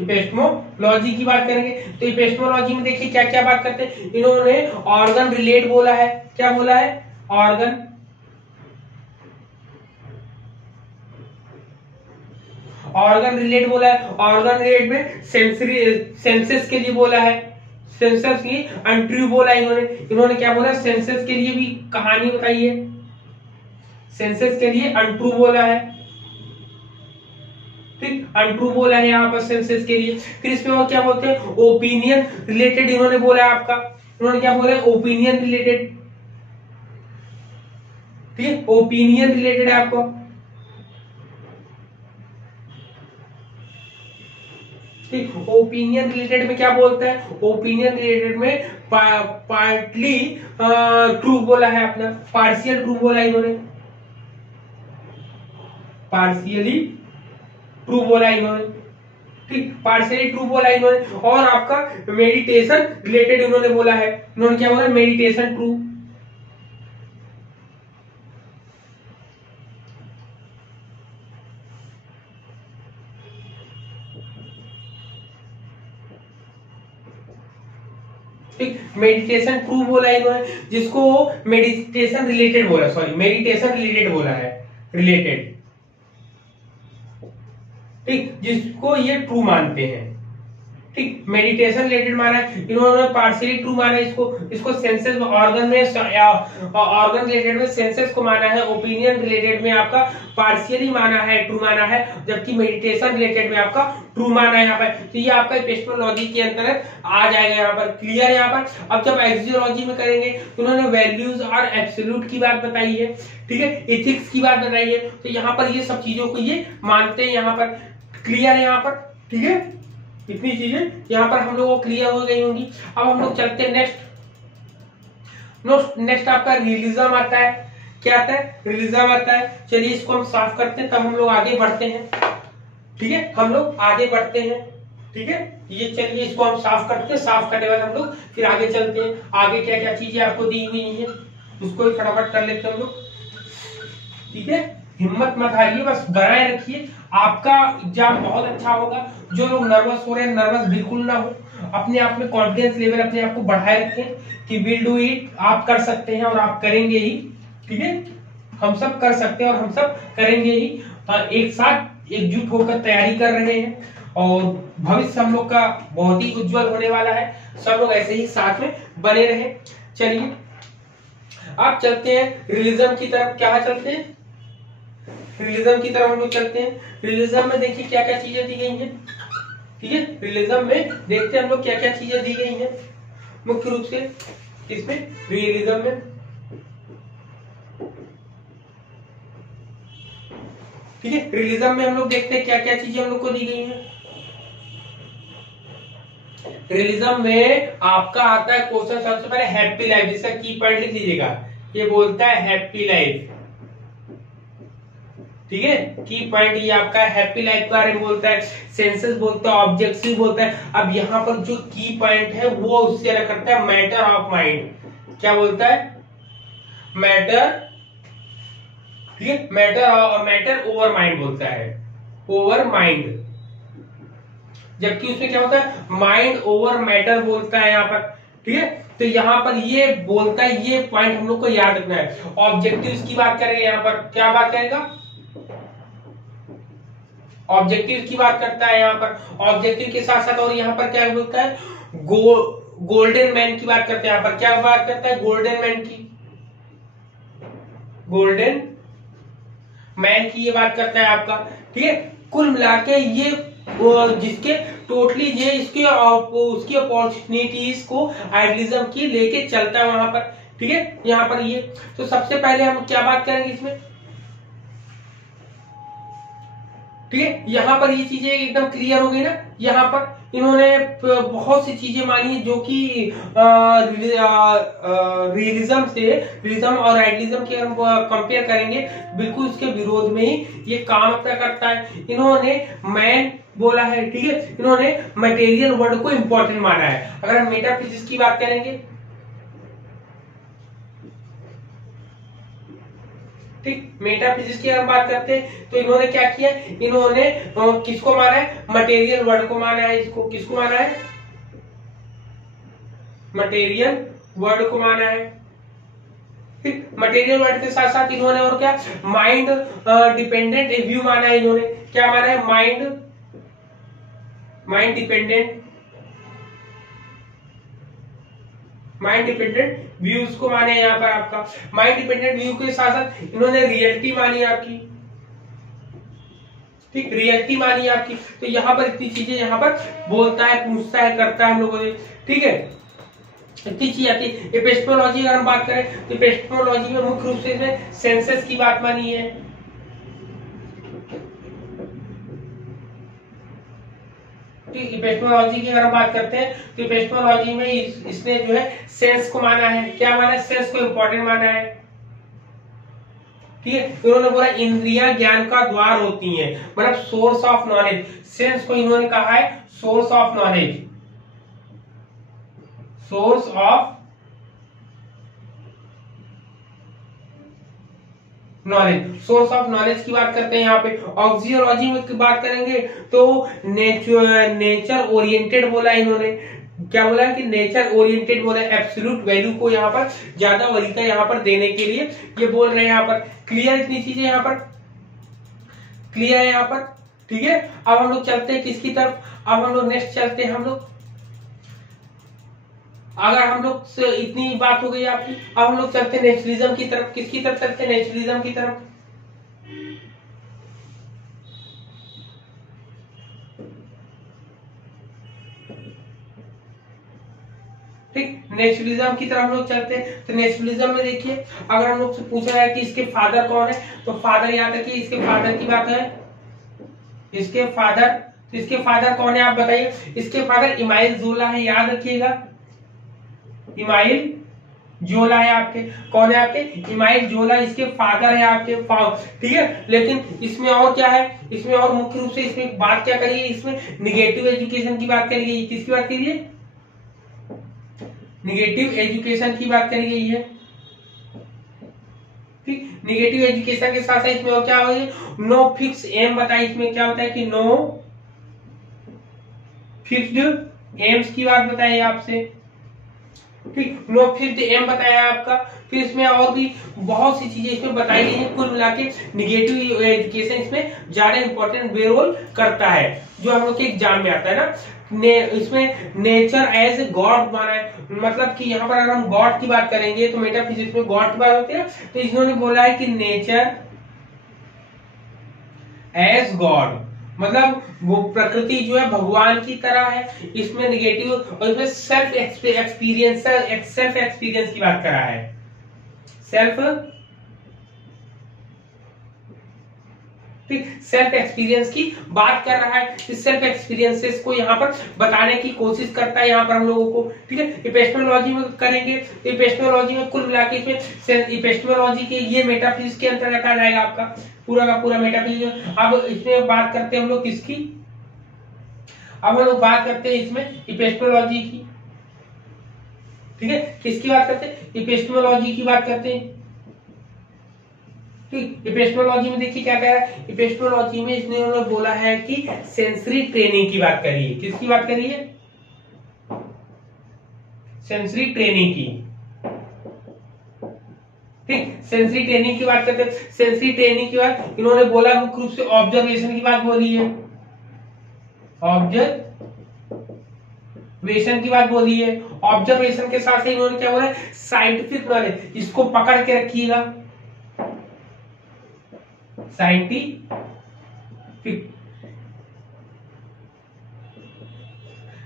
एपिस्टेमोलॉजी की बात करेंगे तो एपिस्टेमोलॉजी में देखिए क्या क्या बात करते हैं। इन्होंने ऑर्गन रिलेट बोला है। क्या बोला है? ऑर्गन रिलेट बोला है। ऑर्गन रिलेट में सेंसस के लिए बोला है। सेंसस की अनट्रू बोला है इन्होंने क्या बोला? सेंसस के लिए भी कहानी बताई है। सेंसस के लिए अनट्रू बोला है। ठीक, अनट्रू बोला है यहाँ पर सेंसस के लिए। फिर इसमें और क्या बोलते हैं? ओपिनियन रिलेटेड इन्होंने बोला है आपका। इन्होंने क्या बोला है? Opinion related. ठीक, ओपिनियन रिलेटेड है आपको। ठीक, ओपिनियन रिलेटेड में क्या बोलता है? ओपिनियन रिलेटेड में पार्टली ट्रू बोला है अपना, पार्शियल ट्रू बोला इन्होंने, पार्शियली ट्रू बोला इन्होंने। ठीक, पार्शियली ट्रू बोला इन्होंने। और आपका मेडिटेशन रिलेटेड इन्होंने बोला है। इन्होंने क्या बोला? Meditation true. मेडिटेशन ट्रू बोला इन्होंने, जिसको मेडिटेशन रिलेटेड बोला, सॉरी मेडिटेशन रिलेटेड बोला है, रिलेटेड, ठीक, जिसको ये ट्रू मानते हैं, ठीक, मेडिटेशन रिलेटेड माना है इन्होंने, पार्शियली ट्रू माना है इसको सेंसेस ऑर्गन में, ऑर्गन रिलेटेड में सेंसेस को माना है, ओपिनियन रिलेटेड में आपका पार्शियली माना है, ट्रू माना है, जबकि मेडिटेशन रिलेटेड में आपका ट्रू माना है यहाँ पर। तो ये आपका एपिस्टेमोलॉजी के अंतर्गत आ जाएगा यहाँ पर, क्लियर यहाँ पर। अब जब एक्सियोलॉजी में करेंगे तो उन्होंने वैल्यूज और एब्सोल्यूट की बात बताई है, ठीक है, एथिक्स की बात बताई है, तो यहाँ पर ये सब चीजों को ये मानते हैं यहाँ पर, क्लियर है यहाँ पर, ठीक है, इतनी चीजें यहाँ पर हम लोगों को क्लियर हो गई होंगी। अब हम लोग चलते हैं नेक्स्ट आपका रियलिज्म आता है, क्या आता है, रियलिज्म आता है। चलिए इसको हम साफ करते हैं, तब हम लोग आगे बढ़ते हैं, ठीक है, हम लोग आगे बढ़ते हैं, ठीक है, ये चलिए इसको हम साफ करते हैं, साफ करने के बाद हम लोग फिर आगे चलते हैं, आगे क्या क्या चीजें आपको दी हुई है उसको भी फटाफट कर लेते हैं हम लोग, ठीक है। हिम्मत मत हारिए, बस बनाए रखिए, आपका एग्जाम बहुत अच्छा होगा। जो लोग नर्वस हो रहे हैं, नर्वस बिल्कुल ना हो, अपने आप में कॉन्फिडेंस लेवल अपने आप को बढ़ाए रखें कि विल डू इट, आप कर सकते हैं और आप करेंगे ही, ठीक है, हम सब कर सकते हैं और हम सब करेंगे ही। एक साथ एकजुट होकर तैयारी कर रहे हैं और भविष्य हम लोग का बहुत ही उज्जवल होने वाला है, सब लोग ऐसे ही साथ में बने रहे। चलिए आप चलते हैं रियलिज्म की तरफ, क्या चलते हैं, रियलिज्म की तरफ हम लोग चलते हैं। रियलिज्म में देखिए क्या क्या चीजें दी गई हैं, ठीक है, रियलिज्म में देखते हैं हम लोग क्या क्या चीजें दी गई हैं मुख्य रूप से इसमें, रियलिज्म में, ठीक है, रियलिज्म में हम लोग देखते हैं क्या क्या चीजें हम लोग को दी गई हैं। रियलिज्म में आपका आता है क्वेश्चन सबसे पहले हैप्पी लाइफ, जिसका की पॉइंट लिख लीजिएगा, ये बोलता है हैप्पी लाइफ, ठीक है, की पॉइंट ये आपका हैप्पी लाइफ के बारे में बोलता है, सेंसेस बोलता है, ऑब्जेक्टिव बोलता है। अब यहाँ पर जो की पॉइंट है वो उससे अलग करता है मैटर ऑफ माइंड, क्या बोलता है, मैटर, ठीक है, मैटर ओवर माइंड बोलता है, ओवर माइंड, जबकि उसमें क्या होता है माइंड ओवर मैटर बोलता है यहाँ पर, ठीक है। तो यहाँ पर ये बोलता है, ये पॉइंट हम लोग को याद रखना है। ऑब्जेक्टिव्स की बात करेंगे, यहाँ पर क्या बात करेगा, ऑब्जेक्टिव की बात करता है यहाँ पर, ऑब्जेक्टिव के साथ साथ और यहाँ पर क्या बोलता है, गोल्डन मैन की बात करते हैं, यहाँ पर क्या बात करता है, गोल्डन मैन की, गोल्डन मैन की ये बात करता है आपका, ठीक है। कुल मिला के ये जिसके टोटली ये इसके उसकी अपॉर्चुनिटीज को आइडियलिज्म की लेके चलता है वहां पर, ठीक है। यहाँ पर ये तो सबसे पहले हम क्या बात करेंगे इसमें, ठीक है, यहाँ पर ये चीजें एकदम क्लियर हो गई ना। यहाँ पर इन्होंने बहुत सी चीजें मानी है जो कि रियलिज्म और आइडियलिज्म के हम कंपेयर करेंगे, बिल्कुल उसके विरोध में ही ये काम अपना करता है। इन्होंने मैन बोला है, ठीक है, इन्होंने मटेरियल वर्ल्ड को इंपॉर्टेंट माना है। अगर हम मेटाफिजिक्स की बात करेंगे, ठीक, मेटाफिजिक्स की अगर बात करते हैं तो इन्होंने क्या किया, इन्होंने किसको माना है, मटेरियल वर्ल्ड को माना है। इसको किसको माना है, मटेरियल वर्ल्ड को माना है, ठीक। मटेरियल वर्ल्ड के साथ साथ इन्होंने और क्या, माइंड डिपेंडेंट व्यू माना है। इन्होंने क्या माना है, माइंड डिपेंडेंट व्यूज को माने यहाँ पर आपका। माइंड डिपेंडेंट व्यू के साथ साथ इन्होंने रियलिटी मानी आपकी, ठीक, रियलिटी मानी आपकी। तो यहाँ पर इतनी चीजें यहाँ पर बोलता है, पूछता है, करता है हम लोगों से, ठीक है, इतनी चीज आती है। एपिस्टेमोलॉजी अगर हम बात करें तो एपिस्टेमोलॉजी में मुख्य रूप से सेंसेस की बात मानी है, ठीक। एपिस्टेमोलॉजी की अगर हम बात करते हैं तो एपिस्टेमोलॉजी में इसने जो है सेंस को माना है, क्या माना है, सेंस को इंपॉर्टेंट माना है, ठीक है। इन्होंने बोला इंद्रियां ज्ञान का द्वार होती हैं, मतलब सोर्स ऑफ नॉलेज। सेंस को इन्होंने कहा है source of knowledge, source of knowledge, source of knowledge की बात करते हैं यहाँ पे। ऑक्सियोलॉजी में बात करेंगे तो नेचर ओरिएंटेड बोला इन्होंने, क्या बोला है कि नेचर ओरिएंटेड बोला है, एब्सोल्यूट वैल्यू को यहाँ पर ज्यादा वरीयता यहाँ पर देने के लिए ये बोल रहे हैं यहाँ पर। क्लियर इतनी चीजें यहाँ पर क्लियर है यहाँ पर, ठीक है। अब हम लोग चलते हैं किसकी तरफ, अब हम लोग नेक्स्ट चलते हैं हम लोग, अगर हम लोग से इतनी बात हो गई आपकी, अब हम लोग चलते हैं नेचुरलिज्म की तरफ। किसकी तरफ चलते हैं, नेचुरलिज्म की तरफ। ठीक, नेचुरलिज्म की तरफ हम लोग चलते हैं। तो नेचुरलिज्म में देखिए, अगर हम लोग से पूछा है कि इसके फादर कौन है, तो फादर याद रखिए, इसके फादर की बात है, इसके फादर, तो इसके फादर कौन है आप बताइए। इसके फादर इमाइल जोला है, याद रखिएगा, इमाइल जोला है आपके, कौन है आपके, इमाइल जोला इसके फादर है आपके, ठीक है। लेकिन इसमें और क्या है, इसमें और मुख्य रूप से इसमें बात क्या करिए, इसमें निगेटिव एजुकेशन की बात करी गई। किसकी बात करिए, निगेटिव एजुकेशन की बात करी गई है, ठीक। निगेटिव एजुकेशन के साथ साथ इसमें और क्या हो, नो फिक्स एम बताइए, इसमें क्या होता है कि नो फिक्स्ड एम्स की बात बताइए आपसे, ठीक। नो फिक्स्ड एम बताया आपका। फिर इसमें और भी बहुत सी चीजें इसमें बताई गई हैं। कुल मिला के निगेटिव एजुकेशन इसमें ज्यादा इंपॉर्टेंट रोल करता है, जो हम लोग के एग्जाम में आता है ना। इसमें नेचर एज गॉड माना है, मतलब कि यहाँ पर अगर हम गॉड की बात करेंगे तो मेटाफिजिक्स में गॉड की बात होती है, तो इन्होंने बोला है कि नेचर एज गॉड, मतलब वो प्रकृति जो है भगवान की तरह है। इसमें निगेटिव और इसमें सेल्फ एक्सपीरियंस की बात करा है, सेल्फ एक्सपीरियंस की बात कर रहा है। इस सेल्फ एक्सपीरियंसेस को यहाँ पर बताने की कोशिश करता है यहाँ पर हम लोगों को, ठीक है। इपिस्टेमोलॉजी में करेंगे तो इपिस्टेमोलॉजी में कुल मिला के इसमें इपिस्टेमोलॉजी के ये मेटाफिजिक्स के अंतर्गत आ जाएगा आपका पूरा का पूरा मेटाफिजिक्स। अब इसमें बात करते हैं हम लोग किसकी, अब हम लोग बात करते हैं इसमें इपिस्टेमोलॉजी की, ठीक है। किसकी बात करते हैं, इपिस्टेमोलॉजी की बात करते हैं, ठीक। इपिस्टेमोलॉजी में देखिए क्या कह रहा है, इपिस्टेमोलॉजी में इसने उन्होंने बोला है कि सेंसरी ट्रेनिंग की बात करिए। किसकी बात करिए, सेंसरी ट्रेनिंग की, ठीक। सेंसरी ट्रेनिंग की बात करते हैं। सेंसरी ट्रेनिंग की बात इन्होंने बोला मुख्य रूप से ऑब्जर्वेशन की बात बोली है, ऑब्जर्वेशन की बात बोली है। ऑब्जर्वेशन के साथ ही इन्होंने क्या बोला है, साइंटिफिक नॉलेज, इसको पकड़ के रखिएगा, साइंटिफिक,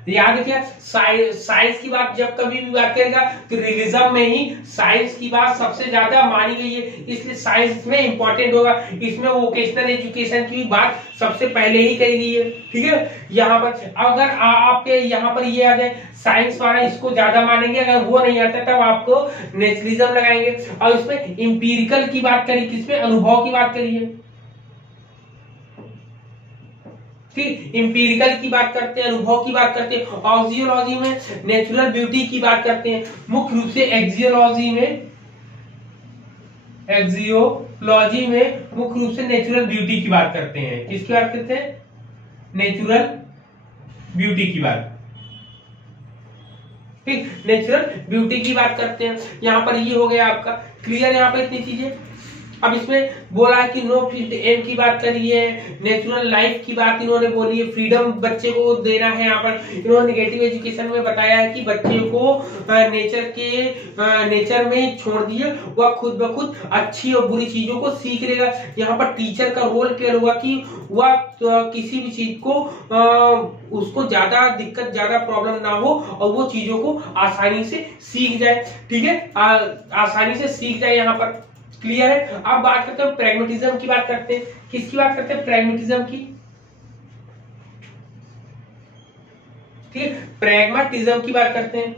याद रखिए। साइंस की बात जब कभी भी बात करेगा तो रियलिज्म में ही साइंस की बात सबसे ज्यादा मानी गई है, इसलिए साइंस में इंपॉर्टेंट होगा। इसमें वोकेशनल एजुकेशन की बात सबसे पहले ही कही गई है, ठीक है। यहाँ पर अगर आपके यहाँ पर ये आ जाए साइंस वाला, इसको ज्यादा मानेंगे, अगर वो नहीं आता तब आपको नेचुरलिज्म लगाएंगे। और इसमें इंपीरिकल की बात करी, किसमें, अनुभव की बात करी है, ठीक। इंपीरिकल की बात करते हैं, अनुभव की बात करते हैं। ऑक्सियोलॉजी में नेचुरल ब्यूटी की बात करते हैं, मुख्य रूप से एक्जियोलॉजी में मुख्य रूप से नेचुरल ब्यूटी की बात करते हैं। किसकी बात करते हैं, नेचुरल ब्यूटी की बात, ठीक। नेचुरल ब्यूटी की बात करते हैं। यहाँ पर ये हो गया आपका क्लियर, यहाँ पर इतनी चीजें। अब इसमें बोला है कि नो फिक्स्ड एम की बात करी है, नेचुरल लाइफ की बात इन्होंने बोली है, फ्रीडम बच्चे को देना है। यहाँ पर इन्होंने निगेटिव एजुकेशन में बताया है कि बच्चे को नेचर में छोड़ दिए, वह खुद ब खुद अच्छी और बुरी चीजों को सीख लेगा। यहाँ पर टीचर का रोल क्या होगा कि वह किसी भी चीज को उसको ज्यादा दिक्कत, ज्यादा प्रॉब्लम ना हो और वो चीजों को आसानी से सीख जाए, ठीक है, आसानी से सीख जाए। यहाँ पर क्लियर है। अब बात करते हैं प्रैग्मेटिज्म की बात करते हैं। किसकी बात करते हैं, प्रैग्मेटिज्म की, ठीक है। प्रैग्मेटिज्म की बात करते हैं,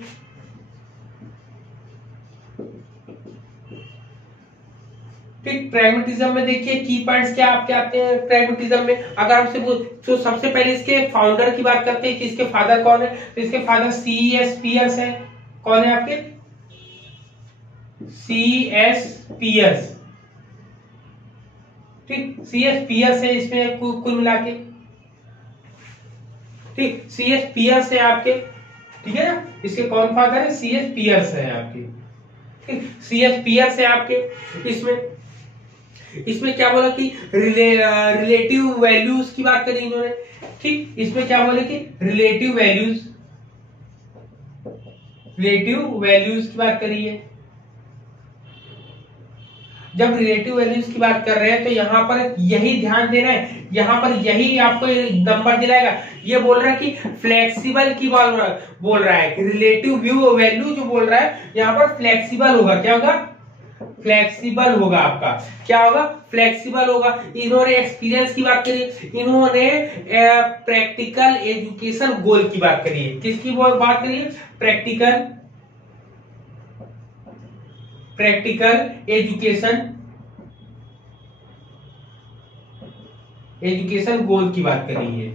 ठीक। प्रैग्मेटिज्म में देखिए की पॉइंट्स क्या आपके आते हैं प्रैग्मेटिज्म में। अगर हमसे तो सबसे पहले इसके फाउंडर की बात करते हैं कि इसके फादर कौन है, तो इसके फादर C.S. पियर्स है। कौन है आपके, C.S. पियर्स, ठीक। C.S. पियर्स है इसमें कुल मिला के, ठीक। C.S. पियर्स है आपके, ठीक है ना। इसके कौन फादर है? CS पियर्स है आपके, ठीक, CS पियर्स है आपके। इसमें क्या बोला कि रिलेटिव वैल्यूज की बात करी इन्होंने, ठीक। इसमें क्या बोले कि रिलेटिव वैल्यूज की बात करी है। जब रिलेटिव वैल्यूज की बात कर रहे हैं तो यहाँ पर यही ध्यान देना है, यहाँ पर यही आपको नंबर दिलाएगा। ये बोल रहा है कि फ्लेक्सिबल की बोल रहा है, रिलेटिव वैल्यू जो बोल रहा है यहाँ पर फ्लेक्सिबल होगा। क्या होगा? फ्लेक्सिबल होगा आपका। क्या होगा? फ्लेक्सिबल होगा। इन्होंने एक्सपीरियंस की बात करी, इन्होंने प्रैक्टिकल एजुकेशन गोल की बात करी है। किसकी बात करी है? प्रैक्टिकल एजुकेशन गोल की बात करी है,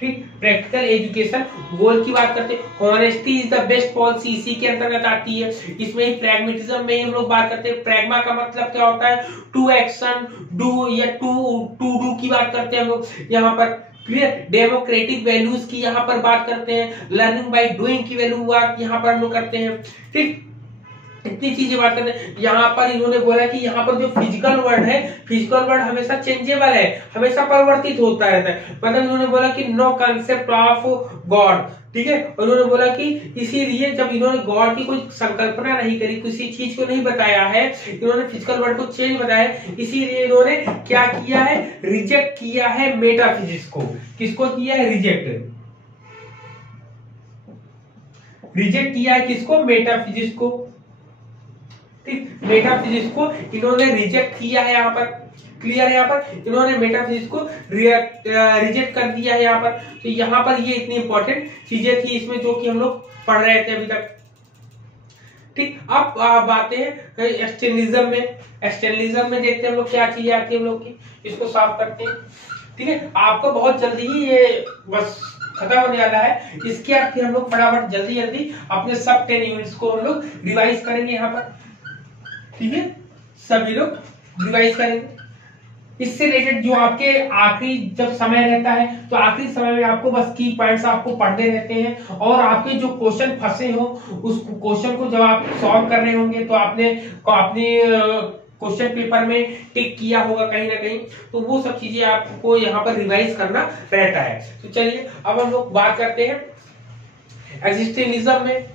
ठीक। प्रैक्टिकल एजुकेशन गोल की बात करते हैं। Honesty is the best policy इसी के अंतर्गत आती है। इसमें ही प्रैग्मेटिज्म में हम लोग बात करते हैं। प्रैग्मा का मतलब क्या होता है? टू एक्शन, डू या टू डू की बात करते हैं हम लोग यहाँ पर, क्लियर। डेमोक्रेटिक वैल्यूज की यहाँ पर बात करते हैं। लर्निंग बाय डूइंग की वैल्यू बात यहाँ पर हम लोग करते हैं, ठीक। इतनी चीजें बात करते हैं। यहाँ पर इन्होंने बोला कि यहाँ पर जो फिजिकल वर्ड है, फिजिकल वर्ड हमेशा चेंजेबल है, हमेशा परिवर्तित होता रहता है। मतलब इन्होंने बोला कि नो कंसेप्ट ऑफ गॉड, ठीक है। और उन्होंने बोला कि इसीलिए जब इन्होंने गॉड की कोई संकल्पना नहीं करी, किसी चीज को नहीं बताया है, इन्होंने फिजिकल वर्ड को चेंज बताया, इसीलिए इन्होंने क्या किया है? रिजेक्ट किया है मेटाफिजिक्स को। किसको किया है? रिजेक्ट किया है किसको? मेटाफिजिक्स को, ठीक। मेटाफिजिक्स को इन्होंने रिजेक्ट किया है यहाँ पर, क्लियर है। यहाँ पर इन्होंने मेटाफिजिक्स को रिजेक्ट कर दिया है यहाँ पर। तो यहाँ पर ये इतनी इंपॉर्टेंट चीजें थी इसमें जो कि हम लोग पढ़ रहे थे अभी तक, ठीक। अब बातें हैं एक्सटर्नलिज्म में। एक्सटर्नलिज्म में देखते हैं हम लोग क्या चीजें आती है हम लोग की, इसको साफ करते हैं, ठीक है। आपको बहुत जल्दी ही ये बस खत्म होने वाला है। इसके अर्थ हम लोग फटाफट जल्दी अपने सब 10 यूनिट्स को हम लोग रिवाइज करेंगे यहाँ पर, ठीक है। सभी लोग रिवाइज करेंगे। इससे रिलेटेड जो आपके आखिरी जब समय रहता है तो आखिरी समय में आपको बस की पॉइंट्स आपको पढ़ने रहते हैं, और आपके जो क्वेश्चन फंसे हो उस क्वेश्चन को जब आप सॉल्व कर रहे होंगे तो आपने क्वेश्चन पेपर में टिक किया होगा कहीं ना कहीं, तो वो सब चीजें आपको यहाँ पर रिवाइज करना रहता है। तो चलिए अब हम लोग बात करते हैं एक्जिस्टेंशियलिज्म में,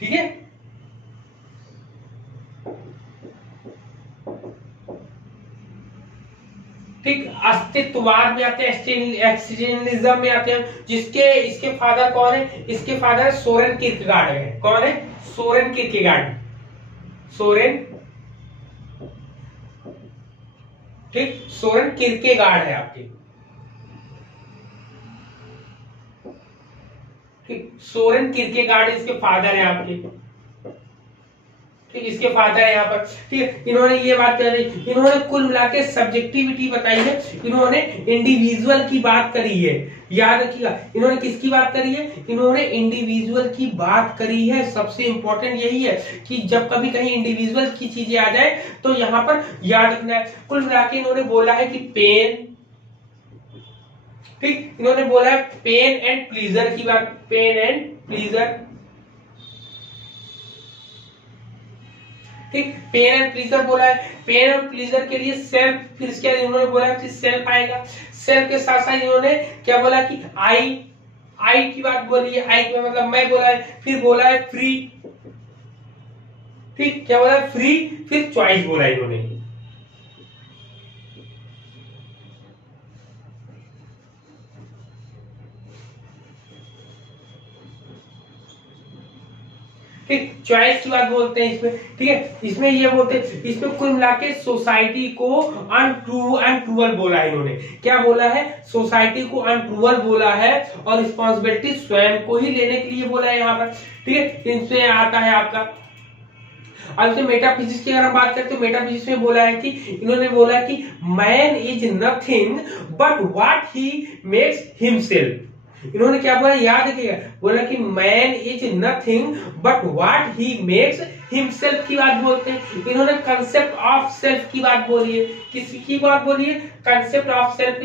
ठीक है। ठीक, अस्तित्ववाद में आते हैं, एक्जिस्टेंशियलिज्म में आते हैं, इसके फादर कौन है? इसके फादर सोरेन किरकेगार्ड है। कौन है? सोरेन किरकेगार्ड, ठीक, सोरेन किरकेगार्ड है आपके, ठीक। सोरेन किरकेगार्ड इसके फादर है आपके, ठीक। इसके फादर है यहाँ पर, ठीक। इन्होंने ये बात करी, इन्होंने कुल मिला के सब्जेक्टिविटी बताई है, इन्होंने इंडिविजुअल की बात करी है। याद रखिएगा, इन्होंने किसकी बात करी है? इन्होंने इंडिविजुअल की बात करी है। सबसे इंपॉर्टेंट यही है कि जब कभी कहीं इंडिविजुअल की चीजें आ जाए तो यहाँ पर याद रखना है। कुल मिला के इन्होंने बोला है कि पेन, ठीक, इन्होंने बोला है पेन एंड प्लीजर की बात, पेन एंड प्लीजर, ठीक। पेन एंड प्लीजर बोला है। पेन और प्लीजर के लिए सेल्फ, फिर इसके बाद इन्होंने बोला कि सेल्फ आएगा। सेल्फ के साथ साथ इन्होंने क्या बोला कि आई की बात बोली है, आई का मतलब मैं बोला है, फिर बोला है फ्री, ठीक, क्या बोला है? फ्री, फिर चॉइस बोला है इन्होंने, ठीक। चॉइस की बात बोलते हैं इसमें, ठीक है। इसमें ये बोलते हैं, इसमें कुल मिला के सोसाइटी को अनट्रूअल बोला है इन्होंने। क्या बोला है? सोसाइटी को अनट्रूअल बोला है और रिस्पॉन्सिबिलिटी स्वयं को ही लेने के लिए बोला है यहाँ पर, ठीक है। इनसे आता है आपका। अब से मेटाफिजिक्स की अगर हम बात करते हैं, मेटाफिजिक्स में बोला है कि इन्होंने बोला कि man is nothing but what he makes himself. इन्होंने क्या बोला? याद रखिएगा, बोला कि man is nothing but what he makes himself की बात बोलते हैं। इन्होंने कंसेप्ट ऑफ सेल्फ की बात बोली है। किसकी बात बोली है? Concept of self,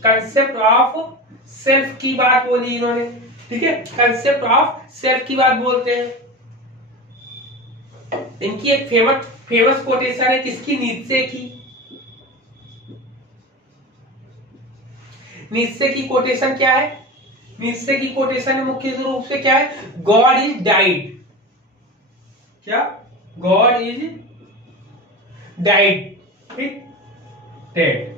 concept of self की बात बोली इन्होंने, ठीक है, कंसेप्ट ऑफ सेल्फ की बात बोलते हैं। इनकी एक फेमस कोटेशन है किसकी, नीत्शे की। नीत्शे की कोटेशन क्या है, नीत्शे की कोटेशन मुख्य रूप से क्या है, गॉड इज डाइड, क्या, गॉड इज डाइड, ठीक, डेड,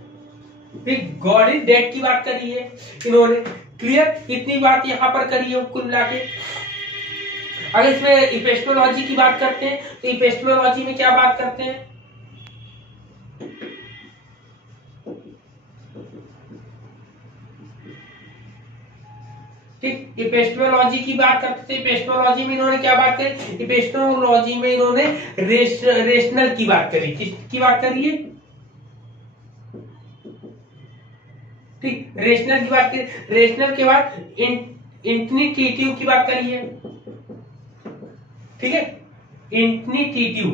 ठीक, गॉड इज डेड की बात करी है इन्होंने, क्लियर, इतनी बात यहां पर करी है कुल मिला के। अगर इसमें एपिस्टेमोलॉजी की बात करते हैं तो एपिस्टेमोलॉजी में क्या बात करते हैं, ठीक, एपिस्टेमोलॉजी की बात करते थे। एपिस्टेमोलॉजी में इन्होंने क्या बात करी, एपिस्टेमोलॉजी में इन्होंने रेशनल की बात करी, किसकी बात करी है, ठीक, रेशनल की बात करी। रेशनल के बाद इंफिनिटिव की बात करी है, ठीक है, इंफिनिटिव,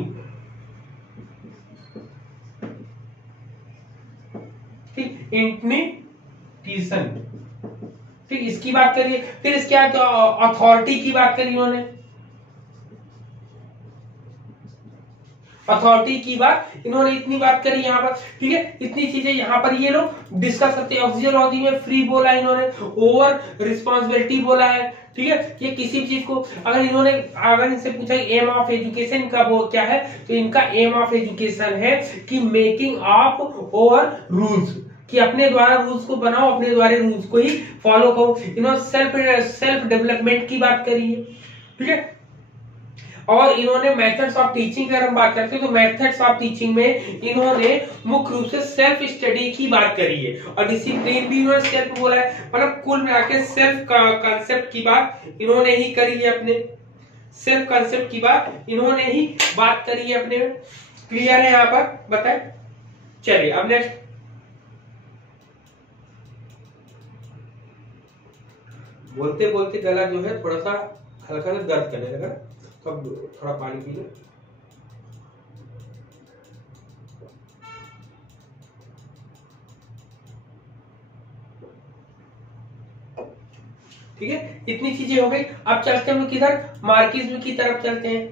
ठीक, इंफिनिटिशन, ठीक, इसकी बात करिए। फिर इसके बाद अथॉरिटी की बात करी उन्होंने, अथॉरिटी की बात इन्होंने इतनी बात करी यहाँ पर, ठीक है, इतनी चीजें यहाँ पर ये लोग डिस्कस करते हैं। ऑक्सियोलॉजी में फ्री बोला है इन्होंने, ओवर रिस्पॉन्सिबिलिटी बोला है, ठीक है, ये किसी भी चीज को अगर इनसे पूछा एम ऑफ एजुकेशन का वो क्या है, तो इनका एम ऑफ एजुकेशन है कि मेकिंग ऑफ ओवर रूल्स, कि अपने द्वारा रूल्स को बनाओ, अपने द्वारा रूल्स को ही फॉलो करो। इन्होंने सेल्फ डेवलपमेंट की बात करी है, ठीक है, और इन्होंने मेथड्स ऑफ टीचिंग की अगर हम बात करते हैं तो मेथड्स ऑफ टीचिंग में इन्होंने मुख्य रूप से सेल्फ स्टडी की बात करी है, और डिसिप्लिन भी इन्होंने सेल्फ बोला है, मतलब कुल मिलाकर सेल्फ का कंसेप्ट की बात इन्होंने ही करी है, अपने सेल्फ कंसेप्ट की बात इन्होंने ही बात करी है अपने। क्लियर है यहाँ पर, बताए। चलिए अब नेक्स्ट, बोलते बोलते गला जो है थोड़ा सा हल्का सा दर्द करने लगा, तो अब थोड़ा पानी पी लो। ठीक है, इतनी चीजें हो गई। अब चलते हैं हम लोग किधर, मार्क्सिज्म की तरफ चलते हैं,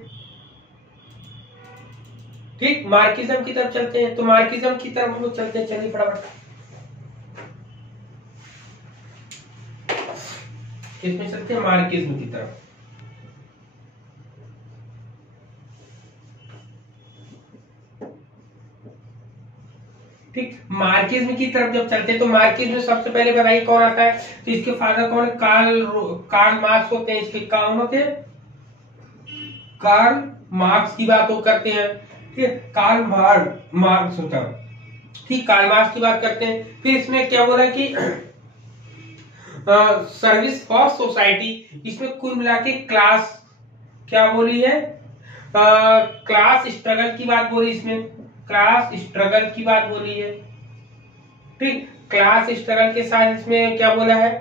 ठीक, मार्क्सिज्म की तरफ चलते हैं। तो मार्क्सिज्म की तरफ हम लोग चलते हैं, चलिए फटाफट। किसमें चलते हैं, मार्क्सिज्म की तरफ। ठीक, मार्क्सिज्म की तरफ जब चलते हैं तो मार्क्सिज्म में सबसे पहले बताइए कौन आता है, तो इसके फादर कौन है, कार्ल मार्क्स होते हैं। इसके कौन होते हैं, कार्ल मार्क्स की बात वो करते हैं, ठीक है, कार्ल मार्क्स होता है, ठीक, कार्ल मार्क्स की बात करते हैं। फिर इसमें क्या बोला कि सर्विस फॉर सोसाइटी, इसमें कुल मिला के क्लास क्या बोली है, क्लास स्ट्रगल की बात बोली, इसमें क्लास स्ट्रगल की बात बोली है, ठीक, क्लास स्ट्रगल के साथ इसमें क्या बोला है,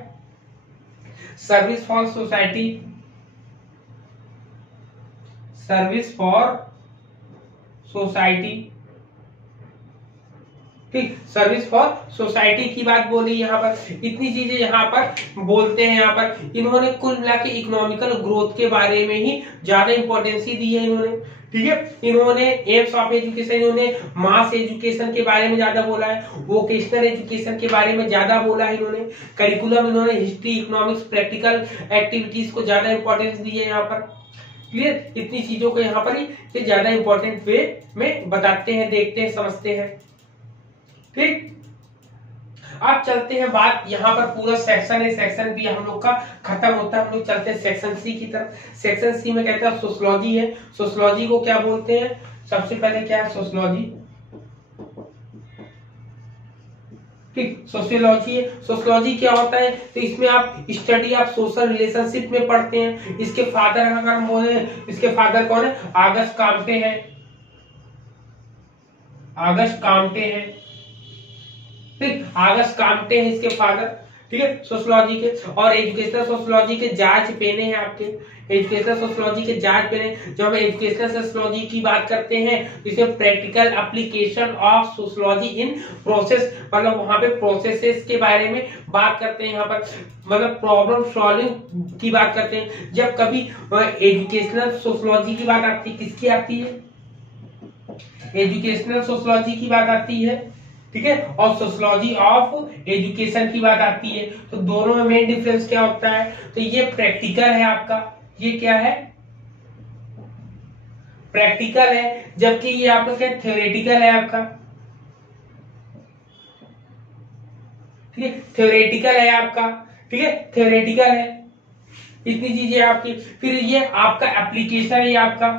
service for society, service for society, ठीक, सर्विस फॉर सोसाइटी की बात बोली यहाँ पर। इतनी चीजें यहाँ पर बोलते हैं। यहाँ पर इन्होंने कुल मिला के इकोनॉमिकल ग्रोथ के बारे में ही ज्यादा इंपॉर्टेंस दी है इन्होंने, ठीक है, इन्होंने एम्स ऑफ एजुकेशन, इन्होंने मास एजुकेशन के बारे में ज्यादा बोला है, वोकेशनल एजुकेशन के बारे में ज्यादा बोला है इन्होंने, करिकुलम इन्होंने हिस्ट्री, इकोनॉमिक्स, प्रैक्टिकल एक्टिविटीज को ज्यादा इंपॉर्टेंस दी है यहाँ पर। क्लियर, इतनी चीजों को यहाँ पर ही ज्यादा इंपॉर्टेंट वे में बताते हैं, देखते हैं, समझते हैं, ठीक। अब चलते हैं बात, यहाँ पर पूरा सेक्शन है, सेक्शन भी हम लोग का खत्म होता है, हम लोग चलते हैं सेक्शन सी की तरफ। सेक्शन सी में कहते हैं सोशियोलॉजी है। सोशियोलॉजी को क्या बोलते हैं, सबसे पहले क्या है सोशियोलॉजी, ठीक, सोशियोलॉजी है। सोशियोलॉजी क्या होता है, तो इसमें आप स्टडी ऑफ सोशल रिलेशनशिप में पढ़ते हैं। इसके फादर अगर हम बोले, इसके फादर कौन है, ऑगस्ट काम्टे हैं, ऑगस्ट काम्टे हैं, ठीक, ऑगस्ट काम्टे हैं इसके फादर, ठीक है, सोशियोलॉजी के। और एजुकेशनल सोशियोलॉजी के जांच पेने हैं आपके, एजुकेशनल सोशियोलॉजी के जांच पेने। जब हम एजुकेशनल सोशियोलॉजी की बात करते हैं तो इसे practical application of sociology in process, मतलब वहां पे प्रोसेसेस के बारे में बात करते हैं, यहाँ पर मतलब प्रॉब्लम सॉल्विंग की बात करते हैं। जब कभी एजुकेशनल सोशियोलॉजी की बात आती है, किसकी आती है, एजुकेशनल सोशियोलॉजी की बात आती है, ठीक है, और सोशियोलॉजी ऑफ एजुकेशन की बात आती है, तो दोनों में मेन डिफरेंस क्या होता है, तो ये प्रैक्टिकल है आपका, ये क्या है, प्रैक्टिकल है, जबकि ये आपका क्या थ्योरेटिकल है आपका, ठीक है, थ्योरेटिकल है आपका, ठीक है, थ्योरेटिकल है, इतनी चीजें आपकी। फिर ये आपका एप्लीकेशन है, ये आपका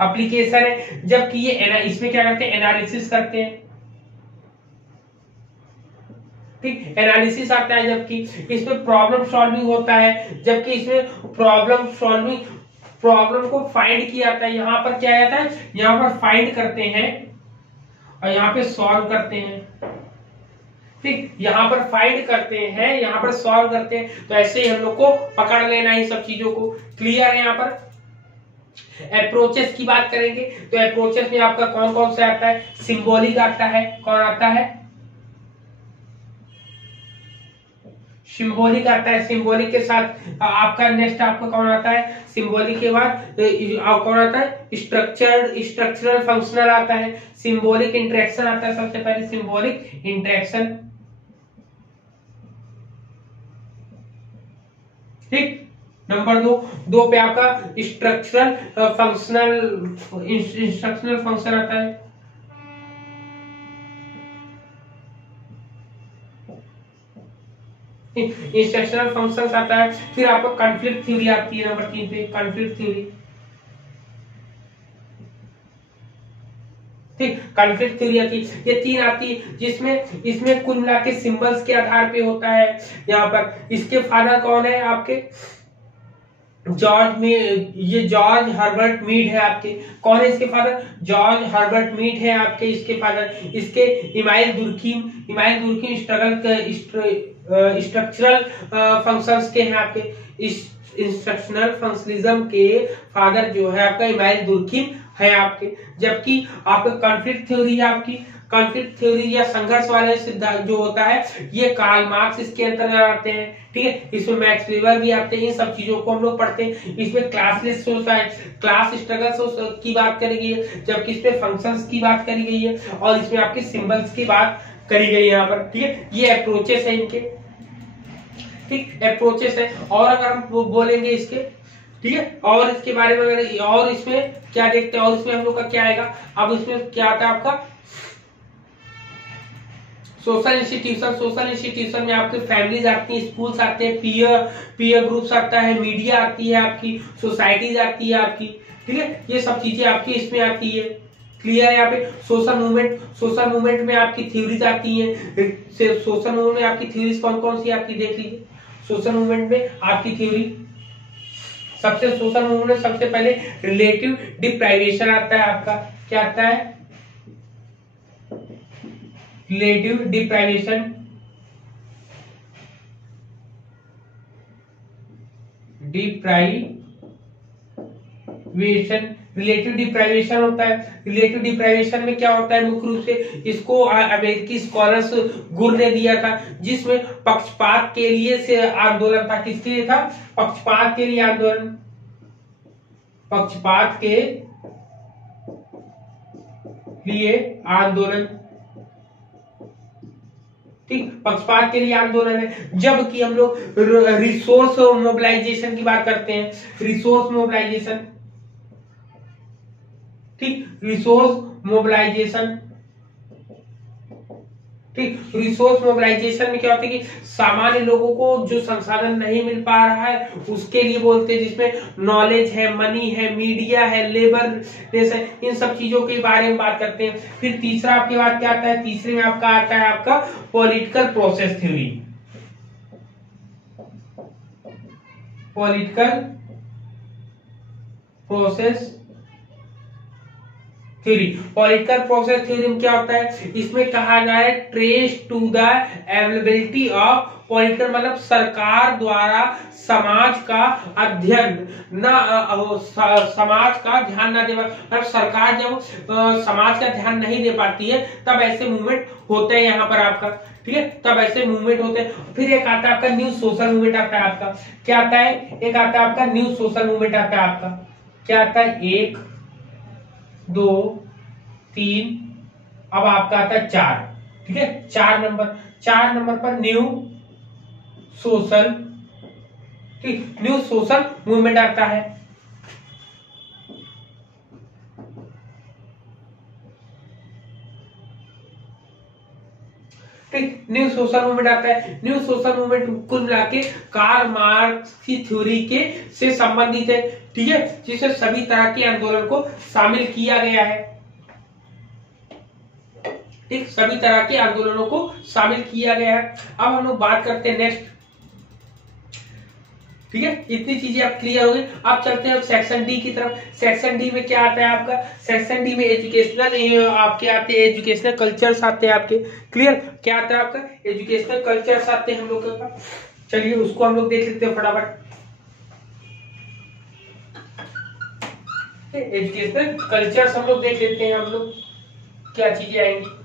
एप्लीकेशन है, जबकि ये इसमें क्या करते हैं, एनालिसिस करते हैं, ठीक, एनालिसिस आता है, जबकि इसमें प्रॉब्लम सॉल्विंग होता है, जबकि इसमें प्रॉब्लम सॉल्विंग, प्रॉब्लम को फाइंड किया जाता है, यहाँ पर क्या जाता है, यहाँ पर फाइंड करते हैं और यहाँ पे सॉल्व करते हैं, ठीक, यहाँ पर फाइंड करते हैं, यहाँ पर सॉल्व करते हैं, तो ऐसे ही हम लोग को पकड़ लेना है सब चीजों को। क्लियर है। यहाँ पर अप्रोचेस की बात करेंगे तो अप्रोचेस में आपका कौन कौन से आता है, सिंबॉलिक आता है, कौन आता है, सिंबॉलिक आता है, सिंबॉलिक के साथ आपका नेक्स्ट आपका कौन आता है, सिंबॉलिक के बाद कौन आता है, स्ट्रक्चरल फंक्शनल आता है, सिंबॉलिक इंटरेक्शन आता है, सबसे पहले सिंबॉलिक इंटरेक्शन, ठीक। नंबर दो पे आपका स्ट्रक्चरल फंक्शनल, इंस्ट्रक्शनल फंक्शन आता है, इंस्ट्रक्शनल फंक्शंस आता है। फिर आपको कॉन्फ्लिक्ट थ्योरी आती है नंबर 3 पे, कॉन्फ्लिक्ट थ्योरी, ठीक, कॉन्फ्लिक्ट थ्योरी आती है, ये 3 आती है, जिसमें इसमें कुल मिला के सिंबल्स के आधार पे होता है। यहाँ पर इसके फादर कौन है आपके, जॉर्ज में, ये जॉर्ज हर्बर्ट मीड है आपके, कौन है इसके फादर, जॉर्ज हर्बर्ट मीड है आपके इसके फादर। इसके इमाइल दुर्खीम स्ट्रक्चरल फंक्शंस के हैं आपके, इंस्ट्रक्शनल फंक्शनलिज्म के फादर जो है आपका इमाइल दुर्खीम है आपके। जबकि आपका कॉन्फ्लिक्ट थ्योरी है आपकी, कॉन्फ्लिक्ट थ्योरी या संघर्ष वाले सिद्धांत जो होता है ये कार्ल मार्क्स इसके अंतर्गत आते हैं, ठीक है, इसमें मैक्स वेबर भी आते हैं, इन सब चीजों को हम लोग पढ़ते हैं। इसमें क्लासलेस क्लास स्ट्रगल की बात करी गई है, जबकि इसमें फंक्शंस की बात करी गई है, और इसमें आपके सिंबल्स की बात करी गई है यहाँ पर, ठीक है, ये अप्रोचेस है इनके, ठीक, अप्रोचेस है। और अगर हम बोलेंगे इसके, ठीक है, और इसके बारे में अगर, और इसमें क्या देखते हैं, और इसमें हम लोग का क्या आएगा, अब इसमें क्या आता है आपका सोशल इंस्टीट्यूशन, सोशल इंस्टीट्यूशन में आपके फैमिलीज आती हैं, स्कूल्स आते हैं, पीयर ग्रुप्स आता है, मीडिया आती है आपकी, सोसाइटीज आती है आपकी, ठीक है, ये सब चीजें आपकी इसमें आती है। क्लियर है। यहाँ पे सोशल मूवमेंट में आपकी थ्योरीज आती हैं, सोशल मूवमेंट में आपकी थ्योरीज कौन कौन सी आपकी देख लीजिए। सोशल मूवमेंट में आपकी थ्योरी, सोशल मूवमेंट में सबसे पहले रिलेटिव डिप्राइवेशन आता है आपका, क्या आता है, रिलेटिव डिप्राइवेशन, रिलेटिव डिप्राइवेशन होता है। रिलेटिव डिप्राइवेशन में क्या होता है, मुख्य रूप से इसको अमेरिकी स्कॉलर्स गुर ने दिया था, जिसमें पक्षपात के लिए से आंदोलन था। किसके लिए था, पक्षपात के लिए आंदोलन, पक्षपात के लिए आंदोलन, ठीक, पक्षपात के लिए आंदोलन है। जबकि हम लोग रिसोर्स मोबिलाइजेशन की बात करते हैं, रिसोर्स मोबिलाइजेशन, ठीक, रिसोर्स मोबिलाइजेशन, ठीक, रिसोर्स मोबिलाइजेशन में क्या होता है कि सामान्य लोगों को जो संसाधन नहीं मिल पा रहा है उसके लिए बोलते हैं, जिसमें नॉलेज है, मनी है, मीडिया है, लेबर है, इन सब चीजों के बारे में बात करते हैं। फिर तीसरा आपके बाद क्या आता है, तीसरे में आपका आता है आपका political process theory, political process theory. Political process theory में क्या होता है, इसमें कहा गया है trace to the availability of political, मतलब सरकार द्वारा समाज का अध्ययन समाज का ध्यान न दे, मतलब सरकार जब समाज का ध्यान नहीं दे पाती है तब ऐसे मूवमेंट होते हैं यहाँ पर आपका, ठीक है, तब ऐसे मूवमेंट होते हैं। फिर एक आता है आपका न्यू सोशल मूवमेंट आता है आपका, क्या आता है, एक आता है आपका न्यू सोशल मूवमेंट आता है आपका, क्या आता है, 1 2 3, अब आपका आता है 4, ठीक है, 4 नंबर पर न्यू सोशल, ठीक, न्यू सोशल मूवमेंट आता है। ठीक, न्यू सोशल मूवमेंट आता है। न्यू सोशल मूवमेंट कुल मिला के कार्ल मार्क्स की थ्योरी के से संबंधित है, ठीक है, जिसमें सभी तरह के आंदोलन को शामिल किया गया है, ठीक, सभी तरह के आंदोलनों को शामिल किया गया है। अब हम लोग बात करते हैं नेक्स्ट, ठीक है, इतनी चीजें आप क्लियर हो गई। अब चलते हैं सेक्शन डी की तरफ। सेक्शन डी में क्या आता है आपका, सेक्शन डी में एजुकेशनल आपके आते हैं, एजुकेशनल कल्चर्स आते हैं आपके, क्लियर, क्या आता है आपका, एजुकेशनल कल्चर्स आते हैं हम लोग का। चलिए उसको हम लोग देख लेते हैं फटाफट। एजुकेशनल कल्चर्स हम लोग देख लेते हैं, हम लोग क्या चीजें आएंगी।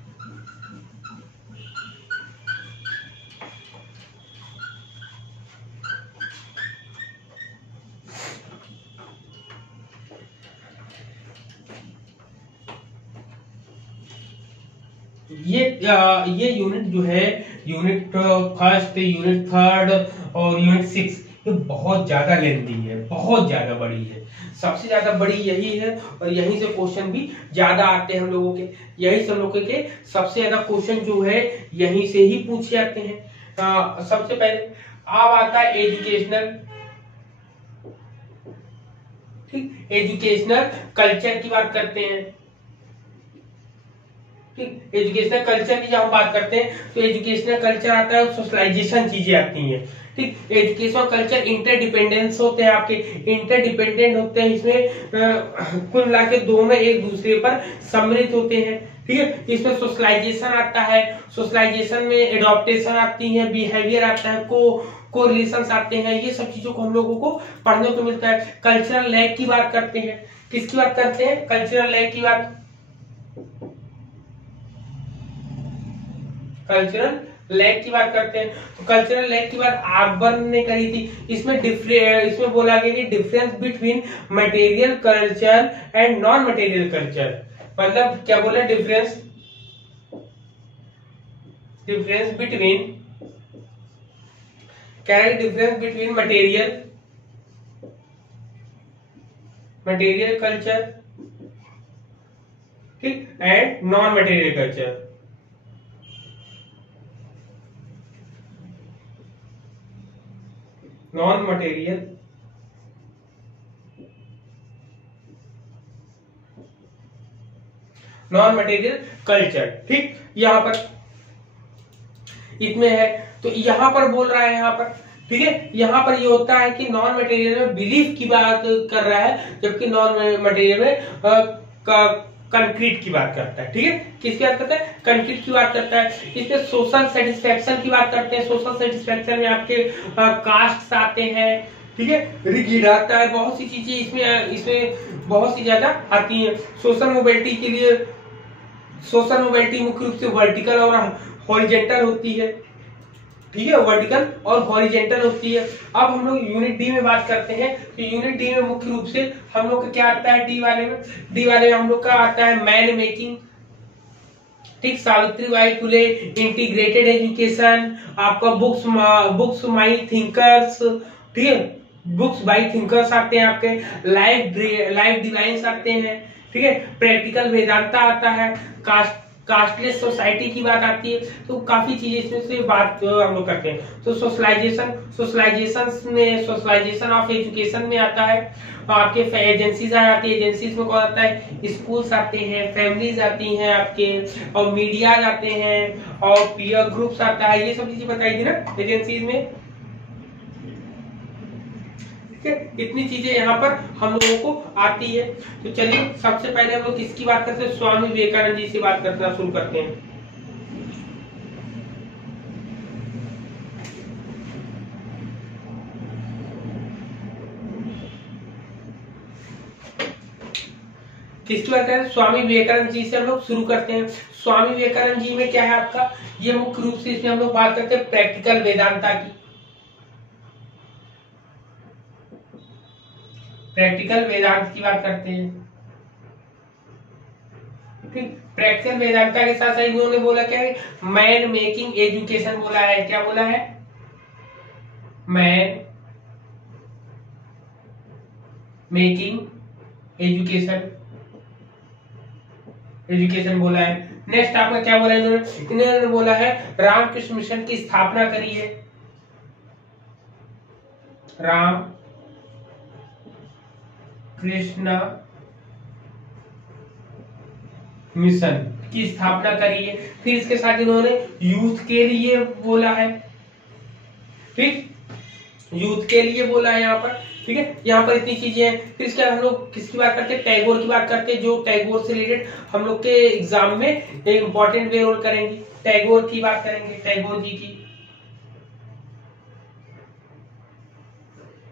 ये यूनिट जो है, यूनिट फर्स्ट, यूनिट थर्ड और यूनिट 6, ये बहुत ज्यादा लेंथी है, बहुत ज्यादा बड़ी है, सबसे ज्यादा बड़ी यही है और यहीं से क्वेश्चन भी ज्यादा आते हैं हम लोगों के, यही से हम लोगों के सबसे ज्यादा क्वेश्चन जो है यहीं से ही पूछे जाते हैं। सबसे पहले अब आता है एजुकेशनल, ठीक, एजुकेशनल कल्चर की बात करते हैं, ठीक, एजुकेशनल कल्चर की जब हम बात करते हैं तो एजुकेशनल कल्चर आता है, सोशलाइजेशन चीजें आती हैं, ठीक, एजुकेशनल कल्चर इंटरडिपेंडेंस होते हैं आपके, इंटरडिपेंडेंट होते हैं, इसमें कुल मिला के दोनों एक दूसरे पर सम्मिलित होते हैं, ठीक है। इसमें सोशलाइजेशन आता है, सोशलाइजेशन में एडॉप्टेशन आती है, बिहेवियर आता है, को रिलेशंस आते हैं, ये सब चीजों को हम लोगों को पढ़ने को मिलता है। कल्चरल लैग की बात करते हैं, किसकी बात करते हैं, कल्चरल लैग की बात, कल्चरल लैग की बात करते हैं। तो कल्चरल लैग की बात आकबर्न ने करी थी। इसमें बोला गया कि difference between material culture and non material culture, मतलब क्या बोला, डिफरेंस बिटवीन, क्या है, डिफरेंस बिटवीन मटेरियल कल्चर, ठीक, and non material culture. Non material culture, ठीक, यहां पर इसमें है, तो यहां पर बोल रहा है, यहां पर, ठीक है, यहां पर ये होता है कि नॉन मटेरियल में बिलीफ की बात कर रहा है, जबकि नॉन मटेरियल में कंक्रीट की बात करता है, ठीक है, किसकी बात करता है, कंक्रीट की बात करता है। इसमें सोशल सेटिस्फेक्शन की बात करते हैं, सोशल सेटिस्फेक्शन में आपके कास्ट आते हैं, ठीक है, रिगिड आता है, बहुत सी चीजें इसमें बहुत सी ज्यादा आती हैं। सोशल मोबिलिटी के लिए, सोशल मोबिलिटी मुख्य रूप से वर्टिकल और हॉरिजेंटल होती है, ठीक है, वर्टिकल और हॉरिजेंटल होती है। अब हम लोग यूनिट डी में बात करते हैं, तो यूनिट डी में मुख्य रूप से हम लोग का क्या आता है, डी वाले में हम लोग का आता है मैन मेकिंग, ठीक, सावित्रीबाई फुले इंटीग्रेटेड एजुकेशन, आपका बुक्स माई थिंकर्स, ठीक है, बुक्स बाई थिंकर्स आते हैं आपके, लाइफ डिवाइन्स आते हैं, ठीक है, प्रैक्टिकल वेदांता आता है, कास्टलेस सोसाइटी की बात आती है। तो काफी चीजें इसमें से बात हम लोग करते हैं। तो सोशलाइजेशन ऑफ एजुकेशन में आता है, आपके एजेंसीज आती है, एजेंसीज में कौन आता है, स्कूल्स आते हैं, फैमिलीज आती हैं आपके, और मीडिया आते हैं, और पीयर ग्रुप्स आता है, ये सब चीजें बताई थी ना एजेंसीज में, ठीक है, इतनी चीजें यहाँ पर हम लोगों को आती है। तो चलिए सबसे पहले हम लोग किसकी बात करते हैं, स्वामी विवेकानंद जी से बात करना शुरू करते हैं। किसकी बात करें, स्वामी विवेकानंद जी से हम लोग शुरू करते हैं। स्वामी विवेकानंद जी में क्या है आपका, ये मुख्य रूप से इसमें हम लोग बात करते हैं प्रैक्टिकल वेदांता की। प्रैक्टिकल वेदांत की बात करते हैं, ठीक। प्रैक्टिकल वेदांता के साथ साथ इन्होंने बोला क्या है, मैन मेकिंग एजुकेशन बोला है। क्या बोला है, मैन मेकिंग एजुकेशन, एजुकेशन बोला है। नेक्स्ट आपका क्या बोला है इन्होंने बोला है रामकृष्ण मिशन की स्थापना करी है। राम कृष्ण मिशन की स्थापना करी है। फिर इसके साथ इन्होंने यूथ के लिए बोला है, ठीक, यूथ के लिए बोला है यहाँ पर, ठीक है। यहाँ पर इतनी चीजें हैं। फिर इसके बाद हम लोग किसकी बात करते हैं, टैगोर की बात करते हैं, जो टैगोर से रिलेटेड हम लोग के एग्जाम में एक इंपॉर्टेंट वे रोल करेंगे। टैगोर की बात करेंगे, टैगोर जी की,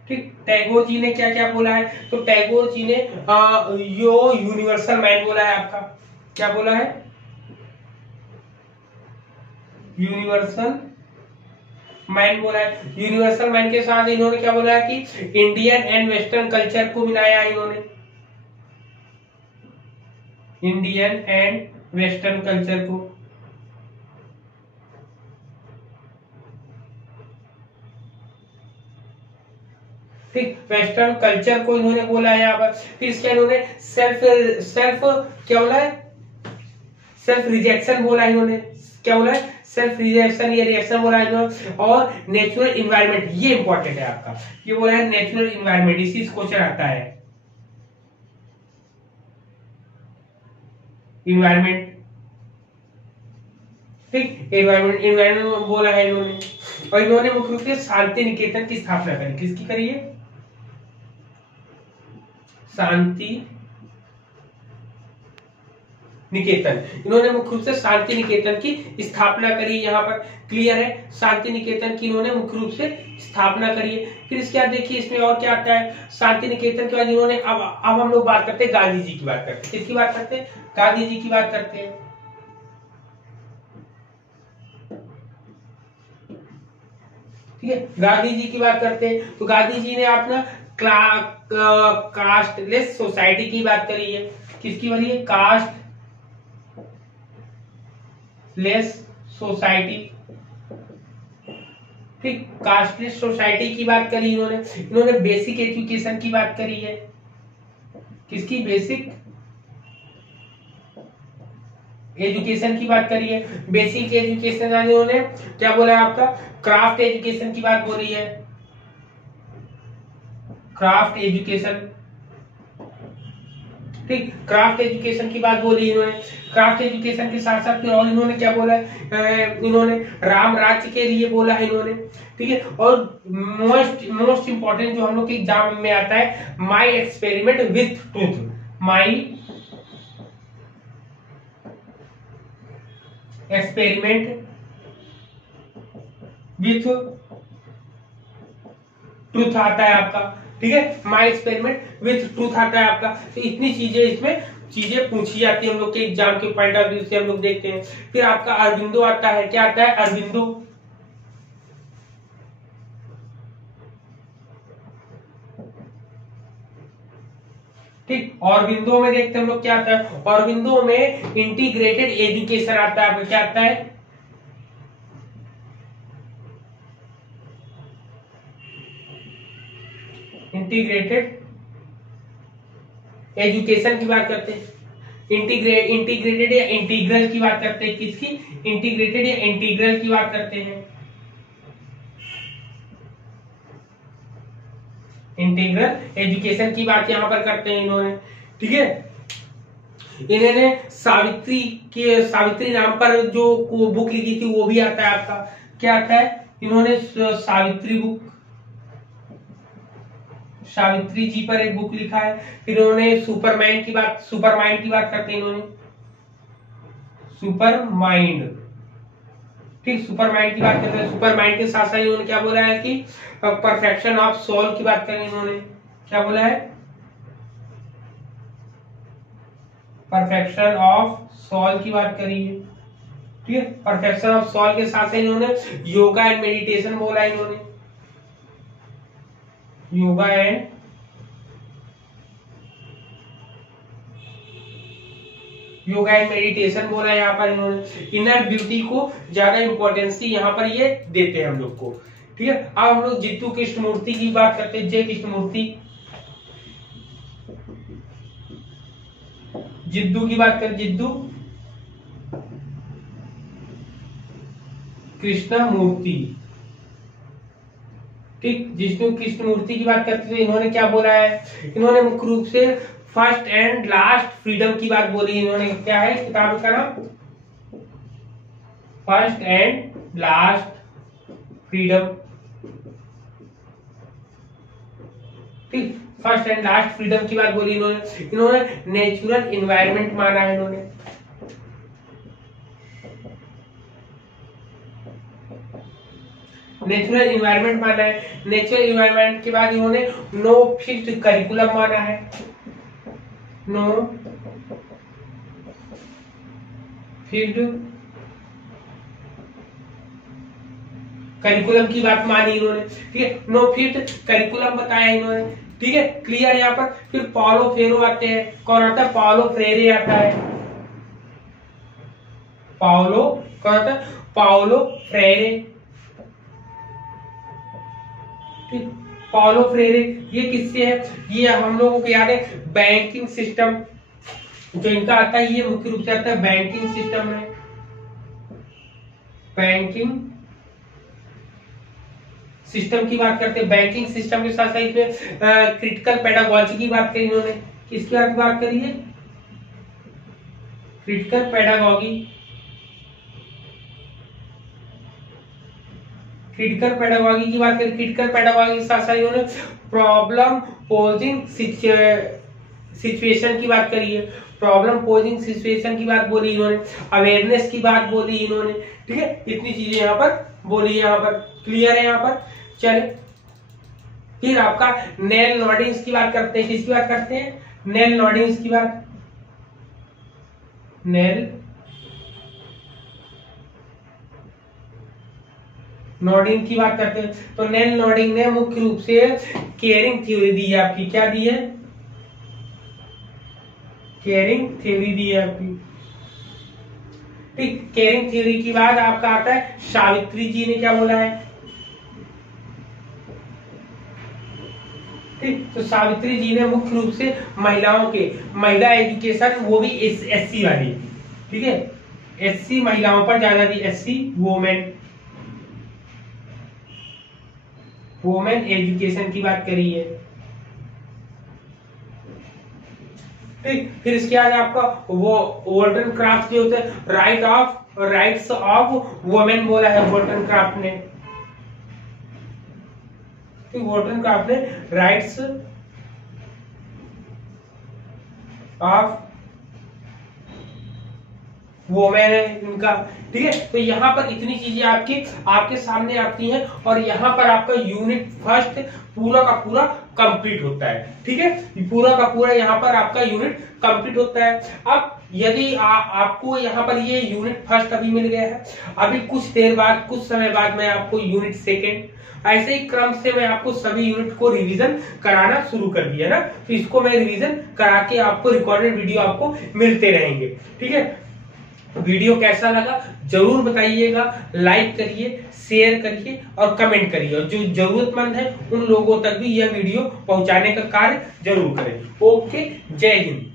ठीक। टैगोर जी ने क्या क्या बोला है, तो टैगोर जी ने यो यूनिवर्सल माइंड बोला है आपका। क्या बोला है, यूनिवर्सल माइंड बोला है। यूनिवर्सल माइंड के साथ इन्होंने क्या बोला है कि इंडियन एंड वेस्टर्न कल्चर को मिलाया है इन्होंने, इंडियन एंड वेस्टर्न कल्चर को, ठीक। वेस्टर्न कल्चर को इन्होंने बोला है यहाँ पर। फिर इसके इन्होंने सेल्फ क्या बोला है, सेल्फ रिजेक्शन बोला है इन्होंने। क्या बोला है, सेल्फ रिजेक्शन या रिएक्शन बोला है इन्होंने। और नेचुरल इन्वायरमेंट, ये इंपॉर्टेंट है आपका, ये बोला है नेचुरल इन्वायरमेंट, इसी क्वेश्चन आता है इन्वायरमेंट, ठीक। इन्वायरमेंट बोला है इन्होंने। और इन्होंने मुख्य रूप से शांति निकेतन की स्थापना करी। किसकी करी है, शांति निकेतन। इन्होंने मुख्य रूप से शांति निकेतन की स्थापना करी। यहाँ पर क्लियर है, शांति निकेतन की इन्होंने मुख्य रूप से स्थापना करी है। फिर इसके बाद देखिए इसमें और क्या आता है, शांति निकेतन के बाद इन्होंने अब हम लोग बात करते हैं गांधी जी की बात करते हैं। किसकी बात करते हैं, गांधी जी की बात करते हैं, ठीक है। गांधी जी की बात करते हैं तो गांधी जी ने अपना कास्टलेस सोसाइटी की बात करी है। किसकी बनी है, कास्ट लेस सोसाइटी, ठीक। कास्टलेस सोसाइटी की बात करी इन्होंने बेसिक एजुकेशन की बात करी है। किसकी, बेसिक एजुकेशन की बात करी है। बेसिक एजुकेशन इन्होंने क्या बोला है आपका, क्राफ्ट एजुकेशन की बात बोली है, क्राफ्ट एजुकेशन, ठीक। क्राफ्ट एजुकेशन की बात बोली इन्होंने। क्राफ्ट एजुकेशन के साथ साथ फिर और इन्होंने क्या बोला है, इन्होंने राम राज्य के लिए बोला है इन्होंने, ठीक है। और मोस्ट इंपॉर्टेंट जो हम लोग के एग्जाम में आता है, my experiment with truth, my experiment with truth आता है आपका, ठीक है। माई एक्सपेरिमेंट विथ ट्रूथ आता है आपका। तो इतनी चीजें इसमें चीजें पूछी जाती है हम लोग के एग्जाम के पॉइंट ऑफ व्यू से हम लोग देखते हैं। फिर आपका अरबिंदो आता है। क्या आता है, अरबिंदो, ठीक। ऑरबिंदो में देखते हैं हम लोग क्या आता है, ऑरबिंदो में इंटीग्रेटेड एजुकेशन आता है आपका। क्या आता है, इंटीग्रेटेड एजुकेशन की बात करते हैं। इंटीग्रेटेड या इंटीग्रल की बात करते हैं। किसकी, इंटीग्रेटेड या इंटीग्रल की बात करते हैं, इंटीग्रल एजुकेशन की बात यहां पर करते हैं इन्होंने, ठीक है। इन्होंने सावित्री नाम पर जो बुक लिखी थी वो भी आता है आपका। क्या आता है, इन्होंने सावित्री बुक सावित्री जी पर एक बुक लिखा है। फिर उन्होंने सुपरमाइंड की बात करते हैं इन्होंने, सुपरमाइंड, ठीक, सुपरमाइंड की बात करते हैं। सुपरमाइंड के साथ साथ इन्होंने क्या बोला है कि परफेक्शन ऑफ सोल की बात करें, इन्होंने क्या बोला है, परफेक्शन ऑफ सोल की बात करी है, ठीक है। परफेक्शन ऑफ सोल के साथ साथ इन्होंने योगा एंड मेडिटेशन बोला है, इन्होंने योगा एंड मेडिटेशन बोला है यहाँ पर इन्होंने। इनर ब्यूटी को ज्यादा इंपॉर्टेंस यहाँ पर ये देते हैं हम लोग को, ठीक है। अब हम लोग जिद्दू कृष्णमूर्ति की बात करते हैं, जय कृष्णमूर्ति, जिद्दू की बात करें, जिद्दू कृष्णमूर्ति, ठीक, जिद्दू कृष्णमूर्ति की बात करते हैं। इन्होंने क्या बोला है, इन्होंने मुख्य रूप से फर्स्ट एंड लास्ट फ्रीडम की बात बोली। इन्होंने क्या है किताब का नाम, फर्स्ट एंड लास्ट फ्रीडम, ठीक, फर्स्ट एंड लास्ट फ्रीडम की बात बोली इन्होंने। इन्होंने नेचुरल इन्वायरमेंट माना है, इन्होंने नेचुरल इन्वायरमेंट माना है। नेचुरल इन्वायरमेंट के बाद इन्होंने नो फिक्स्ड करिकुलम माना है, नो फिक्स्ड करिकुलम की बात मानी इन्होंने, ठीक है। नो फिक्स्ड करिकुलम बताया इन्होंने, ठीक है, क्लियर यहाँ पर। फिर पाउलो फेरो आते हैं, कौन आता है, पाउलो फ्रेरे आता है, पाउलो, कौन आता है, पाउलो फ्रेरे, ठीक, पाउलो फ्रेरे। ये किससे है, ये हम लोगों को याद है, बैंकिंग सिस्टम जो इनका आता है, ये मुख्य रूप से आता है बैंकिंग सिस्टम में, बैंकिंग सिस्टम की बात करते हैं। बैंकिंग सिस्टम के साथ साथ इसमें क्रिटिकल पेडागोजी की बात करी इन्होंने, किसकी बात करी है, क्रिटिकल पेडागोजी, क्रिटिकल पेडागोजी की बात करें। क्रिटिकल पेडागोजी के साथ साथ इन्होंने प्रॉब्लम पोजिंग सिचुएशन की बात करी है, प्रॉब्लम पोजिंग सिचुएशन की बात बोली इन्होंने, अवेयरनेस की बात बोली इन्होंने, ठीक है। इतनी चीजें यहाँ पर बोली, यहाँ पर क्लियर है यहाँ पर। चले फिर आपका नेल नॉडिंग्स की बात करते हैं, किसकी बात करते हैं, नेल नॉडिंग्स की बात, नेल नॉडिंग की बात करते हैं। तो नेल नॉडिंग ने मुख्य रूप से केयरिंग थ्योरी दी है आपकी, क्या दी है, केयरिंग थ्योरी दी है आपकी, ठीक। केयरिंग थ्योरी के बाद आपका आता है सावित्री जी ने क्या बोला है, ठीक। तो सावित्री जी ने मुख्य रूप से महिलाओं के, महिला एजुकेशन, वो भी एससी वाली, ठीक है, एससी महिलाओं पर ज्यादा दी, एससी वुमेन एजुकेशन की बात करी है, ठीक। फिर इसके बाद आपका वो वोल्टनक्राफ्ट जो होता है, राइट्स ऑफ वुमेन बोला है वोल्टनक्राफ्ट ने, वोल्टनक्राफ्ट ने राइट्स ऑफ वुमेन है इनका, ठीक है। तो यहाँ पर इतनी चीजें आपके सामने आती हैं और यहाँ पर आपका यूनिट फर्स्ट पूरा का पूरा कंप्लीट होता है, ठीक है। पूरा का पूरा यहाँ पर आपका यूनिट कंप्लीट होता है। अब यदि आपको यहाँ पर ये यूनिट फर्स्ट अभी मिल गया है, अभी कुछ देर बाद, कुछ समय बाद मैं आपको यूनिट सेकेंड, ऐसे ही क्रम से मैं आपको सभी यूनिट को रिवीजन कराना शुरू कर दिया ना, तो इसको मैं रिवीजन करा के आपको रिकॉर्डेड वीडियो आपको मिलते रहेंगे, ठीक है। वीडियो कैसा लगा जरूर बताइएगा, लाइक करिए, शेयर करिए और कमेंट करिए, और जो जरूरतमंद है उन लोगों तक भी यह वीडियो पहुंचाने का कार्य जरूर करें। ओके, जय हिंद।